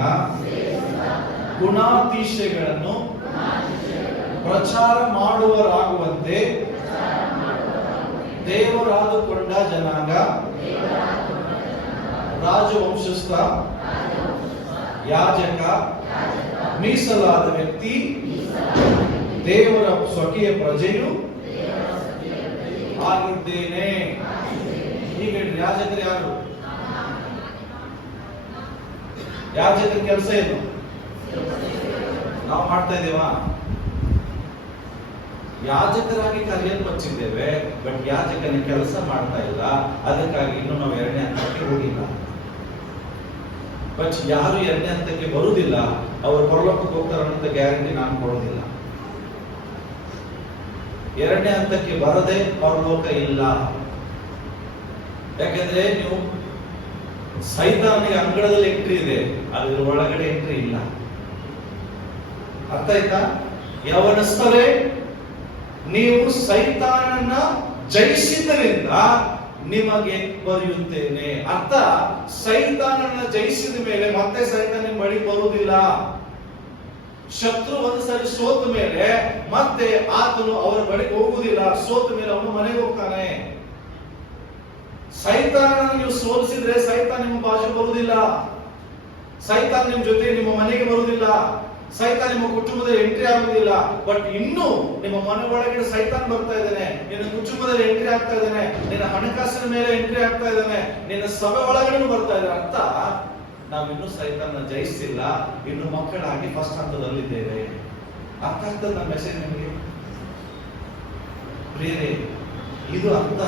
ಗುಣಾತಿಶಯಗಳನ್ನು ಪ್ರಚಾರ ಮಾಡುವರಾಗುವಂತೆ ದೇವರಾದುಕೊಂಡ ಜನಾಂಗ, ರಾಜವಂಶಸ್ಥ, ಯಾಜಕ, ಮೀಸಲಾದ ವ್ಯಕ್ತಿ, ದೇವರ ಸ್ವಕೀಯ ಪ್ರಜೆಯು ಆಗಿದ್ದೇನೆ. ಈಗ ಯಾಜಕರು ಯಾರು? ಯಾಜಕರ ಕೆಲಸ ಏನು? ನಾವು ಮಾಡ್ತಾ ಇದ್ದೇವಾ? ಯಾಜಕರಾಗಿ ಕರೆಯಲ್ಪಟ್ಟಿದ್ದೇವೆ, ಬಟ್ ಯಾಜಕನ ಕೆಲಸ ಮಾಡ್ತಾ ಇಲ್ಲ. ಅದಕ್ಕಾಗಿ ಇನ್ನು ನಾವು 2ನೇ ಹಂತಕ್ಕೆ ಹೋಗಿಲ್ಲ. ಬಟ್ ಯಾರು 2ನೇ ಹಂತಕ್ಕೆ ಬರುವುದಿಲ್ಲ, ಅವರು ಪರಲೋಕಕ್ಕೆ ಹೋಗ್ತಾರೆ ಅನ್ನೋ ಗ್ಯಾರಂಟಿ ನಾನು ಕೊಡೋದಿಲ್ಲ. 2ನೇ ಹಂತಕ್ಕೆ ಬರದೆ ಪರಲೋಕ ಇಲ್ಲ. ಯಾಕಂದ್ರೆ ನೀವು ಸೈತಾನಿಗೆ ಅಂಗಳದಲ್ಲಿ ಎಂಟ್ರಿ ಇದೆ, ಅದ್ರ ಒಳಗಡೆ ಎಂಟ್ರಿ ಇಲ್ಲ. ಅರ್ಥ ಆಯ್ತಾ? ಯವನಸ್ಥರೇ, ನೀವು ಸೈತಾನನ ಜಯಿಸಿದ್ದರಿಂದ ನಿಮಗೆ ಬರೆಯುತ್ತೇನೆ. ಅರ್ಥ, ಸೈತಾನನ ಜಯಿಸಿದ ಮೇಲೆ ಮತ್ತೆ ಸೈತಾನ ನಿಮ್ಮ ಬಳಿ ಬರುವುದಿಲ್ಲ. ಶತ್ರು ಒಂದು ಸರಿ ಸೋತ ಮೇಲೆ ಮತ್ತೆ ಆತನು ಅವರ ಬಳಿಗೆ ಹೋಗುವುದಿಲ್ಲ. ಸೋತ ಮೇಲೆ ಅವನು ಮನೆಗೆ ಹೋಗ್ತಾನೆ. ಸೈತಾನನ ನೀವು ಸೋಲಿಸಿದ್ರೆ ಸೈತಾನ ನಿಮ್ಮ ಬಾಜು ಬರುವುದಿಲ್ಲ. ಸೈತಾನ ನಿಮ್ಮ ಜೊತೆ ನಿಮ್ಮ ಮನೆಗೆ ಬರುವುದಿಲ್ಲ. ಸೈತಾನ ನಿಮ್ಮ ಕುಟುಂಬದಲ್ಲಿ ಎಂಟ್ರಿ ಆಗುವುದಿಲ್ಲ. ಬಟ್ ಇನ್ನು ನಿಮ್ಮ ಮನೆ ಒಳಗಡೆ ಸೈತಾನ್ ಬರ್ತಾ ಇದ್ದಾನೆ, ನಿನ್ನ ಕುಟುಂಬದಲ್ಲಿ ಎಂಟ್ರಿ ಆಗ್ತಾ ಇದ್ದಾನೆ, ನಿನ್ನ ಹಣಕಾಸಿನ ಮೇಲೆ ಎಂಟ್ರಿ ಆಗ್ತಾ ಇದ್ದಾನೆ, ನಿನ್ನ ಸಭೆ ಒಳಗಡೆ ಬರ್ತಾ ಇದ್ದಾನೆ. ಅರ್ಥ, ನಾವಿನ್ನೂ ಸೈತಾನ ಜಯಿಸಿಲ್ಲ, ಇನ್ನು ಮಕ್ಕಳಾಗಿ ಫಸ್ಟ್ ಹಂತದಲ್ಲಿದ್ದೇವೆ. ಅರ್ಥ ಆಗ್ತದೆ ನನ್ನ ಮೆಸೇಜ್ ನಿಮಗೆ ಪ್ರಿಯರೇ? ಇದು ಅರ್ಥ.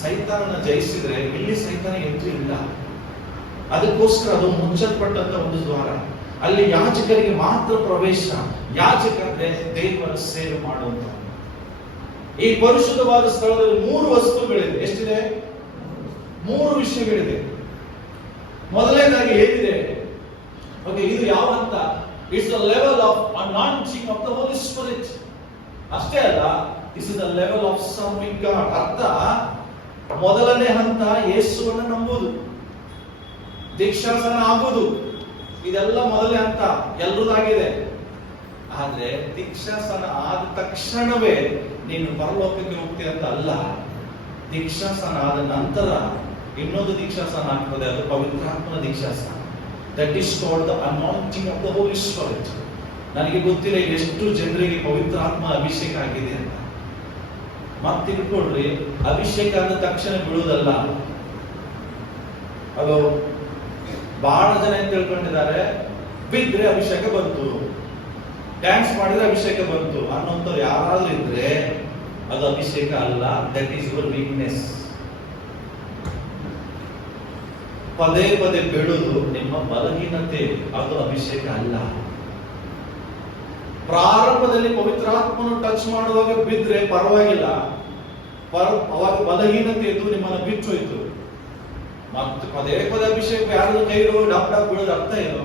ಸೈತಾನನ ಜಯಿಸಿದ್ರೆ ಇಲ್ಲಿ ಸೈತಾನ ಎಂಟ್ರಿ ಇಲ್ಲ. ಅದಕ್ಕೋಸ್ಕರ ಅದು ಮುಚ್ಚಲ್ಪಟ್ಟಂತ ಒಂದು ದ್ವಾರ. ಅಲ್ಲಿ ಯಾಜಕರಿಗೆ ಮಾತ್ರ ಪ್ರವೇಶ. ಯಾಜಕ ಅಂದ್ರೆ ದೇವರ ಸೇವೆ ಮಾಡುವಂತ. ಈ ಪರಿಶುದ್ಧವಾದ ಸ್ಥಳದಲ್ಲಿ 3 ವಸ್ತುಗಳಿದೆ. ಎಷ್ಟಿದೆ? 3 ವಿಷಯಗಳಿದೆ. ಮೊದಲನೇದಾಗಿ ಏನಿದೆ? ಓಕೆ, ಇದು ಯಾವ ಅಂತ? It's the level of anointing of the Holi spirit. ಅಷ್ಟೇ ಅಲ್ಲ, this is the level of serving God. ಅರ್ಥ, ಮೊದಲನೇ ಹಂತ ಯೇಸುವನ್ನು ನಂಬುವುದು, ದೀಕ್ಷಾಸನ ಆಗುವುದು, ಇದೆಲ್ಲ ಮೊದಲನೇ ಹಂತ, ಎಲ್ಲರದಾಗಿದೆ. ಆದ್ರೆ ದೀಕ್ಷಾಸನ ಆದ ತಕ್ಷಣವೇ ನೀನು ಪರಲೋಕಕ್ಕೆ ಹೋಗ್ತೀಯ ಅಂತ ಅಲ್ಲ. ದೀಕ್ಷಾಸನ ಆದ ನಂತರ ಇನ್ನೊಂದು ದೀಕ್ಷಾಸನ ಆಗ್ತದೆ, ಅದು ಪವಿತ್ರಾತ್ಮನ ದೀಕ್ಷಾಸನ. That is called the anointing of the Holi Spirit. ನನಗೆ ಗೊತ್ತಿಲ್ಲ ಎಷ್ಟು ಜನರಿಗೆ ಪವಿತ್ರಾತ್ಮ ಅಭಿಷೇಕ ಆಗಿದೆ ಅಂತ. ಮತ್ತೆ ತಿಳ್ಕೊಳ್ರಿ, ಅಭಿಷೇಕ ಆದ ತಕ್ಷಣ ಬೀಳುವುದಲ್ಲ. ಅದು ಬಹಳ ಜನ ಏನ್ ತಿಳ್ಕೊಂಡಿದ್ದಾರೆ, ಬಿದ್ರೆ ಅಭಿಷೇಕ ಬಂತು, ಡ್ಯಾನ್ಸ್ ಮಾಡಿದ್ರೆ ಅಭಿಷೇಕ ಬಂತು ಅನ್ನೋಂಥವ್ರು ಯಾರಾದ್ರೂ ಇದ್ರೆ ಅದು ಅಭಿಷೇಕ ಅಲ್ಲ. That is your weakness. ಪದೇ ಪದೇ ಬೀಳುವುದು ನಿಮ್ಮ ಬಲಹೀನತೆ, ಅದು ಅಭಿಷೇಕ ಅಲ್ಲ. ಪ್ರಾರಂಭದಲ್ಲಿ ಪವಿತ್ರಾತ್ಮನು ಟಚ್ ಮಾಡುವಾಗ ಬಿದ್ರೆ ಪರವಾಗಿಲ್ಲ, ಅವಾಗ ಬಲಹೀನತೆ ಇದ್ದು ನಿಮ್ಮನ್ನು ಬಿಚ್ಚೋಯ್ತು. ಮತ್ತೆ ಪದೇ ಪದೇ ಅಭಿಷೇಕ ಯಾರು ಕೈ ಡಾಕ್ ಡಾಕ್ ಬೀಳೋದು ಅರ್ಥ ಏನು?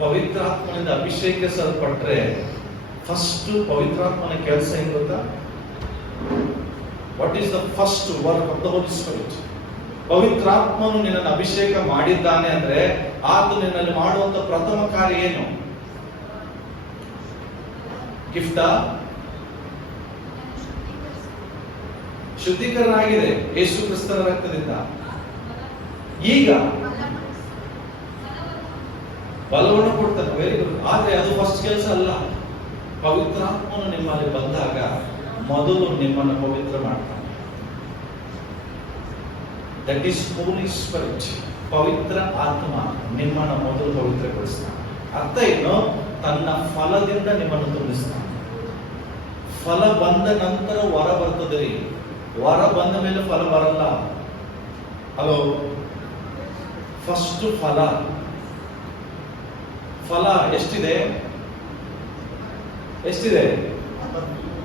ಪವಿತ್ರಾತ್ಮನಿಂದ ಅಭಿಷೇಕಿಸಲ್ಪಟ್ರೆ ಫಸ್ಟ್ ಪವಿತ್ರಾತ್ಮನ ಕೆಲಸ ಏನು ಗೊತ್ತಾ? What is the first work of the Holi spirit? ಪವಿತ್ರಾತ್ಮನು ನಿನ್ನನ್ನು ಅಭಿಷೇಕ ಮಾಡಿದ್ದಾನೆ ಅಂದ್ರೆ ಆತ ನಿನ್ನಲ್ಲಿ ಮಾಡುವಂತ ಪ್ರಥಮ ಕಾರ್ಯ ಏನು? ಗಿಫ್ಟ? ಶುದ್ಧೀಕರಣ ಆಗಿದೆ ಯೇಸು ಕ್ರಿಸ್ತನ ರಕ್ತದಿಂದ. ಈಗ ಬಲವನ್ನು ಕೊಡ್ತಾನೆ, ವೆರಿ ಗುಡ್. ಆದ್ರೆ ಅದು ಫಸ್ಟ್ ಕೆಲಸ ಅಲ್ಲ. ಪವಿತ್ರಾತ್ಮನು ನಿಮ್ಮಲ್ಲಿ ಬಂದಾಗ ಮೊದಲು ನಿಮ್ಮನ್ನು ಪವಿತ್ರ ಮಾಡ್ತಾನೆ. That is Holy Spirit. ಪವಿತ್ರ ಆತ್ಮ ನಿಮ್ಮನ್ನು ಮೊದಲು ಪವಿತ್ರಗೊಳಿಸ್ತಾನೆ. ಅರ್ಥ ಏನು? ತನ್ನ ಫಲದಿಂದ ನಿಮ್ಮನ್ನು ತುಂಬಿಸ್ತಾನೆ. ಫಲ ಬಂದ ನಂತರ ವರ ಬರ್ತದೆ ರೀ. ವರ ಬಂದ ಮೇಲೆ ಫಲ ಬರಲ್ಲ. ಹಲೋ, ಫಸ್ಟ್ ಫಲ. ಫಲ ಎಷ್ಟಿದೆ?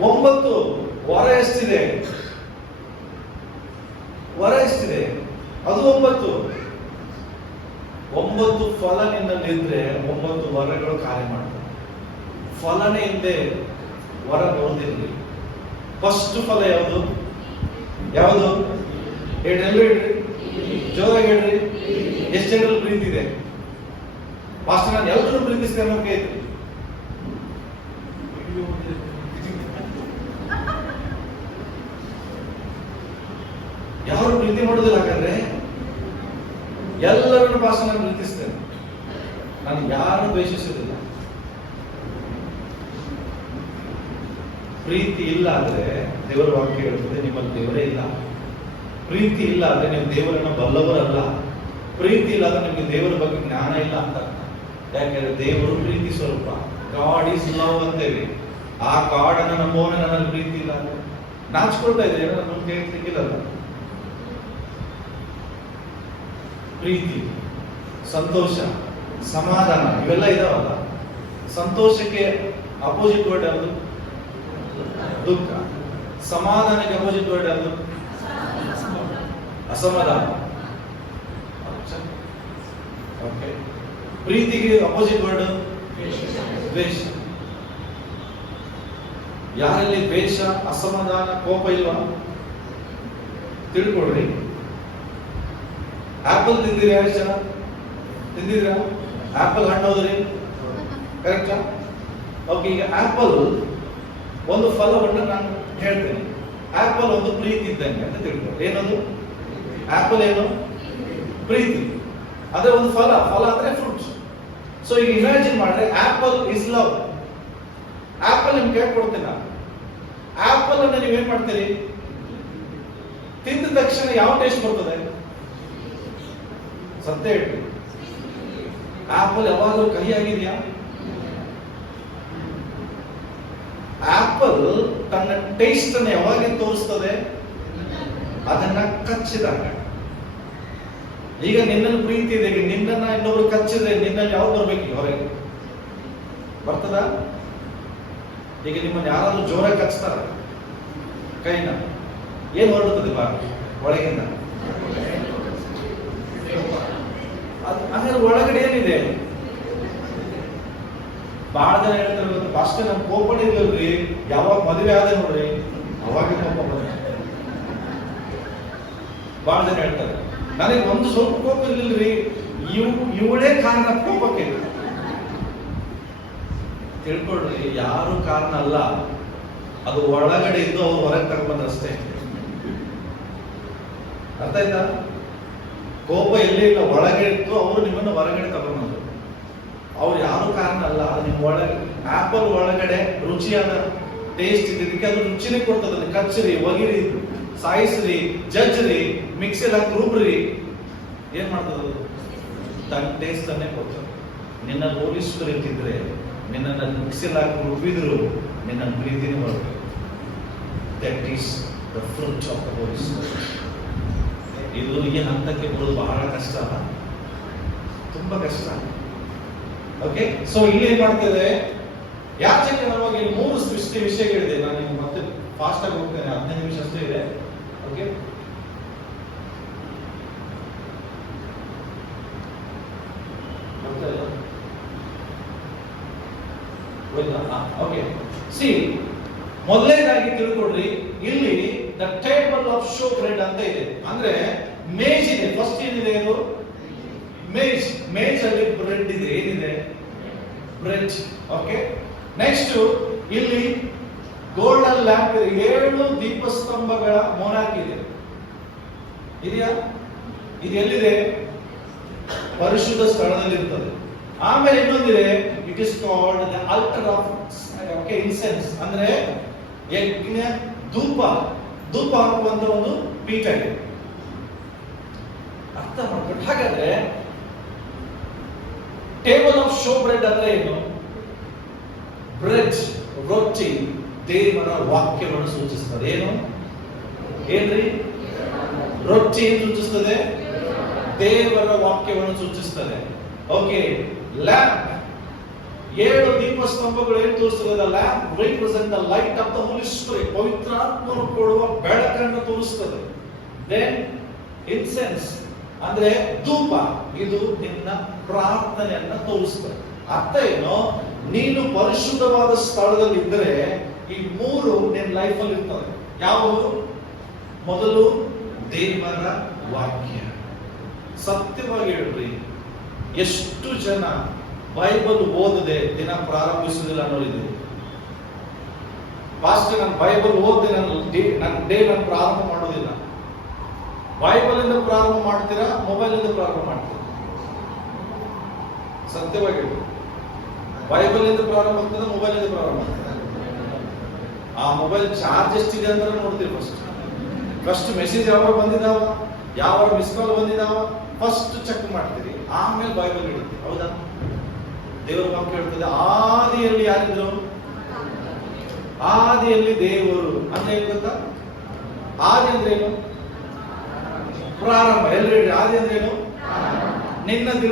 9. ವರ ಎಷ್ಟಿದೆ? ಅದು 9. 9 ಫಲ ನಿನ್ನಲ್ಲಿದ್ರೆ 9 ವರಗಳು ಕಾರ್ಯ ಮಾಡ್ತವೆ. ಫಲನೇ ಹಿಂದೆ ವರ ಬರೋದಿಲ್ಲ. ಫಸ್ಟ್ ಫಲ ಯಾವುದು? ಹೇಳ್ರಿ, ಜೋರಾಗಿ ಹೇಳ್ರಿ. ಎಷ್ಟು ಜನರಲ್ಲಿ ಪ್ರೀತಿ ಇದೆ? ಮಾಸ್ಟರ್, ನಾನು ಎಲ್ಲರೂ ಪ್ರೀತಿಸ್ತೇನೆ ಅಂತ ಕೇಳ್ತೀನಿ. ಯಾರು ಪ್ರೀತಿ ಮಾಡೋದಿಲ್ಲ? ಹಾಗಾದ್ರೆ ಎಲ್ಲರನ್ನು ಭಾಷೆ ನಾನು ಪ್ರೀತಿಸ್ತೇನೆ, ನಾನು ಯಾರನ್ನು ದ್ವೇಷಿಸುವುದಿಲ್ಲ. ಪ್ರೀತಿ ಇಲ್ಲ ಅಂದ್ರೆ ದೇವರ ವಾಕ್ಯ ಹೇಳ್ತದೆ ನಿಮ್ಮಲ್ಲಿ ದೇವರೇ ಇಲ್ಲ. ಪ್ರೀತಿ ಇಲ್ಲ ಅಂದ್ರೆ ನೀವು ದೇವರನ್ನ ಬಲ್ಲವರಲ್ಲ. ಪ್ರೀತಿ ಇಲ್ಲ ಅಂದ್ರೆ ನಿಮ್ಗೆ ದೇವರ ಬಗ್ಗೆ ಜ್ಞಾನ ಇಲ್ಲ ಅಂತ. ಯಾಕೆಂದ್ರೆ ದೇವರು ಪ್ರೀತಿ ಸ್ವರೂಪ. ಗಾಡ್ ಈಸ್ ಲವ್ ಅಂತೇವೆ. ಆ ಗಾಡ್ ಅನ್ನ ನಂಬೋನ ನನ್ನಲ್ಲಿ ಪ್ರೀತಿ ಇಲ್ಲ ಅಂದ್ರೆ ನಾಚ್ಕೊಳ್ತಾ ಇದ್ರೆ ನನ್ನ ಕೇಳ್ತಿಕ್ಕಿಲ್ಲಲ್ಲ. ಪ್ರೀತಿ, ಸಂತೋಷ, ಸಮಾಧಾನ ಇವೆಲ್ಲ ಇದಾವಲ್ಲ. ಸಂತೋಷಕ್ಕೆ ಅಪೋಸಿಟ್ ವರ್ಡ್ ಯಾವುದು? ದುಃಖ. ಸಮಾಧಾನಕ್ಕೆ ಅಪೋಸಿಟ್ ವರ್ಡ್ ಯಾವುದು? ಅಸಮಾಧಾನ. ಓಕೆ. ಪ್ರೀತಿಗೆ ಅಪೋಸಿಟ್ ವರ್ಡ್ ದ್ವೇಷ. ಯಾರಲ್ಲಿ ದ್ವೇಷ, ಅಸಮಾಧಾನ, ಕೋಪ ಇಲ್ವಾ? ತಿಳ್ಕೊಡ್ರಿ. ಆಪಲ್ ತಿಂದಿರಿ? ಯಾರು ಜನ ತಿಂದಿದ್ರ? ಆಪಲ್ ಹಣ್ಣು ಹೌದ್ರಿ? ಕರೆಕ್ಟಾ? ಓಕೆ. ಈಗ ಆಪಲ್ ಒಂದು ಫಲವನ್ನು ನಾನು ಹೇಳ್ತೇನೆ. ಆಪಲ್ ಒಂದು ಪ್ರೀತಿ ಇದ್ದಂಗೆ ಅಂತ ತಿಳ್ಕೊಳ್ಳಿ. ಏನದು ಆಪಲ್? ಏನು? ಪ್ರೀತಿ. ಅದೇ ಒಂದು ಫಲ. ಫಲ ಅಂದ್ರೆ ಫ್ರೂಟ್ಸ್. ಸೊ ಈಗ ಇಮ್ಯಾಜಿನ್ ಮಾಡ್ರೆ ಆಪಲ್ ಇಸ್ ಲವ್. ಆಪಲ್ ನಿಮ್ಗೆ ಕೇಳ್ಕೊಡ್ತೀನಿ ನಾನು. ಆಪಲ್ ಅನ್ನ ನೀವೇನ್ ಮಾಡ್ತೀರಿ? ತಿಂದ ತಕ್ಷಣ ಯಾವ ಟೇಸ್ಟ್ ಬರ್ತದೆ? ಸತ್ಯ ಹೇಳ್ರಿ. ಆಪಲ್ ಯಾವಾಗಲೂ ಕಹಿ ಆಗಿದೆಯಾ? ಆಪಲ್ ತನ್ನ ಟೇಸ್ಟ್ ಅನ್ನು ಯಾವಾಗ ತೋರಿಸ್ತದೆ? ಅದನ್ನ ಕಚ್ಚಿದಾಗ. ಈಗ ನಿನ್ನಲ್ಲಿ ಪ್ರೀತಿ ಇದೆ, ಈಗ ನಿನ್ನನ್ನ ಇನ್ನೊಬ್ರು ಕಚ್ಚಿದ್ರೆ ನಿನ್ನಲ್ಲಿ ಯಾವ್ದು ಬರ್ಬೇಕು? ಹೊರಗೆ ಬರ್ತದ? ಈಗ ನಿಮ್ಮನ್ನ ಯಾರಾದ್ರೂ ಜೋರಾಗಿ ಕಚ್ತಾರ ಕೈನ, ಏನ್ ಹೊರಡುತ್ತದೆ? ಒಳಗಿಂದ. ಅದರ ಒಳಗಡೆ ಏನಿದೆ? ಬಹಳ ಜನ ಹೇಳ್ತಾರೆ ಗೊತ್ತಾ, ಫಸ್ಟ್ ನಮ್ ಕೋಪನೇ ಇಲ್ಲಲ್ರಿ, ಯಾವಾಗ ಮದುವೆ ಆದ ನೋಡ್ರಿ ಅವಾಗ ಕೋಪ ಬಂದ. ಬಹಳ ಜನ ಹೇಳ್ತಾರೆ ನನಗೆ ಒಂದು ಸ್ವಲ್ಪ ಕೋಪ ಇರ್ಲಿಲ್ರಿ, ಇವಳೇ ಕಾರಣ ಕೋಪಕ್ಕೆ. ತಿಳ್ಕೊಳ್ರಿ, ಯಾರು ಕಾರಣ ಅಲ್ಲ, ಅದು ಒಳಗಡೆ ಇದ್ದು ಅವ್ರು ಹೊರಗೆ ತಗೊಂಡ್ಬಂದ್ರಷ್ಟೇ. ಅರ್ಥ ಆಯ್ತಾ? ಕೋಪ ಎಲ್ಲೇ ಇಲ್ಲ, ಒಳಗೆ ಇತ್ತು, ಅವರು ನಿಮ್ಮನ್ನು ಹೊರಗಡೆ ತಗೊಂಡ್ಬಂದ್ರು. ಅವ್ರು ಯಾರು ಕಾರಣ ಅಲ್ಲ, ಅದು ನಿಮ್ಮ ಒಳಗೆ. ಆಪಲ್ ಒಳಗಡೆ ರುಚಿಯಾದ ಟೇಸ್ಟ್ ಇದ್ದಕ್ಕೆ ಅದು ರುಚಿನೇ ಕೊಡ್ತದೆ. ಕಚ್ಚರಿ, ಒಗಿರಿ, ಸಾಯಿಸ್ರಿ, ಜಜ್ರಿ, ಮಿಕ್ಸಿಯಲ್ಲಿ ಹಾಕಿ ರುಬ್ರಿ, ಏನ್ ಮಾಡ್ತದ? ತನ್ನ ಟೇಸ್ಟ್ ಅನ್ನೇ ಕೊಡ್ತದೆ. ನಿನ್ನ ಹೋಲಿ ಸ್ಪಿರಿಟ್ ಇದ್ರೆ, ನಿನ್ನನ್ನು ಮಿಕ್ಸಿಯಲ್ಲಿ ಹಾಕಿ ರುಬ್ಬಿದ್ರು ನಿನ್ನ ಪ್ರೀತಿನೇ ಬರ್ತದೆ. That is the fruit of the Holi spirit. ಇದು ಈ ಹಂತಕ್ಕೆ ಬರೋದು ಬಹಳ ಕಷ್ಟ, ತುಂಬಾ ಕಷ್ಟ. ಓಕೆ, ಸೊ ಇಲ್ಲಿ ಏನ್ ಮಾಡ್ತೇವೆ? ಯಾಕೆ ನಮಗೆ 3 ಸೃಷ್ಟಿ ವಿಷಯಗಳಿದೆ. ನಾನು ನಿಮ್ಗೆ ಮತ್ತೆ ಫಾಸ್ಟ್ ಆಗಿ ಹೋಗ್ತೇನೆ, 15 ನಿಮಿಷ ಅಷ್ಟೇ ಇದೆ. Okay, okay. ಸಿ, ಮೊದಲನೇದಾಗಿ ತಿಳ್ಕೊಡ್ರಿ, ಇಲ್ಲಿ the table of show bread ಅಂತ ಇದೆ. ಅಂದ್ರೆ ಮೇಜ್ ಇದೆ. ಫಸ್ಟ್ ಏನಿದೆ? ಇದು ಮೇಜ್. ಮೇಜ್ ಅಲ್ಲಿ ಬ್ರೆಡ್ ಇದೆ. ಏನಿದೆ? ಬ್ರೆಡ್. ಓಕೆ, ನೆಕ್ಸ್ಟ್ ಇಲ್ಲಿ ಗೋಲ್ಡನ್ ಲ್ಯಾಂಪ್, 7 ದೀಪಸ್ತಂಭಗಳ ಮೊನಾಕ್ ಇದೆ. ಇದೆಯಾ? ಇದು ಎಲ್ಲಿದೆ? ಪರಿಶುದ್ಧ ಸ್ಥಳದಲ್ಲಿ ಇರ್ತದೆ. ಆಮೇಲೆ ಇನ್ನೊಂದಿದೆ, it is called the altar of incense. ಅಂದ್ರೆ ಯಜ್ಞ ಧೂಪ ಹಾಕುವಂತ ಒಂದು ಪೀಠ ಇದೆ. ಅರ್ಥ ಮಾಡ್ಕೊಂಡು, ಹಾಗಾದ್ರೆ ಟೇಬಲ್ ಆಫ್ ಶೋ ಬ್ರೆಡ್ ಅಂದ್ರೆ ಏನು? ಬ್ರೆಡ್, ರೊಟ್ಟಿ, ದೇವರ ವಾಕ್ಯವನ್ನು ಸೂಚಿಸ್ತದೆ. ಏನು? ಏನ್ರಿ? ರೊಟ್ಟಿ ಏನು ಸೂಚಿಸ್ತದೆ? ದೇವರ ವಾಕ್ಯವನ್ನು ಸೂಚಿಸ್ತದೆ. ಓಕೆ, ಲ್ಯಾಂಪ್, 7 ದೀಪಸ್ತಂಭಗಳು ಏನು ತೋರಿಸ್ತದೆ? Lamp represent the light of the Holi spirit. ಪವಿತ್ರಾತ್ಮನು ಕೊಡುವ ಬೆಳಕನ್ನು ತೋರಿಸ್ತದೆ. ದೆನ್ ಇನ್ಸೆನ್ಸ್ ಅಂದ್ರೆ ಧೂಪ, ಇದು ನಿನ್ನ ಪ್ರಾರ್ಥನೆಯನ್ನ ತೋರಿಸ್ತದೆ. ಅರ್ಥ ಏನು? ನೀನು ಪರಿಶುದ್ಧವಾದ ಸ್ಥಳದಲ್ಲಿ ಇದ್ದರೆ ಈ 3 ನಿನ್ನ ಲೈಫ್ ಅಲ್ಲಿ ಇರ್ತದೆ. ಯಾವುದು? ಮೊದಲು ದೇವರ ವಾಕ್ಯ. ಸತ್ಯವಾಗಿ ಹೇಳ್ರಿ, ಎಷ್ಟು ಜನ ಬೈಬಲ್ ಓದದೆ ದಿನ ಪ್ರಾರಂಭಿಸುವುದಿಲ್ಲ ಅನ್ನೋದಿದೆ. ಫಾಸ್ಟ್ ನಾನು ಬೈಬಲ್ ಓದಿ ನನ್ನ ಡೇ ನಾನು ಪ್ರಾರಂಭ ಮಾಡೋದಿಲ್ಲ. ಬೈಬಲ್ ಇಂದ ಪ್ರಾರಂಭ ಮಾಡ್ತೀರಾ, ಮೊಬೈಲ್ ಇಂದ ಪ್ರಾರಂಭ ಮಾಡ್ತೀರಾ? ಸತ್ಯವಾಗಿ ಹೇಳಿ, ಬೈಬಲ್ ಇಂದ ಪ್ರಾರಂಭ ಆಗ್ತದೆ, ಮೊಬೈಲ್ ಇಂದ ಪ್ರಾರಂಭ ಆಗ್ತದೆ. ಆ ಮೊಬೈಲ್ ಚಾರ್ಜ್ ಎಷ್ಟಿದೆ ಅಂತ ನೋಡ್ತೀರಿ. ಫಸ್ಟ್ ಮೆಸೇಜ್ ಯಾವಾಗ ಬಂದಿದಾವ, ಯಾವ ಮಿಸ್ ಕಾಲ್ ಬಂದಿದಾವ, ಫಸ್ಟ್ ಚೆಕ್ ಮಾಡ್ತೀರಿ. ಆಮೇಲೆ ಬೈಬಲ್ ಹಿಡಿತೀವಿ. ಹೌದಾ? ದೇವರ ವಾಕ್ಯ ಹೇಳ್ತದೆ, ಆದಿಯಲ್ಲಿ ಯಾರಿದ್ರು? ಆದಿಯಲ್ಲಿ ದೇವರು ಅಂತ ಏನ್ ಗೊತ್ತಾ? ಆದಿ ಅಂದ್ರೆ ಏನು? ಪ್ರಾರಂಭ. ಎಲ್ರು ಹೇಳಿ, ಆದಿ ಅಂದ್ರೆ ಏನು? ನಿನ್ನ